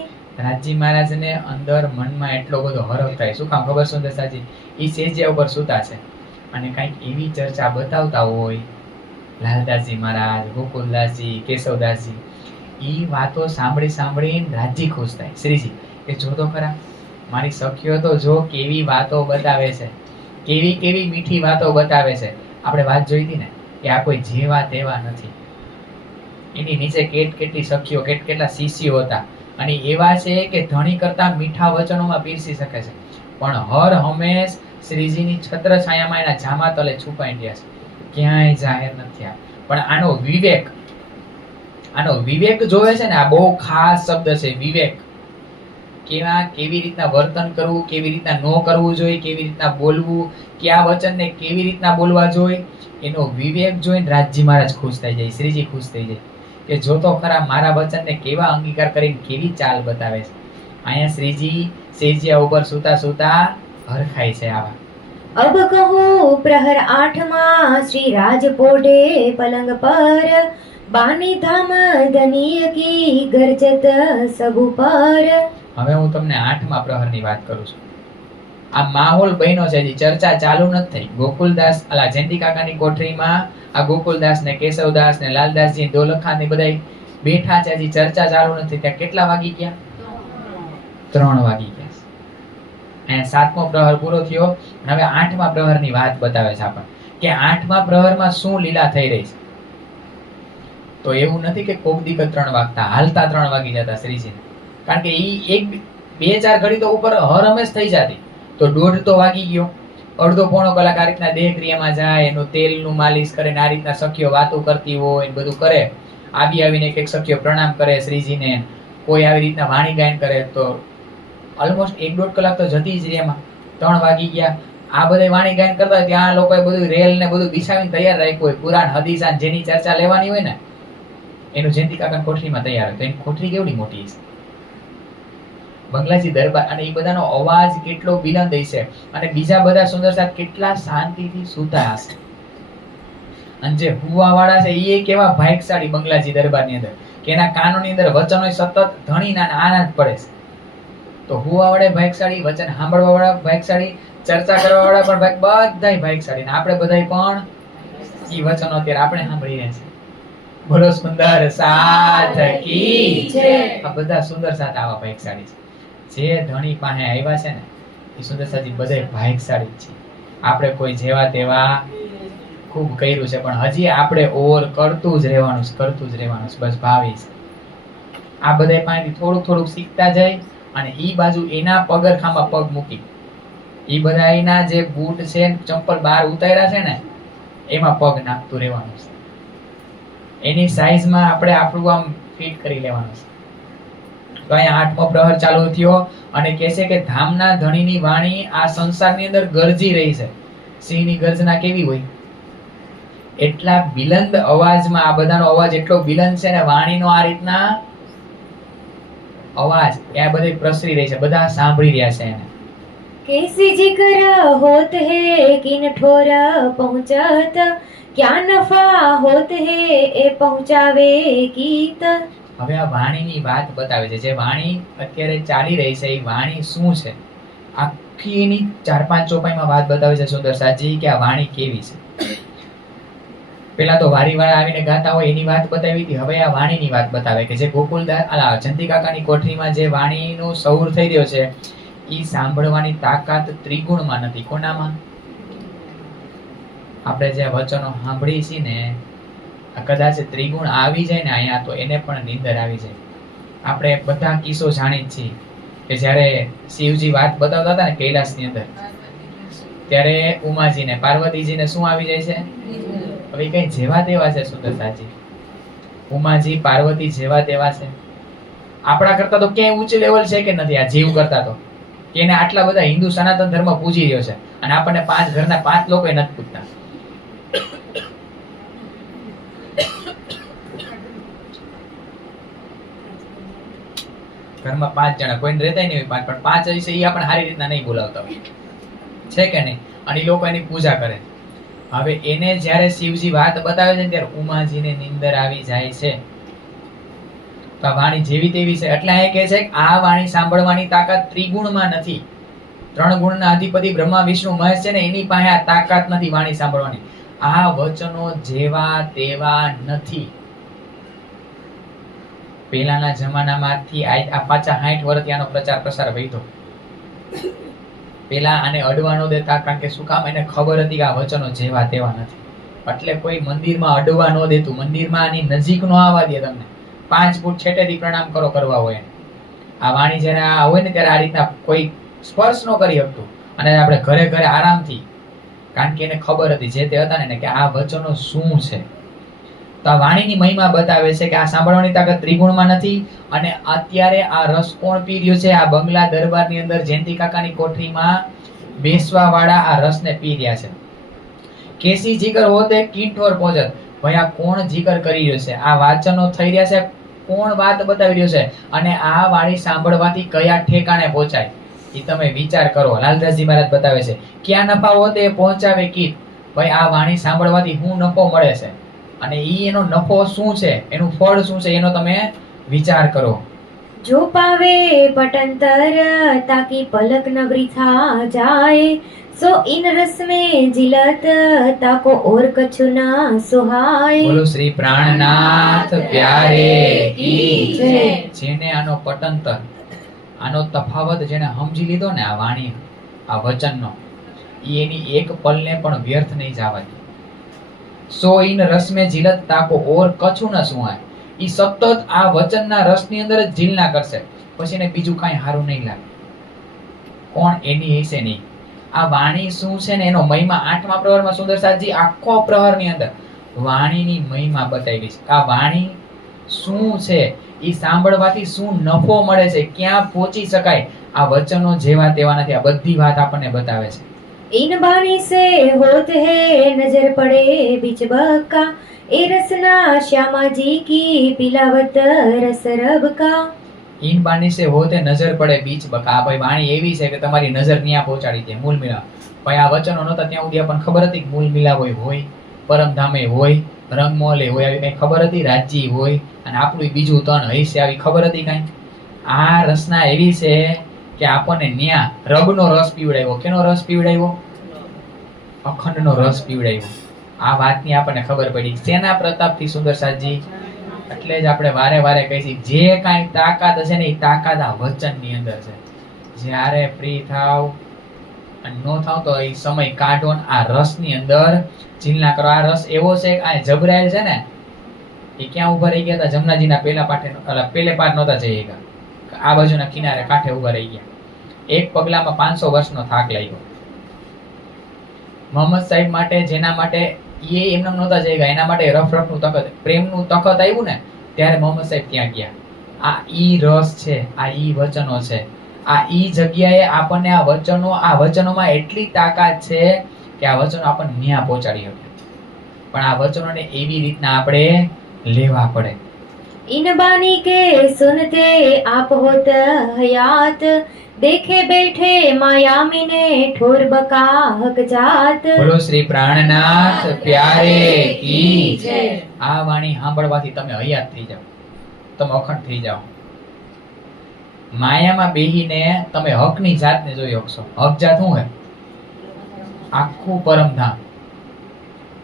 રાજજી મહારાજને અંદર મનમાં એટલો બધો હરખ થાય. શું કામ ખબર? સુંદરસાજી ઈ સેજિયા ઉપર સૂતા છે અને કંઈક એવી ચર્ચા બતાવતા હોય લાલદાસજી મહારાજ, ગોકુલદાસજી, કેશવદાસજી, એ વાતો સાંભળીને રાજી ખુશ થાય. શ્રીજી એ જો તો ખરા, મારી સખીઓ તો જો કેવી વાતો બતાવે છે, કેવી કેવી મીઠી વાતો બતાવે છે. આપણે વાત જોઈ હતી ને કે આ કોઈ જેવા તેવા નથી. એની નીચે કેટલી સખીઓ, કેટલા શિષ્યો હતા, અને એવા છે કે ધણી કરતા મીઠા વચનોમાં પીરસી શકે છે, પણ હર હંમેશ શ્રીજીની છત્ર છાયામાં એના જામા તલે છુપાઈ ગયા છે, ક્યાંય જાહેર નથી. પણ આનો વિવેક જોવે છે ને, આ બહુ ખાસ શબ્દ છે, વિવેક. કેવી રીતના વર્તન કરવું, કેવી રીતના ન કરવું જોઈએ, કેવી રીતના બોલવું, કયા વચનને કેવી રીતના બોલવા જોઈએ, એનો વિવેક જોઈને રાજજી મહારાજ ખુશ થઈ જાય, શ્રીજી ખુશ થઈ જાય કે જો તો ખરા મારા વચનને કેવા અંગીકાર કરીને કેવી ચાલ બતાવે છે. અહીંયા શ્રીજી સેજિયા ઉપર સુતા સુતા હરખાય છે. આવા अब कहूँ प्रहर 8 માં श्री राज पोढ़े पलंग पर बानी धाम धनिय की गरजत सब पर. હવે હું તમને 8મા પ્રહરની વાત કરું છું. આ માહોલ બન્યો છે, હજી ચર્ચા ચાલુ નથી થઈ. ગોકુલદાસ જયંતિ કાકાની કોઠરીમાં આ ગોકુલદાસ ને કેશવદાસ ને લાલદાસજી દોલખા ને બધા બેઠા છે, હજી ચર્ચા ચાલુ નથી. ત્યાં કેટલા વાગી ગયા? 3 વાગી ગયા. અને 7મો પ્રહર પૂરો થયો. હવે 8મા પ્રહરની વાત બતાવે છે આપણને કે 8મા પ્રહરમાં શું લીલા થઈ રહી છે. તો એવું નથી કે કોક દીક 3 વાગતા, હાલતા 3 વાગી જતા શ્રીજીને, કારણ કે ઈ 1-2-4 ઘડી તો ઉપર હર હંમેશ થઈ જતી. તો 1:30 તો વાગી ગયો, અડધો પોણો કલાક આ રીતના દેહ ક્રિયામાં જાય, એનું તેલનું માલિશ કરે ને આ રીતના સખીઓ વાતો કરતી હોય બધું કરે. આવીને એક સખીઓ પ્રણામ કરે શ્રીજીને, કોઈ આવી રીતના વાણી ગાયન કરે, તો ઓલમોસ્ટ 1-1.5 કલાક તો જતી જ રહી. એમાં 3 વાગી ગયા. આ બધા વાણી ગાયન કરતા હોય ત્યાં લોકોએ બધું રેલ ને બધું બિછાવીને તૈયાર રાખ્યું હોય, પુરાણ હદીસાન જેની ચર્ચા લેવાની હોય ને એનું જયંતિ કાકાની કોઠરીમાં તૈયાર હોય. તો એની કોઠરી કેવડી મોટી છે, બંગલાજી દરબાર, અને એ બધાનો અવાજ કેટલો બિલંદ હશે, અને બીજા બધા સુંદર સાથ કેટલા શાંતિથી સૂતા હશે. અને જે હુવા વાળા છે એ કેવા ભાગ્યશાળી બંગલાજી દરબારની અંદર કે એના કાનોની અંદર વચનો સતત ધણીના આના જ પડે છે. તો હુવા વાળા ભાગ્યશાળી, વચન સાંભળવા વાળા ભાગ્યશાળી, ચર્ચા કરવા વાળા પણ બધાય ભાગ્યશાળી. આપણે બધાય પણ ઈ વચનો અત્યારે આપણે સાંભળી રહ્યા છે. બોલો સુંદર સાથ કી જય. આ બધા સુંદર સાથ આવા ભાગ્યશાળી છે. જે ધણી પાસે આવ્યા છે ને એ સુંદર સાથી બધાય ભાગ્યશાળી છે. આપણે કોઈ જેવા તેવા ખૂબ કર્યું છે, પણ હજી આપણે ઓર કરતું જ રહેવાનું છે, બસ ભાવી છે. આ બધા પાસેથી થોડુંક શીખતા જાય, અને ઈ બાજુ એના પગરખામાં પગ મૂકી ઈ બધા એના જે બૂટ છે ચંપલ બહાર ઉતાર્યા છે ને એમાં પગ નાખતું રહેવાનું છે. એની સાઈઝમાં આપણે આપણું આમ ફિટ કરી લેવાનું છે. તો અહીંયા 8મો પ્રહર ચાલુ થયો અને કહે છે કે ધામના ધણીની વાણી આ સંસારની અંદર ગરજી રહી છે. સિંહની ગર્જના કેવી હોય, એટલા બિલંદ અવાજમાં આ બધાનો અવાજ એટલો બિલંદ છે ને, વાણીનો આ રીતના અવાજ એ બધે પ્રસરી રહી છે, બધા સાંભળી રહ્યા છે એને. कैसी जिक्र होत है किन ठोर पहुंचत, क्या नफा होत है ए पहुंचावे गीत. હવે આ વાણીની વાત બતાવે છે. જે વાણી અત્યારે ચાલી રહી છે એ વાણી શું છે, આખી એની 4-5 ચોપાઈમાં વાત બતાવે છે સુંદર સાજી કે આ વાણી કેવી છે. પેલા તો વારીવાળા આવીને ગાતા હોય એની વાત બતાવી હતી. હવે આ વાણીની વાત બતાવે કે જે ગોકુલદાસ જયંતિ કાકાની કોઠરીમાં જે વાણીનો સૌર થઈ રહ્યો છે એ સાંભળવાની તાકાત ત્રિગુણમાં નથી. કોનામાં? આપણે જે વચનો સાંભળી છીએ ને, કદાચ ત્રિગુણ આવી જાય ને અહીંયા, તો એને પણ નીંદર આવી જાય. આપણે બધા કિસ્સો જાણી જ છીએ કે જ્યારે શિવજી વાત બતાવતા હતા ને કૈલાસની અંદર, ત્યારે ઉમાજીને પાર્વતીજીને શું આવી જાય છે? હવે કઈ જેવા તેવા છે સુંદર સાજી. ઉમાજી પાર્વતી જેવા તેવા છે. આપણા કરતા તો ક્યાંય ઊંચ લેવલ છે કે નથી આ જીવ કરતા? તો કે એને આટલા બધા હિન્દુ સનાતન ધર્મ પૂજી રહ્યો છે, અને આપણને 5 ઘરના 5 લોકો નથી પૂછતા. ઘરમાં 5 જણા કોઈને રહેતા નહીં હોય, પણ 5 હશે એ આપણે સારી રીતના નહીં બોલાવતા હોય છે કે નહીં, અને એ લોકો એની પૂજા કરે. હવે એને જ્યારે શિવજી વાત બતાવે છે ત્યારે ઉમાજીને નિંદર આવી જાય છે. તો આ વાણી જેવી તેવી છે. એટલે એ કહે છે કે આ વાણી સાંભળવાની તાકાત ત્રિગુણમાં નથી. ત્રણ ગુણના અધિપતિ બ્રહ્મા વિષ્ણુ મહેશ છે ને, એની પાસે આ તાકાત નથી વાણી સાંભળવાની. આ વચનો જેવા તેવા નથી. પહેલાના જમાનામાંથી આ પાછા 60 વર્ષથી આનો પ્રચાર પ્રસાર વધ્યો. પેલા આને અડવા ન દેતા, કારણ કે શું કામ, એને ખબર હતી કે આ વચનો જેવા તેવા નથી. એટલે કોઈ મંદિરમાં અડવા ન દેતું, મંદિરમાં આની નજીક નો આવવા દે. તમને 5 ફૂટ છેટેથી પ્રણામ કરવા હોય. આ વાણી જયારે આ હોય ને ત્યારે આ રીતના કોઈ સ્પર્શ ન કરી શકતું. અને આપણે ઘરે ઘરે આરામથી, કારણ કે એને ખબર હતી જે તે હતા ને કે આ વચનો શું છે. તો આ વાણીની મહિમા બતાવે છે કે આ સાંભળવાની તાકાત ત્રિગુણમાં નથી. અને અત્યારે આ રસ કોણ પી રહ્યો છે? આ બંગલા દરબારની અંદર જયંતિ કાકાની કોઠરીમાં બેસવા વાળા આ રસને પી રહ્યા છે. કેસી જીગર હોતે કિંઠોર પહોંચત. ભાઈ આ કોણ જીગર કરી રહ્યો છે? આ વાચનો થઈ રહ્યા છે, કોણ વાત બતાવી રહ્યો છે? અને આ વાણી સાંભળવાથી કયા ઠેકાણે પહોંચાય એ તમે વિચાર કરો. લાલદાસજી મહારાજ બતાવે છે ક્યાં નફા હોતે પહોંચાવે કીટ. ભાઈ આ વાણી સાંભળવાથી શું નફો મળે છે અને ઈ એનો નફો શું છે, એનું ફળ શું છે, એનો તમે વિચાર કરો. જો પાવે પટંતર તાકી પલક ન વૃથા જાય, સો ઇન રસ में जिलत ताको और कछु ना सुहाय. બોલો શ્રી પ્રાણનાથ પ્યારે કી જય. જેને આનો પટંતર, આનો તફાવત જેને સમજી લીધો ને આ વાણી, આ વચનનો, ઈ એની એક પલને પણ વ્યર્થ નહીં જવા દે. સો ઇન રસ में जिलत ताको और कछु न सुहाय. ઈ સતત આ વચનના રસની અંદર જ ઝીલના કરશે, પછી એને બીજું કાંઈ સારું નહીં લાગે. કોણ? એની હશે નહીં. આ વાણી શું છે ને એનો મહિમા 8મા પ્રહરમાં સુંદરસાદજી આખો પ્રહરની અંદર વાણીની મહિમા બતાવી ગઈ છે. આ વાણી શું છે, એ સાંભળવાથી શું નફો મળે છે, ક્યાં પહોંચી શકાય. આ વચનો જેવા તેવા નથી. આ બધી વાત આપણને બતાવે છે. इन बाणी से होत है नजर पड़े बीच बका, ए रसना श्यामा जी की पिलावत रस रब का. ઈન બાણી સે હોતે નજર પડે બીચ બકા. ભાઈ વાણી એવી છે કે તમારી નજર ન્યા પહોંચાડી દે. મૂળ મિલાપ. ભાઈ આ વચનો નહોતા ત્યાં સુધી આપણને ખબર હતી કે મૂળ મિલાપ હોય, પરમધામે હોય, રંગમોલે હોય, આવી કઈ ખબર હતી? રાજ્ય હોય અને આપણું બીજું તન હૈસે, આવી ખબર હતી કઈ? આ રસના એવી છે કે આપણને ન્યા રબનો રસ પીવડાવ્યો. કેનો રસ પીવડાવ્યો? અખંડનો રસ પીવડાવ્યો. આ વાતની આપણને ખબર પડી. શેના પ્રતાપથી સુંદરસાદજી? એટલે જ આપણે વારે વારે કહીએ જે કાંઈ તાકાત હશે ને એ તાકાત આ વચનની અંદર છે. જ્યારે ફ્રી થાવ અને નો થાવ તો એ સમય કાઢો ને આ રસની અંદર ઝીલના કરો. આ રસ એવો છે કે આ જબરાયેલ છે ને, એ ક્યાં ઉભા રહી ગયા હતા? જમનાજીના પેલે પાર નહોતા જઈ ગયા, આ બાજુના કિનારે કાંઠે ઉભા રહી ગયા. એક પગલામાં 500 વર્ષનો થાક લાગ્યો. મોહમ્મદ સાહેબ માટે, જેના માટે એ એમને નહોતા જઈ ગયા, એના માટે રફનું તખત, પ્રેમનું તખત આવ્યું ને, ત્યારે મોહમ્મદ સાહેબ ત્યાં ગયા. આ ઈ રસ છે, આ ઈ વચનો છે. આ ઈ જગ્યાએ આપણને આ વચનોમાં એટલી તાકાત છે કે આ વચનો આપણને ન્યા પહોંચાડી શકે. પણ આ વચનોને એવી રીતના આપણે લેવા પડે. इन बानी के सुनते आप होत हयात, देखे बैठे मायामी ने ठोर बका हक जात. બોલો શ્રી પ્રાણનાથ પ્યારે કી જય. આ વાણી સાંભળવાથી તમે હયાત થઈ જાઓ, તમે અખંડ થઈ જાઓ. માયામાં બેહીને તમે હકની જાતને જોઈ શકશો. હક જાત શું હે? આખું પરમધામ.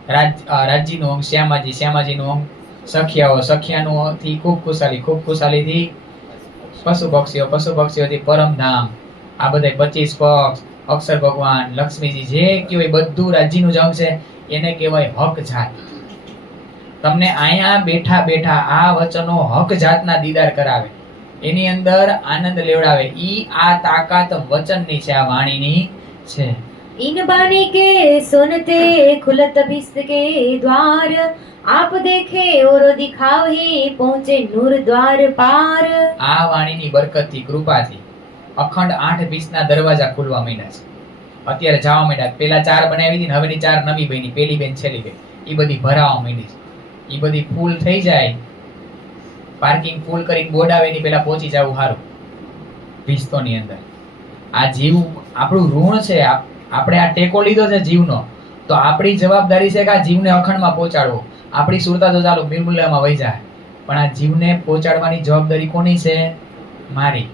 રાજ્યનું અંગ શ્યામાજી, શ્યામાજીનું અંગ સખિયાઓ, સખિયાનું થી ખૂબ ખુશાલીથી પશુ પક્ષીઓથી પરમધામ. આ બધા 25 પક્ષ, અક્ષર ભગવાન, લક્ષ્મીજી, જે કહેવાય બધું રાજ્યનું જ અંગ છે. એને કહેવાય હક જાત. તમને અહીંયા બેઠા બેઠા આ વચનો હક જાતના દીદાર કરાવે, એની અંદર આનંદ લેવડાવે. ઈ આ તાકાત વચનની છે, આ વાણીની છે. इन बानी के सुनते खुलत भिस्त के द्वार, आप देखे और दिखावे पहुंचे नूर द्वार पार. આ વાણીની બરકતથી, કૃપાથી અખંડ 8 પીસના દરવાજા ખુલવા માંડ્યા છે. અત્યારે જવા માંડ્યા. પેલા 4 બનાવી હતી ને, હવેની 4 નવી બની. પેલી બેન, છેલ્લી બેન, એ બધી ભરાવા માંડી છે. એ બધી ફૂલ થઈ જાય, પાર્કિંગ ફૂલ કરીને બોર્ડ આવે એની પેલા પહોંચી જવું સારું ભીસ્તોની અંદર. આ જીવ આપણું ઋણ છે. આપણે આ ટેકો લીધો છે જીવનો, તો આપણી જવાબદારી છે કે આ જીવને અખંડમાં પહોંચાડવો. આપણી સુરતા તો ચાલો નિર્મૂલ્યમાં વહી જાય, પણ આ જીવને પહોંચાડવાની જવાબદારી કોની છે? મારી.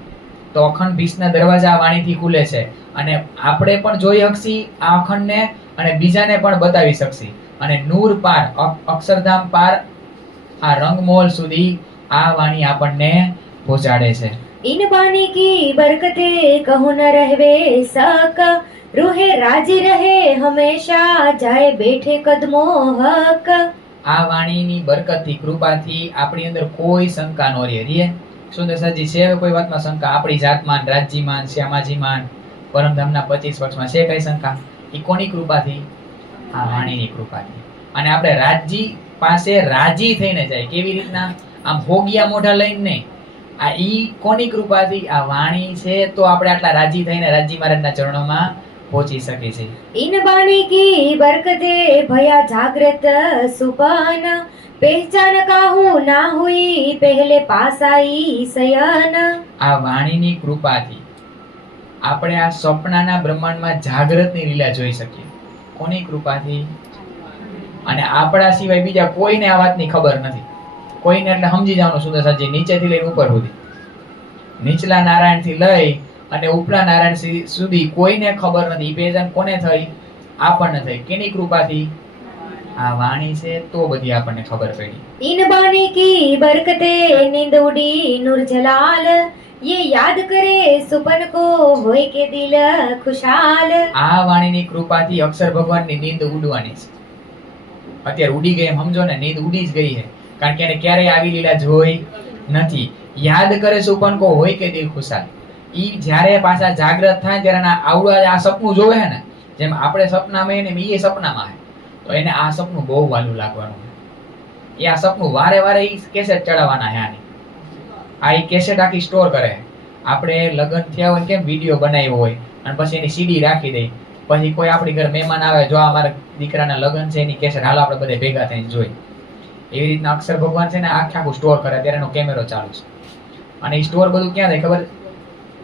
તો અખંડ ભીષના દરવાજા આ વાણીથી ખુલે છે અને આપણે પણ જોઈ શકશી આ અખંડને અને બીજાને પણ બતાવી શકશી અને નૂર પાર અક્ષરધામ પાર આ રંગમોલ સુધી આ વાણી આપણને પહોંચાડે છે. इन बानी की बरकते कहूँ न रहवे सक, रूहे राजी रहे हमेशा जाए बैठे कदमो हक. આ વાણીની બરકતથી કૃપાથી આપણી અંદર કોઈ શંકા ન રહે. સુંદર સરજી છે કોઈ વાતમાં શંકા? આપણી જાતમાન, રાજ્યમાન, શ્યામાજીમાન, પરમધામના 25 વર્ષમાં છે કઈ શંકા? એ કોની કૃપાથી? આ વાણીની કૃપાથી. અને આપણે રાજજી પાસે રાજી થઈને જાય. કેવી રીતના? આમ ભોગિયા મોઢા લઈને નહીં. આ ઈ કોની કૃપાથી? આ વાણી છે તો આપણે આટલા રાજી થઈને રાજી મહારાજના ચરણોમાં પહોંચી શકે છે. इन बानी की बरकते भया जागृत सुपन, पहचान काहू ना हुई पहले पास आई सयन. આ વાણીની કૃપાથી આપણે આ સ્વપ્નના બ્રહ્માંડમાં જાગૃતની લીલા જોઈ શકીએ. કોની કૃપાથી? અને આપણા સિવાય બીજા કોઈને આ વાતની ખબર નથી. કોઈને એટલે સમજી જવાનું સુંદર સાજી, નીચેથી લઈને ઉપર સુધી, નીચલા નારાયણથી લઈ અને ઉપલા નારાયણ સુધી કોઈને ખબર નથી. પહેચાન કોને થઈ? આપણને થઈ. કેની કૃપાથી? આ વાણી છે તો બધી આપણને ખબર પડી. इन बानी की बरकते नींद उड़ी नूर जलाल, ये याद करे सुपन को होय के दिल खुशाल. આ વાણીની કૃપાથી અક્ષર ભગવાનની નીંદ ઉડવાની છે. અત્યારે ઉડી ગઈ એમ સમજો ને, નીંદ ઉડી જ ગઈ છે. કારણ કે એને ક્યારેય આવી લીલા જોઈ નથી. યાદ કરે સુપન કો હોય કે દિલ ખુશાલ. ઈ જ્યારે પાછા જાગૃત થાય ત્યારે આવડું આ સપનું જોવે છે ને, જેમ આપણે સપનામાં એને એ સપનામાં છે, તો એને આ સપનું બહુ વાલું લાગવાનું. એ આ સપનું વારે વારે ઈ કેસેટ ચડાવવાના છે. આની આ ઈ કેસેટ આખી સ્ટોર કરે. આપણે લગ્ન થયા હોય કેમ વિડીયો બનાવ્યો હોય અને પછી એની સીડી રાખી દે, પછી કોઈ આપણી ઘરે મહેમાન આવે, જો આ મારા દીકરાના લગ્ન છે એની કેસેટ હાલો આપણે બધે ભેગા થઈને જોઈ. એવી રીતના અક્ષર ભગવાન છે ને આખું સ્ટોર કરે. ત્યારે એનો કેમેરો ચાલુ છે અને એ સ્ટોર બધું ક્યાં થાય ખબર?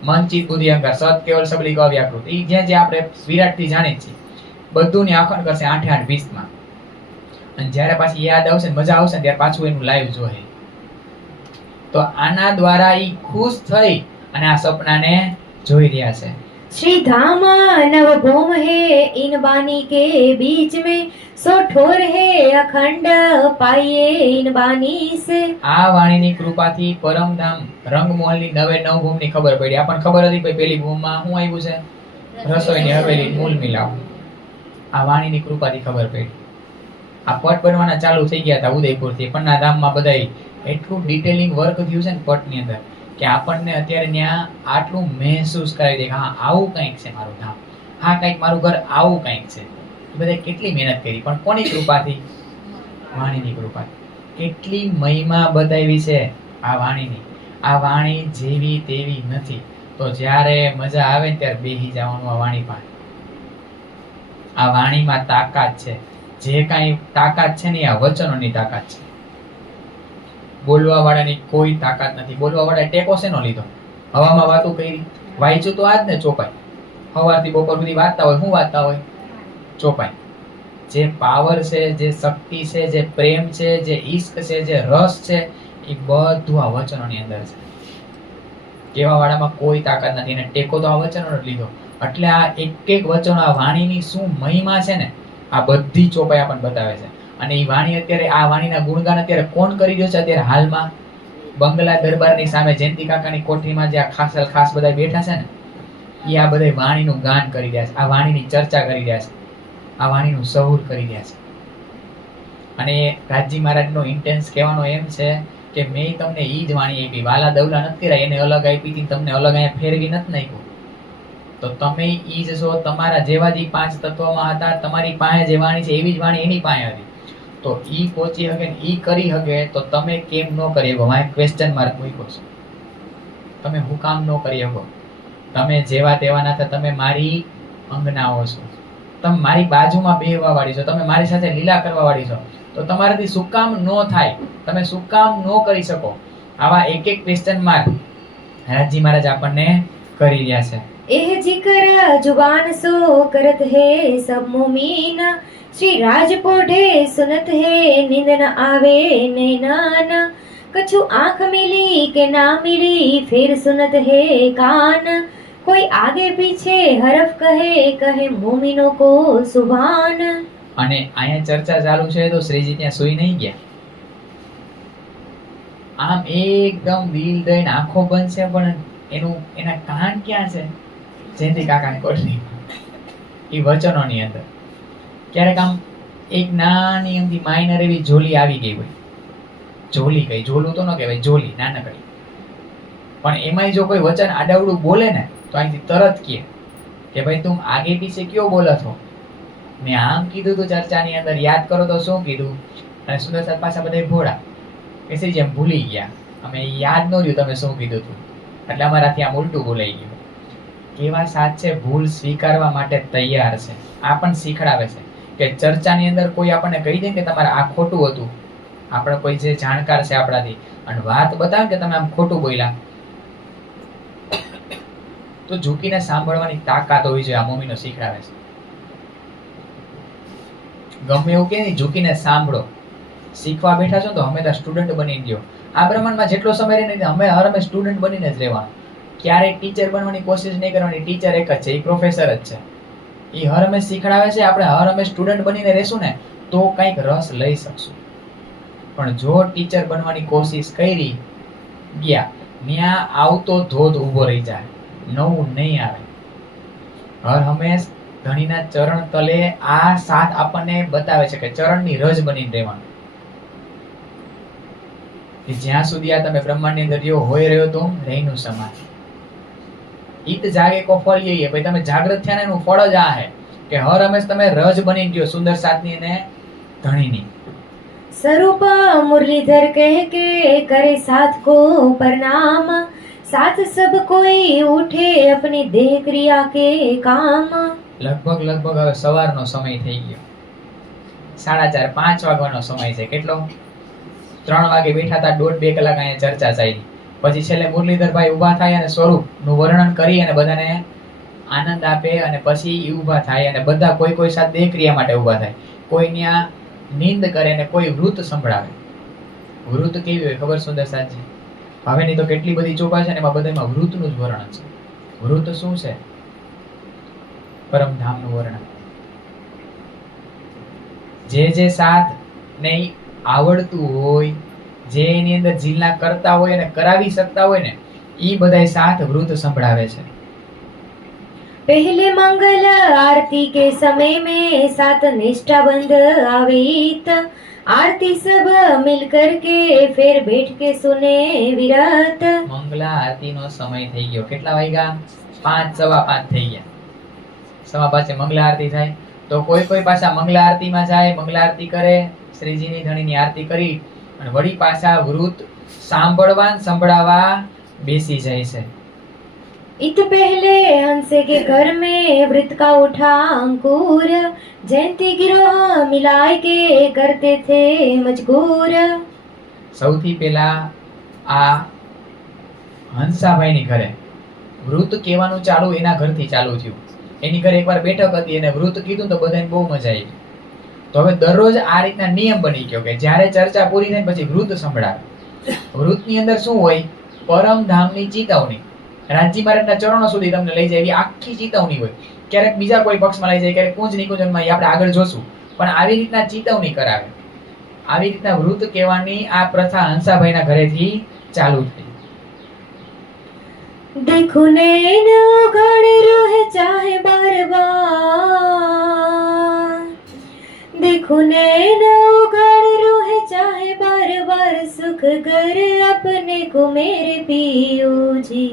મનચિત બુદ્ધિ અહંકાર સત કેવલ સબલી અવ્યાકૃત. એ જ્યાં જ્યાં આપણે વિરાટથી જાણીએ છીએ બધું ની આખણ કરશે 8-8 20માં. અને જ્યારે પાછી યાદ આવશે ને મજા આવશે ને ત્યારે પાછું એનું લાઈવ જોહે. તો આના દ્વારા ઈ ખુશ થઈ અને આ સપનાને જોઈ રહ્યા છે. श्री धाम नव भौम है इन बानी के बीच में, सो ठोर है अखंड पाइए इन बानी से. આ વાણીની કૃપાથી પરમધામ રંગમોહલની 9 ભૂમની ખબર પડી. આપણને ખબર હતી ભાઈ પેલી ભૂમમાં શું આવ્યું છે? રસોઈની હવેલી, મૂલ મિલાવ. આ વાણીની કૃપાથી ખબર પડી. આ પટ બનવાના ચાલુ થઈ ગયા હતા ઉદયપુરથી. પન્ના ધામમાં બધાય એટલું ડિટેલિંગ વર્ક થયું છે ને પટની અંદર કે આપણને અત્યારે ત્યાં આટલું મહેસૂસ કરાવી દે કે હા આવું કંઈક છે મારું ધામ, હા કંઈક મારું ઘર આવું કંઈક છે. એ બધા કેટલી મહેનત કરી, પણ કોની કૃપાથી? વાણીની કૃપાથી. કેટલી મહિમા બતાવી છે આ વાણીની. આ વાણી જેવી તેવી નથી. તો જ્યારે મજા આવે ને ત્યારે બેહી જવાનું આ વાણી પાસે. આ વાણીમાં તાકાત છે. જે કાંઈ તાકાત છે ને આ વચનોની તાકાત છે. બોલવા વાળાની કોઈ તાકાત નથી. બોલવા વાળા ટેકો શેનો લીધો? હવામાં વાતું કરી, વાંચ્યું તો આજ ને ચોપાઈ. સવારથી બપોર સુધી વાંચતા હોય, શું વાંચતા હોય? ચોપાઈ. જે પાવર છે, જે શક્તિ છે, જે પ્રેમ છે, જે ઈશ્ક છે, જે રસ છે, એ બધું આ વચનોની અંદર છે. કેવા વાળામાં કોઈ તાકાત નથી. અને ટેકો તો આ વચનોનો જ લીધો. એટલે આ એક વચનો, આ વાણીની શું મહિમા છે ને, આ બધી ચોપાઈ આપણને બતાવે છે. અને એ વાણી અત્યારે, આ વાણીના ગુણગાન અત્યારે કોણ કરી રહ્યો છે? અત્યારે હાલમાં બંગલા દરબારની સામે જયંતિ કાકાની કોઠીમાં જે આ ખાસ બધા બેઠા છે ને, એ આ બધા વાણીનું ગાન કરી રહ્યા છે. આ વાણીની ચર્ચા કરી રહ્યા છે. આ વાણીનું સહુર કરી રહ્યા છે. અને રાજજી મહારાજનો ઇન્ટેન્સ કહેવાનો એમ છે કે મેં તમને ઈ જ વાણી આપી. વાલા દવલા નથી કર્યા, એને અલગ આપી હતી, તમને અલગ અહીંયા ફેરવી નથી નાખ્યું. તો તમે ઈ જ છો. તમારા જેવા જ 5 તત્વમાં હતા. તમારી પાસે જે વાણી છે એવી જ વાણી એની પાસે હતી. તો ઈ પહોંચી શકે ને ઈ કરી શકે તો તમે કેમ ન કરી શકો? વાય ક્વેશ્ચન માર્ક મૂક્યો છે. તમે હું કામ ન કરી શકો? તમે જેવા તેવા ના. તમે મારી અંગનાઓ છો. તમે મારી બાજુમાં બેહવા વાળી છો. તમે મારી સાથે લીલા કરવા વાળી છો. તો તમારાથી શું કામ ન થાય? તમે શું કામ ન કરી શકો? આવા એક ક્વેશ્ચન માર્ક રાજજી મહારાજ આપણને કરી રહ્યા છે. एह जिक्र जुबान सो करत है सब मुमीन, श्री राज पोढ़े सुनत है नींद न आवे नैनान. कछु आंख मिली के ना मिली फिर सुनत है कान, कोई आगे पीछे हरफ कहे कहे मोमिनो को सुभान। અને અહીંયા ચર્ચા ચાલુ છે તો શ્રીજી ત્યાં સુઈ નહીં ગયા. આમ એકદમ દિલ દઈને આંખો બંધ છે, પણ એના કાન ક્યાં છે? જયંતિ કાકાની કોઠરી એ વચનોની અંદર. ક્યારેક આમ એક નાની એમથી માઇનર એવી જોલી આવી ગઈ હોય, જોલી કઈ, જોલું તો ન કહેવાય, જોલી નાનકડી, પણ એમાંય જો કોઈ વચન આડાવડું બોલે ને તો અહીંથી તરત કહે કે ભાઈ તું આગે પીછે ક્યો બોલો છો, મેં આમ કીધું તું ચર્ચાની અંદર, યાદ કરો તો શું કીધું. અને સુંદર સાહેબ પાછા બધા ભોળા કે શ્રીજી એમ ભૂલી ગયા, અમે યાદ ન રહ્યું તમે શું કીધું તું, એટલે અમારાથી આમ ઉલટું બોલાઈ ગયું. કેવા સાથ છે, ભૂલ સ્વીકારવા માટે તૈયાર છે. આ પણ શીખડાવે છે કે ચર્ચાની અંદર કોઈ આપણને કહી દે કે તમારે આ ખોટું હતું, આપણે કોઈ જે જાણકાર છે આપણાથી અને વાત બતાવે કે તમે આમ ખોટું બોલ્યા, તો ઝૂકીને સાંભળવાની તાકાત હોવી જોઈએ. આ મમ્મીનો શીખડાવે છે. ગમે એવું કે નહીં, ઝૂકીને સાંભળો. શીખવા બેઠા છો તો હંમેશા સ્ટુડન્ટ બની ગયો. આ બ્રહ્માંડમાં જેટલો સમય રહે હર હંમેશા સ્ટુડન્ટ બનીને જ રહેવાનું. ક્યારેક ટીચર બનવાની કોશિશ નહીં કરવાની. ટીચર એક જ છે, એ પ્રોફેસર જ છે. એ હર હંમેશ શીખડાવે છે. આપણે હર હંમેશ સ્ટુડન્ટ બનીને રહેશું ને તો કંઈક રસ લઈ શકશું. પણ જો ટીચર બનવાની કોશિશ કરી ગયા, ત્યાં આવતો ધોધ ઊભો રહી જાય, નવું નહીં આવે. હર હંમેશ ધણીના ચરણ તલે આ સાથ આપણને બતાવે છે કે ચરણની રજ બનીને રહેવાનું. કે જ્યાં સુધી આ તમે બ્રહ્માંડની અંદર રહ્યો હોય રહ્યો તો રહીનું સમાન. ઈત જાગે કો ફળ યે, ભાઈ તમે જાગૃત થયા ને એનું ફળ જ આ હે કે હર હંમેશ તમે રજ બની ગયો સુંદર સાથની અને ધણીની. स्वरूप मुरलीधर कह के करे साथ को प्रणाम, साथ सब कोई उठे अपनी देह क्रिया के काम। લગભગ હવે સવારનો સમય થઈ ગયો. 4:30 5 વાગવાનો સમય છે. કેટલો? 3 વાગે બેઠા હતા, 1.5-2 કલાક અહીંયા ચર્ચા ચાલી. પછી છેલ્લે મુરલીધરભાઈ ઊભા થાય અને સ્વરૂપનું વર્ણન કરી અને બધાને આનંદ આપે અને પછી ઈ ઊભા થાય અને બધા કોઈ સાથે દેહ ક્રિયા માટે ઊભા થાય. કોઈ ત્યાં નીંદ કરે ને કોઈ વૃત સંભળાવે. વૃત કેવી હોય ખબર સુંદર સાજી? હવેની તો કેટલી બધી ચોપા છે ને એમાં બધામાં વૃતનું જ વર્ણન છે. વૃત શું છે? પરમધામનું વર્ણન. જે સાથ ને આવડતું હોય, જે એની અંદર જીલના કરતા હોય અને કરાવી શકતા હોય ને ઈ બધાય સાથ વૃત સંભળાવે છે. पहले मंगल आरती के समय में सात निष्ठा बंद आवित, आरती सब मिल कर के फिर बैठ के सुने विरत। મંગલા આરતીનો સમય થઈ ગયો. કેટલા વાગ્યા? 5 સવા 5 થઈ ગયા. સવા 5 મંગલા આરતી થાય તો કોઈ પાછા મંગલા આરતીમાં જાય, મંગલા આરતી કરે, શ્રીજીની ધણીની આરતી કરી અને વળી પાછા વૃત સંભળાવા બેસી જાય છે. इत पहले हंसे के घर में वृत का उठा अंकुर, जयंती गिरोह मिलाए के करते थे मजबूर। સૌથી પહેલા આ હંસાભાઈની ઘરે વૃત કહેવાનું ચાલુ એના ઘરથી ચાલુ થયું. એની ઘરે એકવાર બેઠક હતી અને વૃત કીધું તો બધાને બહુ મજા આવી. તો હવે દરરોજ આ રીતના નિયમ બની ગયો કે જ્યારે ચર્ચા પૂરી થાય પછી વૃત સંભળાવે. વૃતની અંદર શું હોય? પરમધામની ચેતવણી, રાજી મહારાજના ચરણો સુધી તમને લઈ જાય એવી આખી ચેતવણી હોય. ક્યારેક બીજા કોઈ પક્ષમાં લઈ જાય, ક્યારેક કુંજ નિકુંજનમાં, આપણે આગળ જોશું, પણ આવી રીતના ચેતવણી કરાવે. આવી રીતના વૃત કહેવાની આ પ્રથા હંસાભાઈના ઘરેથી ચાલુ થઈ. देखो नैन उघड़ रोह चाहे बार बार, देखो नैन उघड़ रोह चाहे बार बार, सुख कर अपने को मेरे पियो जी,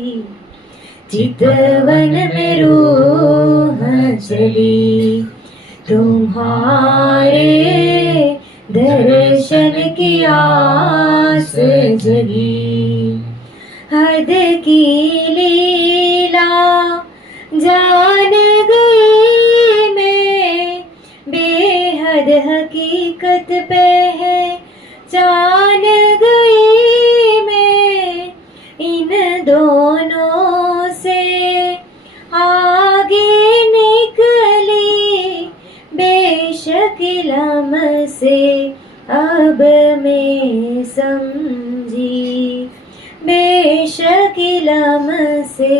चितवन में रूह चली तुम्हारे दर्शन की आस जगी, हद की लीला जान गई मैं, बेहद हकीकत पे है जान गई मैं, इन दोनों से आगे निकली बेशक लम से अब मैं समझी बेशकीलम से,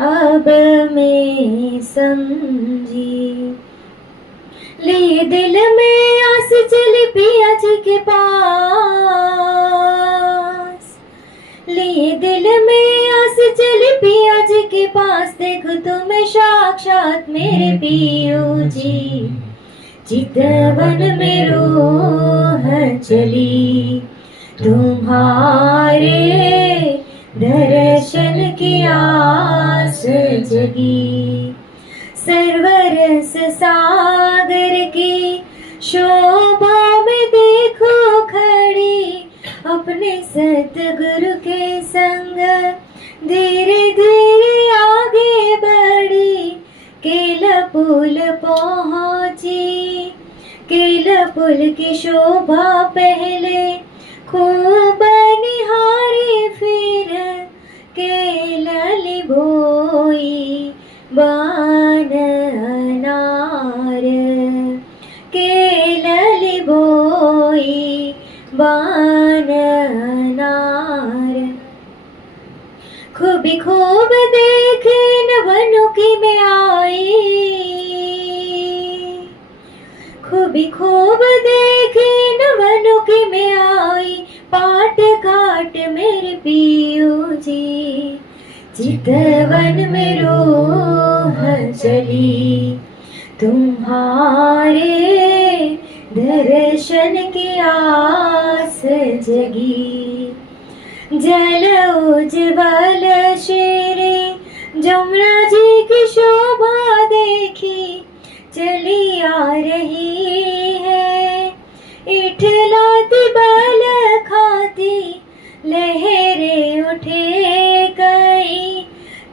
अब मैं समझी। लिए दिल में आस चली पिया जी के पास, लिए दिल में आस चली पिया जी के पास, देखो तुम्हें साक्षात मेरे पियो जी। चितवन में रूह चली तुम्हारे दर्शन की आस जगी। सर्वरस सागर की शोभा में देखो खड़ी, अपने सतगुरु के संग धीरे धीरे आगे बढ़ी। केला पुल पहुंची, केला पुल की शोभा पहले खूब निहारी, फिर केला लिबोई बान अनार, केला लिबोई बान अनार। खूबी खूब देखे नवनों की में आई, खूबी खूब देखे नवनों की में आई। पाट घाट मेरे पियो जी, चितवन में रूह चली तुम्हारे दर्शन की आस जगी। जल उज्ज्वल श्री जमुना जी की शोभा देखी, चली आ रही है इठलाती बल खाती। लहरें उठे कई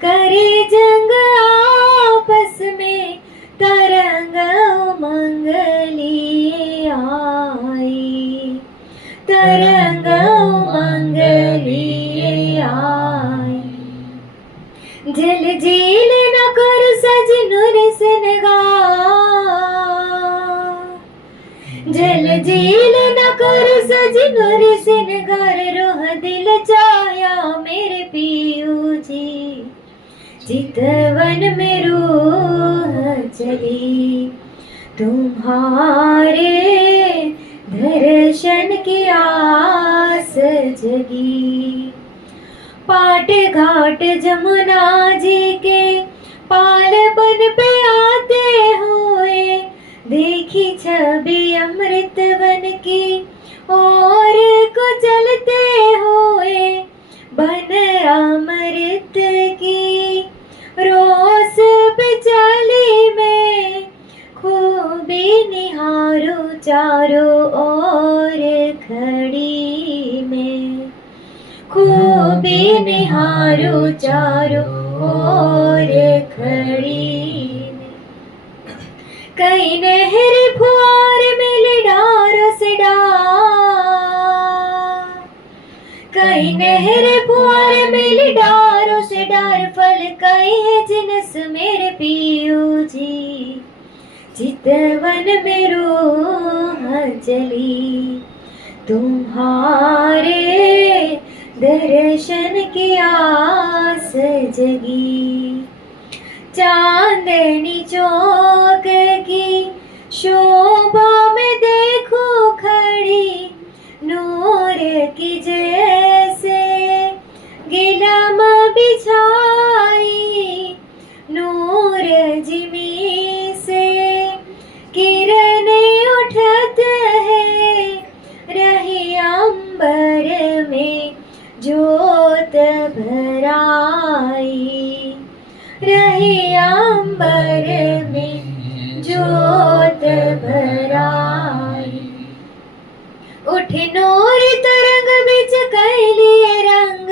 करे जंग आपस में, तरंग उमंग लिए आई, तरंग उमंग लिए आई। जल झील न कर सजनुर सनगा, जल झील न कर सजनुर सिनगार। रोह दिल चाया मेरे पियो जी, चितवन में रूह चली तुम्हारे दर्शन की आस जगी। पाट घाट जमुना जी के पालपन पे आते हुए, देखी छवि अमृत वन की और को चलते हुए। बन अमृत की रोस पे चली में, खूबी निहारो चारों ओर खड़ी में, खूबी निहारो चारों ओर खड़ी में। कई नहर फुआर मिले डारों से डार, कई नहर फुआर मिले डारों से डार। फल कई है जिनस मेरे पियो जी, चितवन में रूह चली तुम्हारे दर्शन की आस जगी। चांदनी चौक की शोभा में देखो खड़ी, नूर की जैसे गिलम बिछाई। नूर जिमी से किरणें उठत है, रही अंबर में जोत भराई, रही अंबर में जोत भराई। उठ नूर तरंग बिच कैलिए रंग,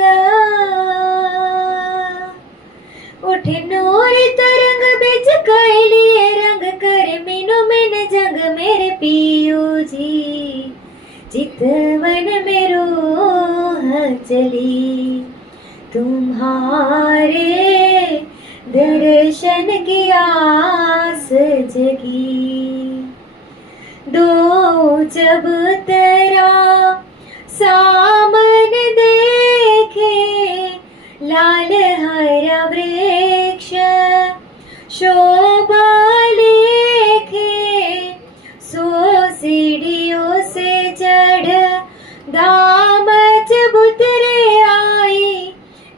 उठ नूर तरंग बिच कैलिए रंग। कर मीनो मिन जंग मेरे पियो जी, चितवन में रूह चली तुम्हारे दर्शन की आस जगी। दो चबूतरा सामन देखे, लाल हरा वृक्ष शोभा लेखे, सो सीढ़ियों से चढ़ दाम चबूतरे आई,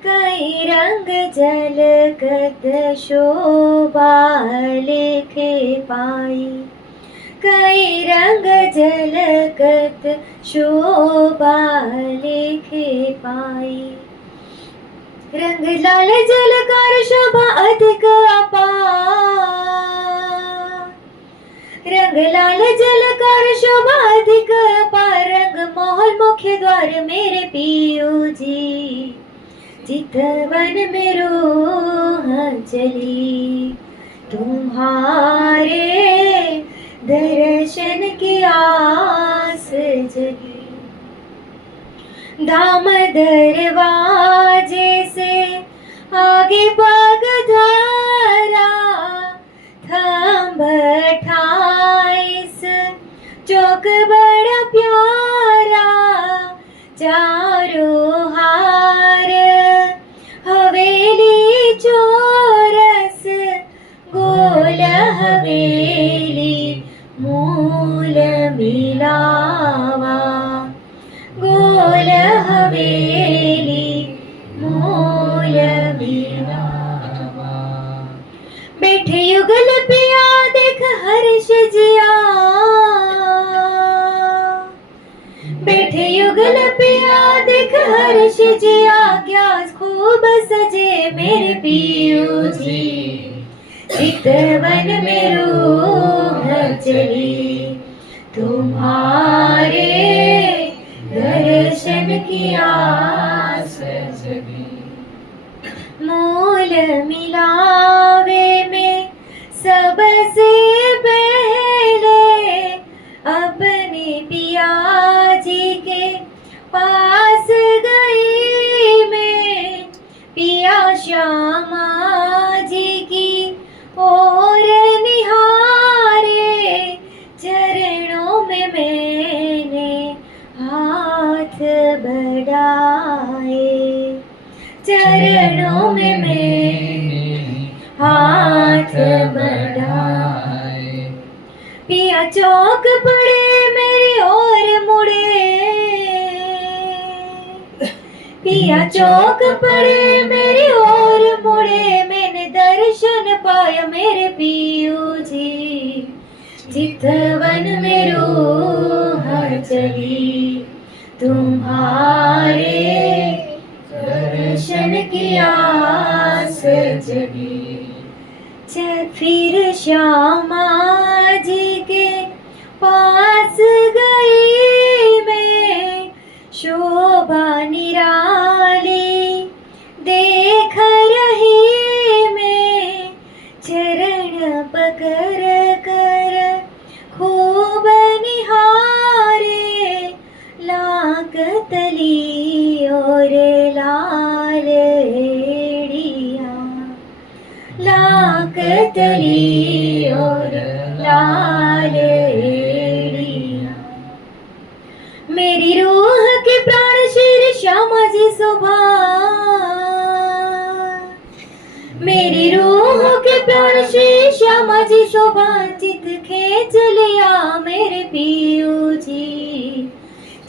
कई रंग झलकत शोभा लेखे पाई, कई रंग झलकत शोभा लेखे पाई। रंग लाल झलकार शोभा अधिक अपार, रंग लाल झलकार शोभा अधिक अपार, रंग महल मुख्य द्वार मेरे पियो जी, चितवन में रोह चली, तुम्हारे दर्शन की आस जगी। धाम दरवाजे से आगे पग धारा, थंब 28 चौक बड़ा प्यारा, चारों हार हवेली चौरस, गोल हवेली मूल मिलावा, गोल हवेली मूल मिलावा। बैठे युगल पिया देख हर्ष जिया, बैठे युगल पिया देख हर्ष जिया, ग्यास खूब सजे मेरे पियो जी, चितवन में रूह चली, तुम्हारे दर्शन की आस जगी। मूल मिलावे में सबसे पहले अपने पिया जी के पास गई मैं, पिया श्यामा जी की और निहारे, चरणों में मैंने हाथ बढ़ाए, चरणों में मैंने हाथ बढ़ाए। पिया चौक पड़े मेरी ओर मुड़े, पिया चौक पड़े मेरी ओर मुड़े, मैंने दर्शन पाया मेरे पियो जी, चितवन में रूह चली, तुम्हारे दर्शन की आस जगी। फिर श्यामा जी के पास गई मैं, शोभा निराली देख रही मैं, चरण पकड़ कर खूब निहारे, लाक तली और लाल एड़िया, लाक तली और लाल एड़िया। मेरी रूह के प्राण श्री श्यामा जी शोभा, मेरी रूह के प्राण श्री श्यामा जी शोभा, चित खेच लिया मेरे पियो जी,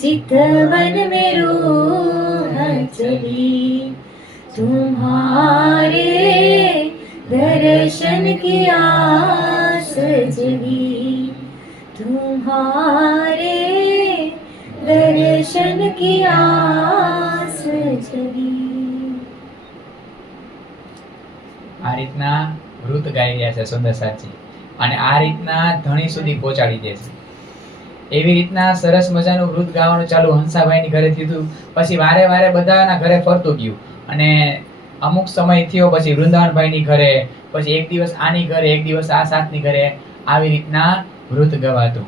चितवन में रूह चली, तुम्हारे दर्शन की आस जगी, तुम्हारे दर्शन की आस जगी। આ રીતના વૃત ગાઈ રહ્યા છે સુંદર સાચી, અને આ રીતના ધણી સુધી પહોંચાડી દે છે। એવી રીતના સરસ મજાનું વૃત ગાવાનું ચાલુ હંસાભાઈની ઘરે થયું, પછી વારે વારે બધાના ઘરે ફરતું ગયું, અને અમુક સમય થયો પછી વૃંદાવનભાઈની ઘરે, પછી એક દિવસ આની ઘરે, એક દિવસ આ સાતની ઘરે, આવી રીતના વૃત ગવાતું।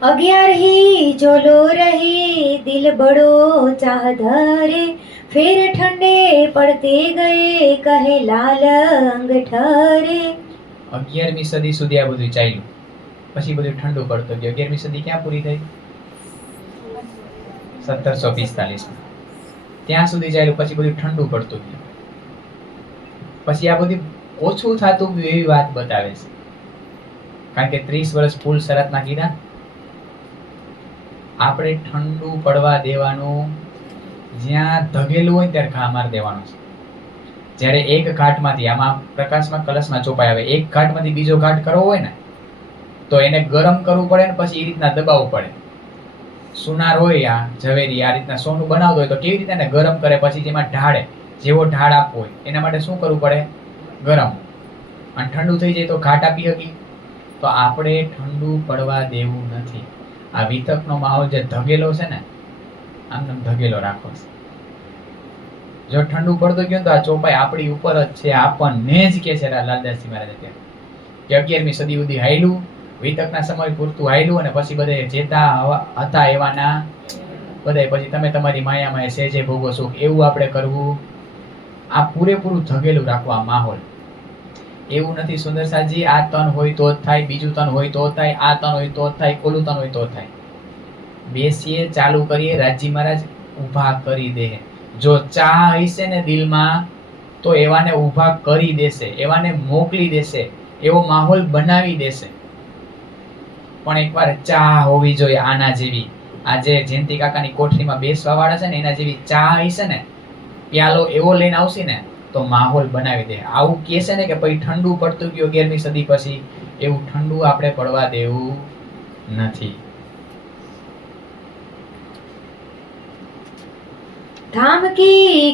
11 ही जोलो रही दिल बड़ो चाह धरे, फिर ठंडे पड़ते गए कहे लाल अंग ठरे। 11મી સદી સુધી આ બધું ચાલ્યું। પછી બધું ઠંડુ પડતું ગયું. 11મી સદી ક્યાં પૂરી થઈ? 1745 માં. ત્યાં સુધી ચાલ્યું, પછી બધું ઠંડુ પડતું ગયું. પછી આ બધું ઓછું થતું ગયું એવી વાત બતાવે છે. કારણ કે 30 વર્ષ ફૂલ શરતના કીધા. આપણે ઠંડુ પડવા દેવાનું, જ્યાં ધગેલું હોય ત્યારે ઘા માર દેવાનું છે. જ્યારે એક ઘાટમાંથી, આમાં પ્રકાશમાં કલશમાં ચોપાઈ આવે, એક ઘાટમાંથી બીજો ઘાટ કરવો હોય ને તો એને ગરમ કરવું પડે ને પછી એ રીતના દબાવવું પડે. સુનાર હોય, આ ઝવેરી, આ રીતના સોનું બનાવતો હોય તો કેવી રીતે એને ગરમ કરે, પછી જેમાં ઢાળે, જેવો ઢાળ આપવો હોય એના માટે શું કરવું પડે? ગરમ. અને ઠંડુ થઈ જાય તો ઘાટ આપી શકી. તો આપણે ઠંડુ પડવા દેવું નથી. આ વિતકનો માહોલ જે ધગેલો છે ને, આમ ધગેલો રાખવો છે. જો ઠંડુ પડતું ગયું તો આ ચોપાઈ આપણી ઉપર જ છે, આપણને જ કે છે લાલદાસજી મહારાજ કે 11મી સદી સુધી હાયલું, વિતકના સમય પૂરતું હાયલું, અને પછી બધે જેતા હતા એવાના બધાય પછી તમે તમારી માયામાં સહેજે ભોગવો સુખ, એવું આપણે કરવું. આ પૂરેપૂરું ધગેલું રાખવા માહોલ. એવું નથી સુંદરસાજી આ તન હોય તો જ થાય, બીજું તન હોય તો જ થાય, આ તન હોય તો જ થાય, ઓલું તન હોય તો જ થાય. બેસીએ, ચાલુ કરીએ, રાજી મહારાજ ઊભા કરી દે. જો ચા હશે ને દિલમાં તો એવાને ઊભા કરી દેશે, એવાને મોકલી દેશે, એવો માહોલ બનાવી દેશે. પણ એકવાર ચા હોવી જોઈએ આના જેવી. આજે જયંતિ કાકાની કોઠરીમાં બેસવા વાળા છે ને એના જેવી ચા હશે ને, પ્યાલો એવો લઈને આવશે ને તો માહોલ બનાવી દે. આવું કહે છે ને કે પછી ઠંડુ પડતું ગયું 11મી સદી પછી, એવું ઠંડુ આપણે પડવા દેવું નથી. धाम की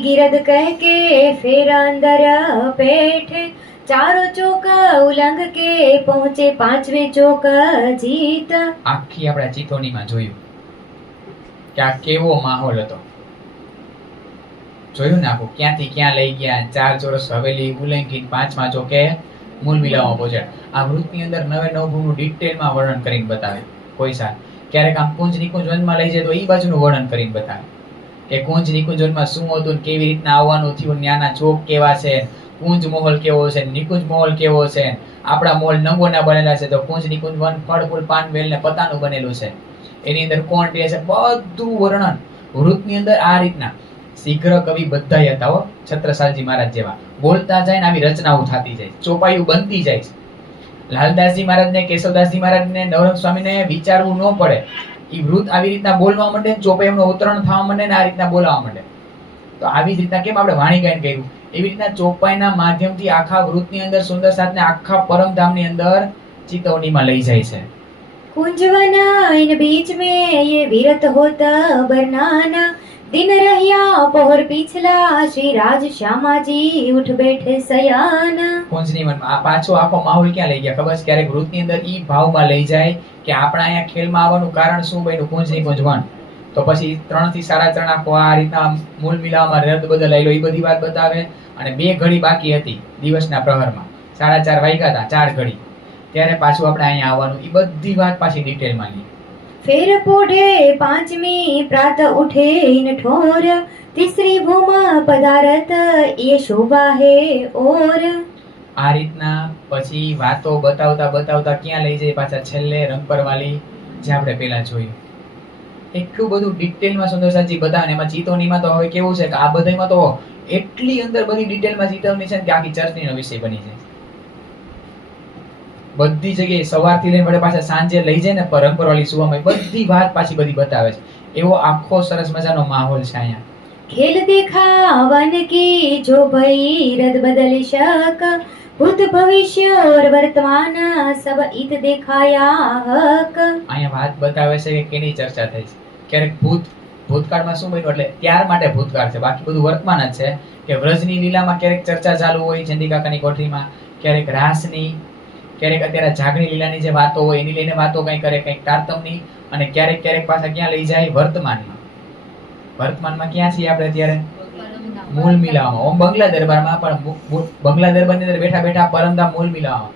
गिरद कह के फिर अंदर बैठे, चारों चौक उलंग के पहुंचे पांचवे चौक जीत. આખી આપણા ચિતોનીમાં જોયું કે આ કેવો માહોલ હતો. જોયું ને આખું ક્યાંથી ક્યાં લઈ ગયા. 4 ચોરસ હવેલી ઉલ્લંઘિત 5મા ચોકે મૂળ મિલાવમાં પહોંચ્યા. આ વૃત્તની અંદર નવે નવ ભૂનું ડિટેલમાં વર્ણન કરીને બતાવે. કોઈ સાલ ક્યારેક આમ કુંજ નિકુંજ વનમાં લઈ જાય તો એ બાજુનું વર્ણન કરીને બતાવે કે કુંજ નિકુંજ વનમાં શું હતું, કેવી રીતના આવવાનું થયું, ન્યાના ચોક કેવા છે, કુંજ મહોલ કેવો છે, નિકુંજ મહોલ કેવો છે. આપણા મહોલ નંગોના બનેલા છે તો કુંજ નિકુંજ વન ફળ ફૂલ પાન વેલ ને પતાનું બનેલું છે. એની અંદર કોણ રહે છે બધું વર્ણન વૃત્તની અંદર આ રીતના. શીઘ્ર કવિ બધાય હતા હો, છત્રસાલજી મહારાજ જેવા. બોલતા જાય ને આવી રચનાઓ થતી જાય, ચોપાઈઓ બનતી જાય છે. લાલદાસજી મહારાજને, કેશવદાસજી મહારાજને, નવરંગ સ્વામીને વિચારવું ન પડે. ઈ વૃત્ત આવી રીતના બોલવા માંડે, ચોપાઈ એમનું અવતરણ થવા માંડે ને આ રીતના બોલવા માંડે. તો આવી જ રીતના કેમ આપણે વાણી ગાયન કર્યું, એવી રીતના ચોપાઈના માધ્યમથી આખા વૃત્તની અંદર સુંદર સાથને આખા પરમધામની અંદર ચિતવણીમાં લઈ જાય છે. कुंजवना इन बीच में ये विरत होता बरनाना, दिन रहिया पहर पिछला श्री राज श्यामाजी उठ बैठे सयाना. કુંજની મનમાં આ પાછો આખો માહોલ ક્યાં લઈ ગયા ખબર છે? ક્યારેક વૃત્તની અંદર ઈ ભાવમાં લઈ જાય કે આપણા અહીંયા ખેલમાં આવવાનું કારણ શું બન્યું, કુંજની કુંજવન. તો પછી 3 થી 3.5 આખો આ રીતના મૂળ મિલાવવામાં રદ બદલાયેલો એ બધી વાત બતાવે. અને 2 ઘડી બાકી હતી દિવસના પ્રહરમાં, 4:30 વાગ્યા હતા, 4 ઘડી ત્યારે પાછું આપણે અહીંયા આવવાનું. એ બધી વાત પાછી ડિટેલમાં લઈએ. फिर पोढ़े पांचवी प्रात उठे इन ठोर, तीसरी भूमा पदारत ये शोभा है और. આ રીતના પછી વાતો બતાવતા બતાવતા ક્યાં લઈ જાય પાછા છેલ્લે રંગપરવાલી, જે આપણે પહેલા જોયું. એટલું બધું ડિટેલમાં સુંદરસાજી બતાવે. એમાં ચિતવણીમાં તો હવે કેવું છે કે આ બધામાં તો એટલી અંદર બધી ડિટેલમાં ચિતવણી છે કે આખી ચર્ચનીનો વિષય બની જાય. બધી જગ્યાએ સવારથી લઈને વડે પાછા સાંજે લઈ જાય ને રંગપરવાલી સુવામાં બધી વાત પાછી બધી બતાવે છે. એવો આખો સરસ મજાનો માહોલ છે અહીંયા. खेल देखा वन की जो भई रद बदल शक, भूत भविष्य और वर्तमान सब इत देखाया हक. અહીંયા વાત બતાવે છે કે કેની ચર્ચા થઈ છે. ક્યારેક ભૂતકાળમાં શું બન્યું એટલે ત્યાર માટે ભૂતકાળ છે, બાકી બધું વર્તમાન જ છે. કે વ્રજની લીલામાં ક્યારેક ચર્ચા ચાલુ હોય જયંતિ કાકાની કોઠરીમાં, ક્યારેક રાસની, ક્યારેક અત્યારે જાગણી લીલાની જે વાતો હોય એની લઈને વાતો કંઈ કરે, કંઈક તારતમની, અને ક્યારેક ક્યારેક પાછા ક્યાં લઈ જાય વર્તમાનમાં. વર્તમાનમાં ક્યાં છીએ આપણે અત્યારે? મૂળ મિલાવામાં. ઓમ બંગલા દરબારમાં, પણ બંગલા દરબારની અંદર બેઠા બેઠા પરમધામ મૂળ મિલાવામાં.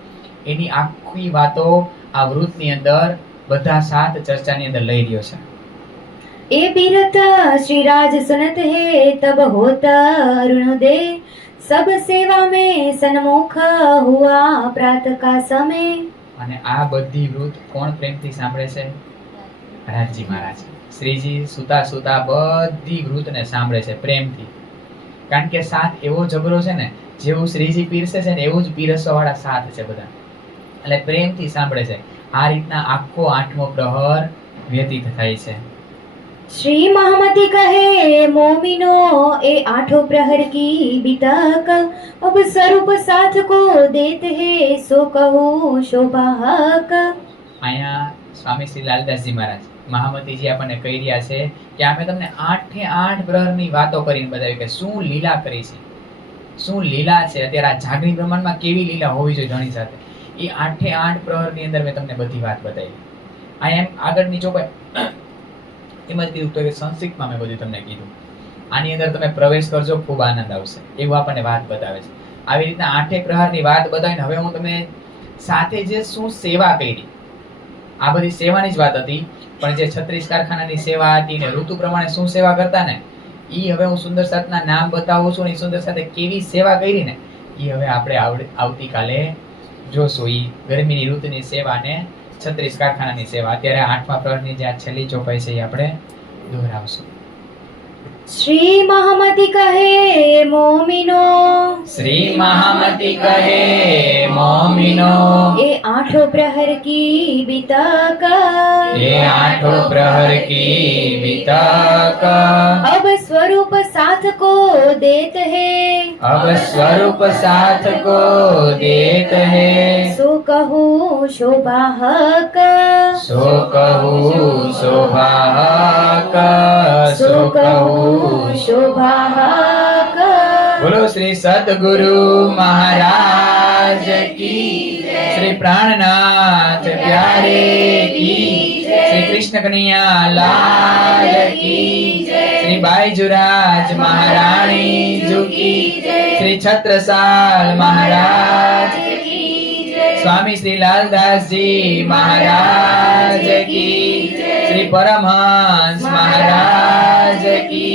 એની આખી વાતો આ વૃત્તની અંદર બધા 7 ચર્ચાની અંદર લઈ રહ્યો છે. ए बीरत श्री राज सुनत है तब होता अरुणोदय, सब सेवा में सन्मुख हुआ प्रात का समय. અને આ બધી વૃત કોણ પ્રેમથી સાંભળે છે? રાજજી મહારાજ. શ્રીજી સુતા સુતા બધી વૃતને સાંભળે છે પ્રેમથી. કારણ કે સાથ એવો જબરો છે ને, જેવું શ્રીજી પીરસે છે ને એવું જ પીરસવા વાળા સાથ છે બધા, એટલે પ્રેમથી સાંભળે છે. આ રીતના આખો 8મો પ્રહર વ્યતીત થાય છે. श्री महामती कहे मोमिनो ए आठों प्रहर की बितक अब स्वरूप साथ को देत है सो कहूँ शोभाक. અહીંયા સ્વામી શ્રી લાલદાસજી મહારાજ મહામતીજી આપણને કહી રહ્યા છે કે અમે તમને 8 પ્રહરની વાતો કરીને બતાવી કે શું લીલા કરી છે, શું લીલા છે અત્યારે આ જાગૃત બ્રહ્માંડમાં કેવી લીલા હોવી જોઈએ ધણી સાથે. એ 8 પ્રહરની અંદર મેં તમને બધી વાત બતાવી. આ એમ આગળની ચોપાઈ એમ જ કીધું તો કે સંક્ષિપ્તમાં મેં બધું તમને કીધું. આની અંદર તમે પ્રવેશ કરજો, ખૂબ આનંદ આવશે એવું આપણને વાત બતાવે છે. આવી રીતના 8 પ્રહરની વાત બતાવીને હવે હું તમને સાથે જે શું સેવા કરી, આ બધી સેવાની જ વાત હતી, પણ જે 36 કારખાનાની સેવા હતી ને ઋતુ પ્રમાણે શું સેવા કરતા ને ઈ હવે હું સુંદર સાથના નામ બતાવું છું. ને સુંદર સાથે કેવી સેવા કરી ને ઈ હવે આપણે આવતીકાલે જોશું. ઈ ગરમીની ઋતુની સેવા ને 36 કારખાનાની સેવા. અત્યારે 8મા પ્રહરની જે આ છેલ્લી ચોપાઈ છે એ આપણે દોહરાવશું. श्री महामती कहे मोमिनो श्री महामती कहे मोमिनो ए आठों प्रहर की बितक ये 8 प्रहर की बितक अब स्वरूप साथ को देत है अब स्वरूप साथ को देत है सो कहूँ शोभाक. सो कहूँ शोभाक. सो कहूँ शोभाक. बोलो श्री सतगुरु महाराज की, श्री प्राणनाथ प्यारे की, श्री कृष्ण कन्हैया लाल की, श्री बाईजुराज महारानी जू की, श्री छत्रसाल महाराज की, स्वामी श्री लालदास जी महाराज की, श्री परमहंस महाराज की,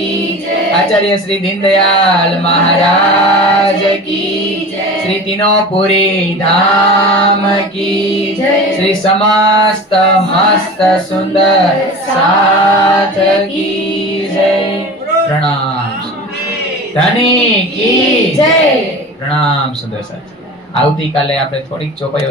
आचार्य श्री दीनदयाल महाराज की, श्री तीनोपुरी धाम की, श्री समस्त मस्त सुंदर साथ की जय. प्रणाम. धनी की जय. प्रणाम. સુંદર સાથ. આવતીકાલે આપણે થોડીક ચોપાઈઓ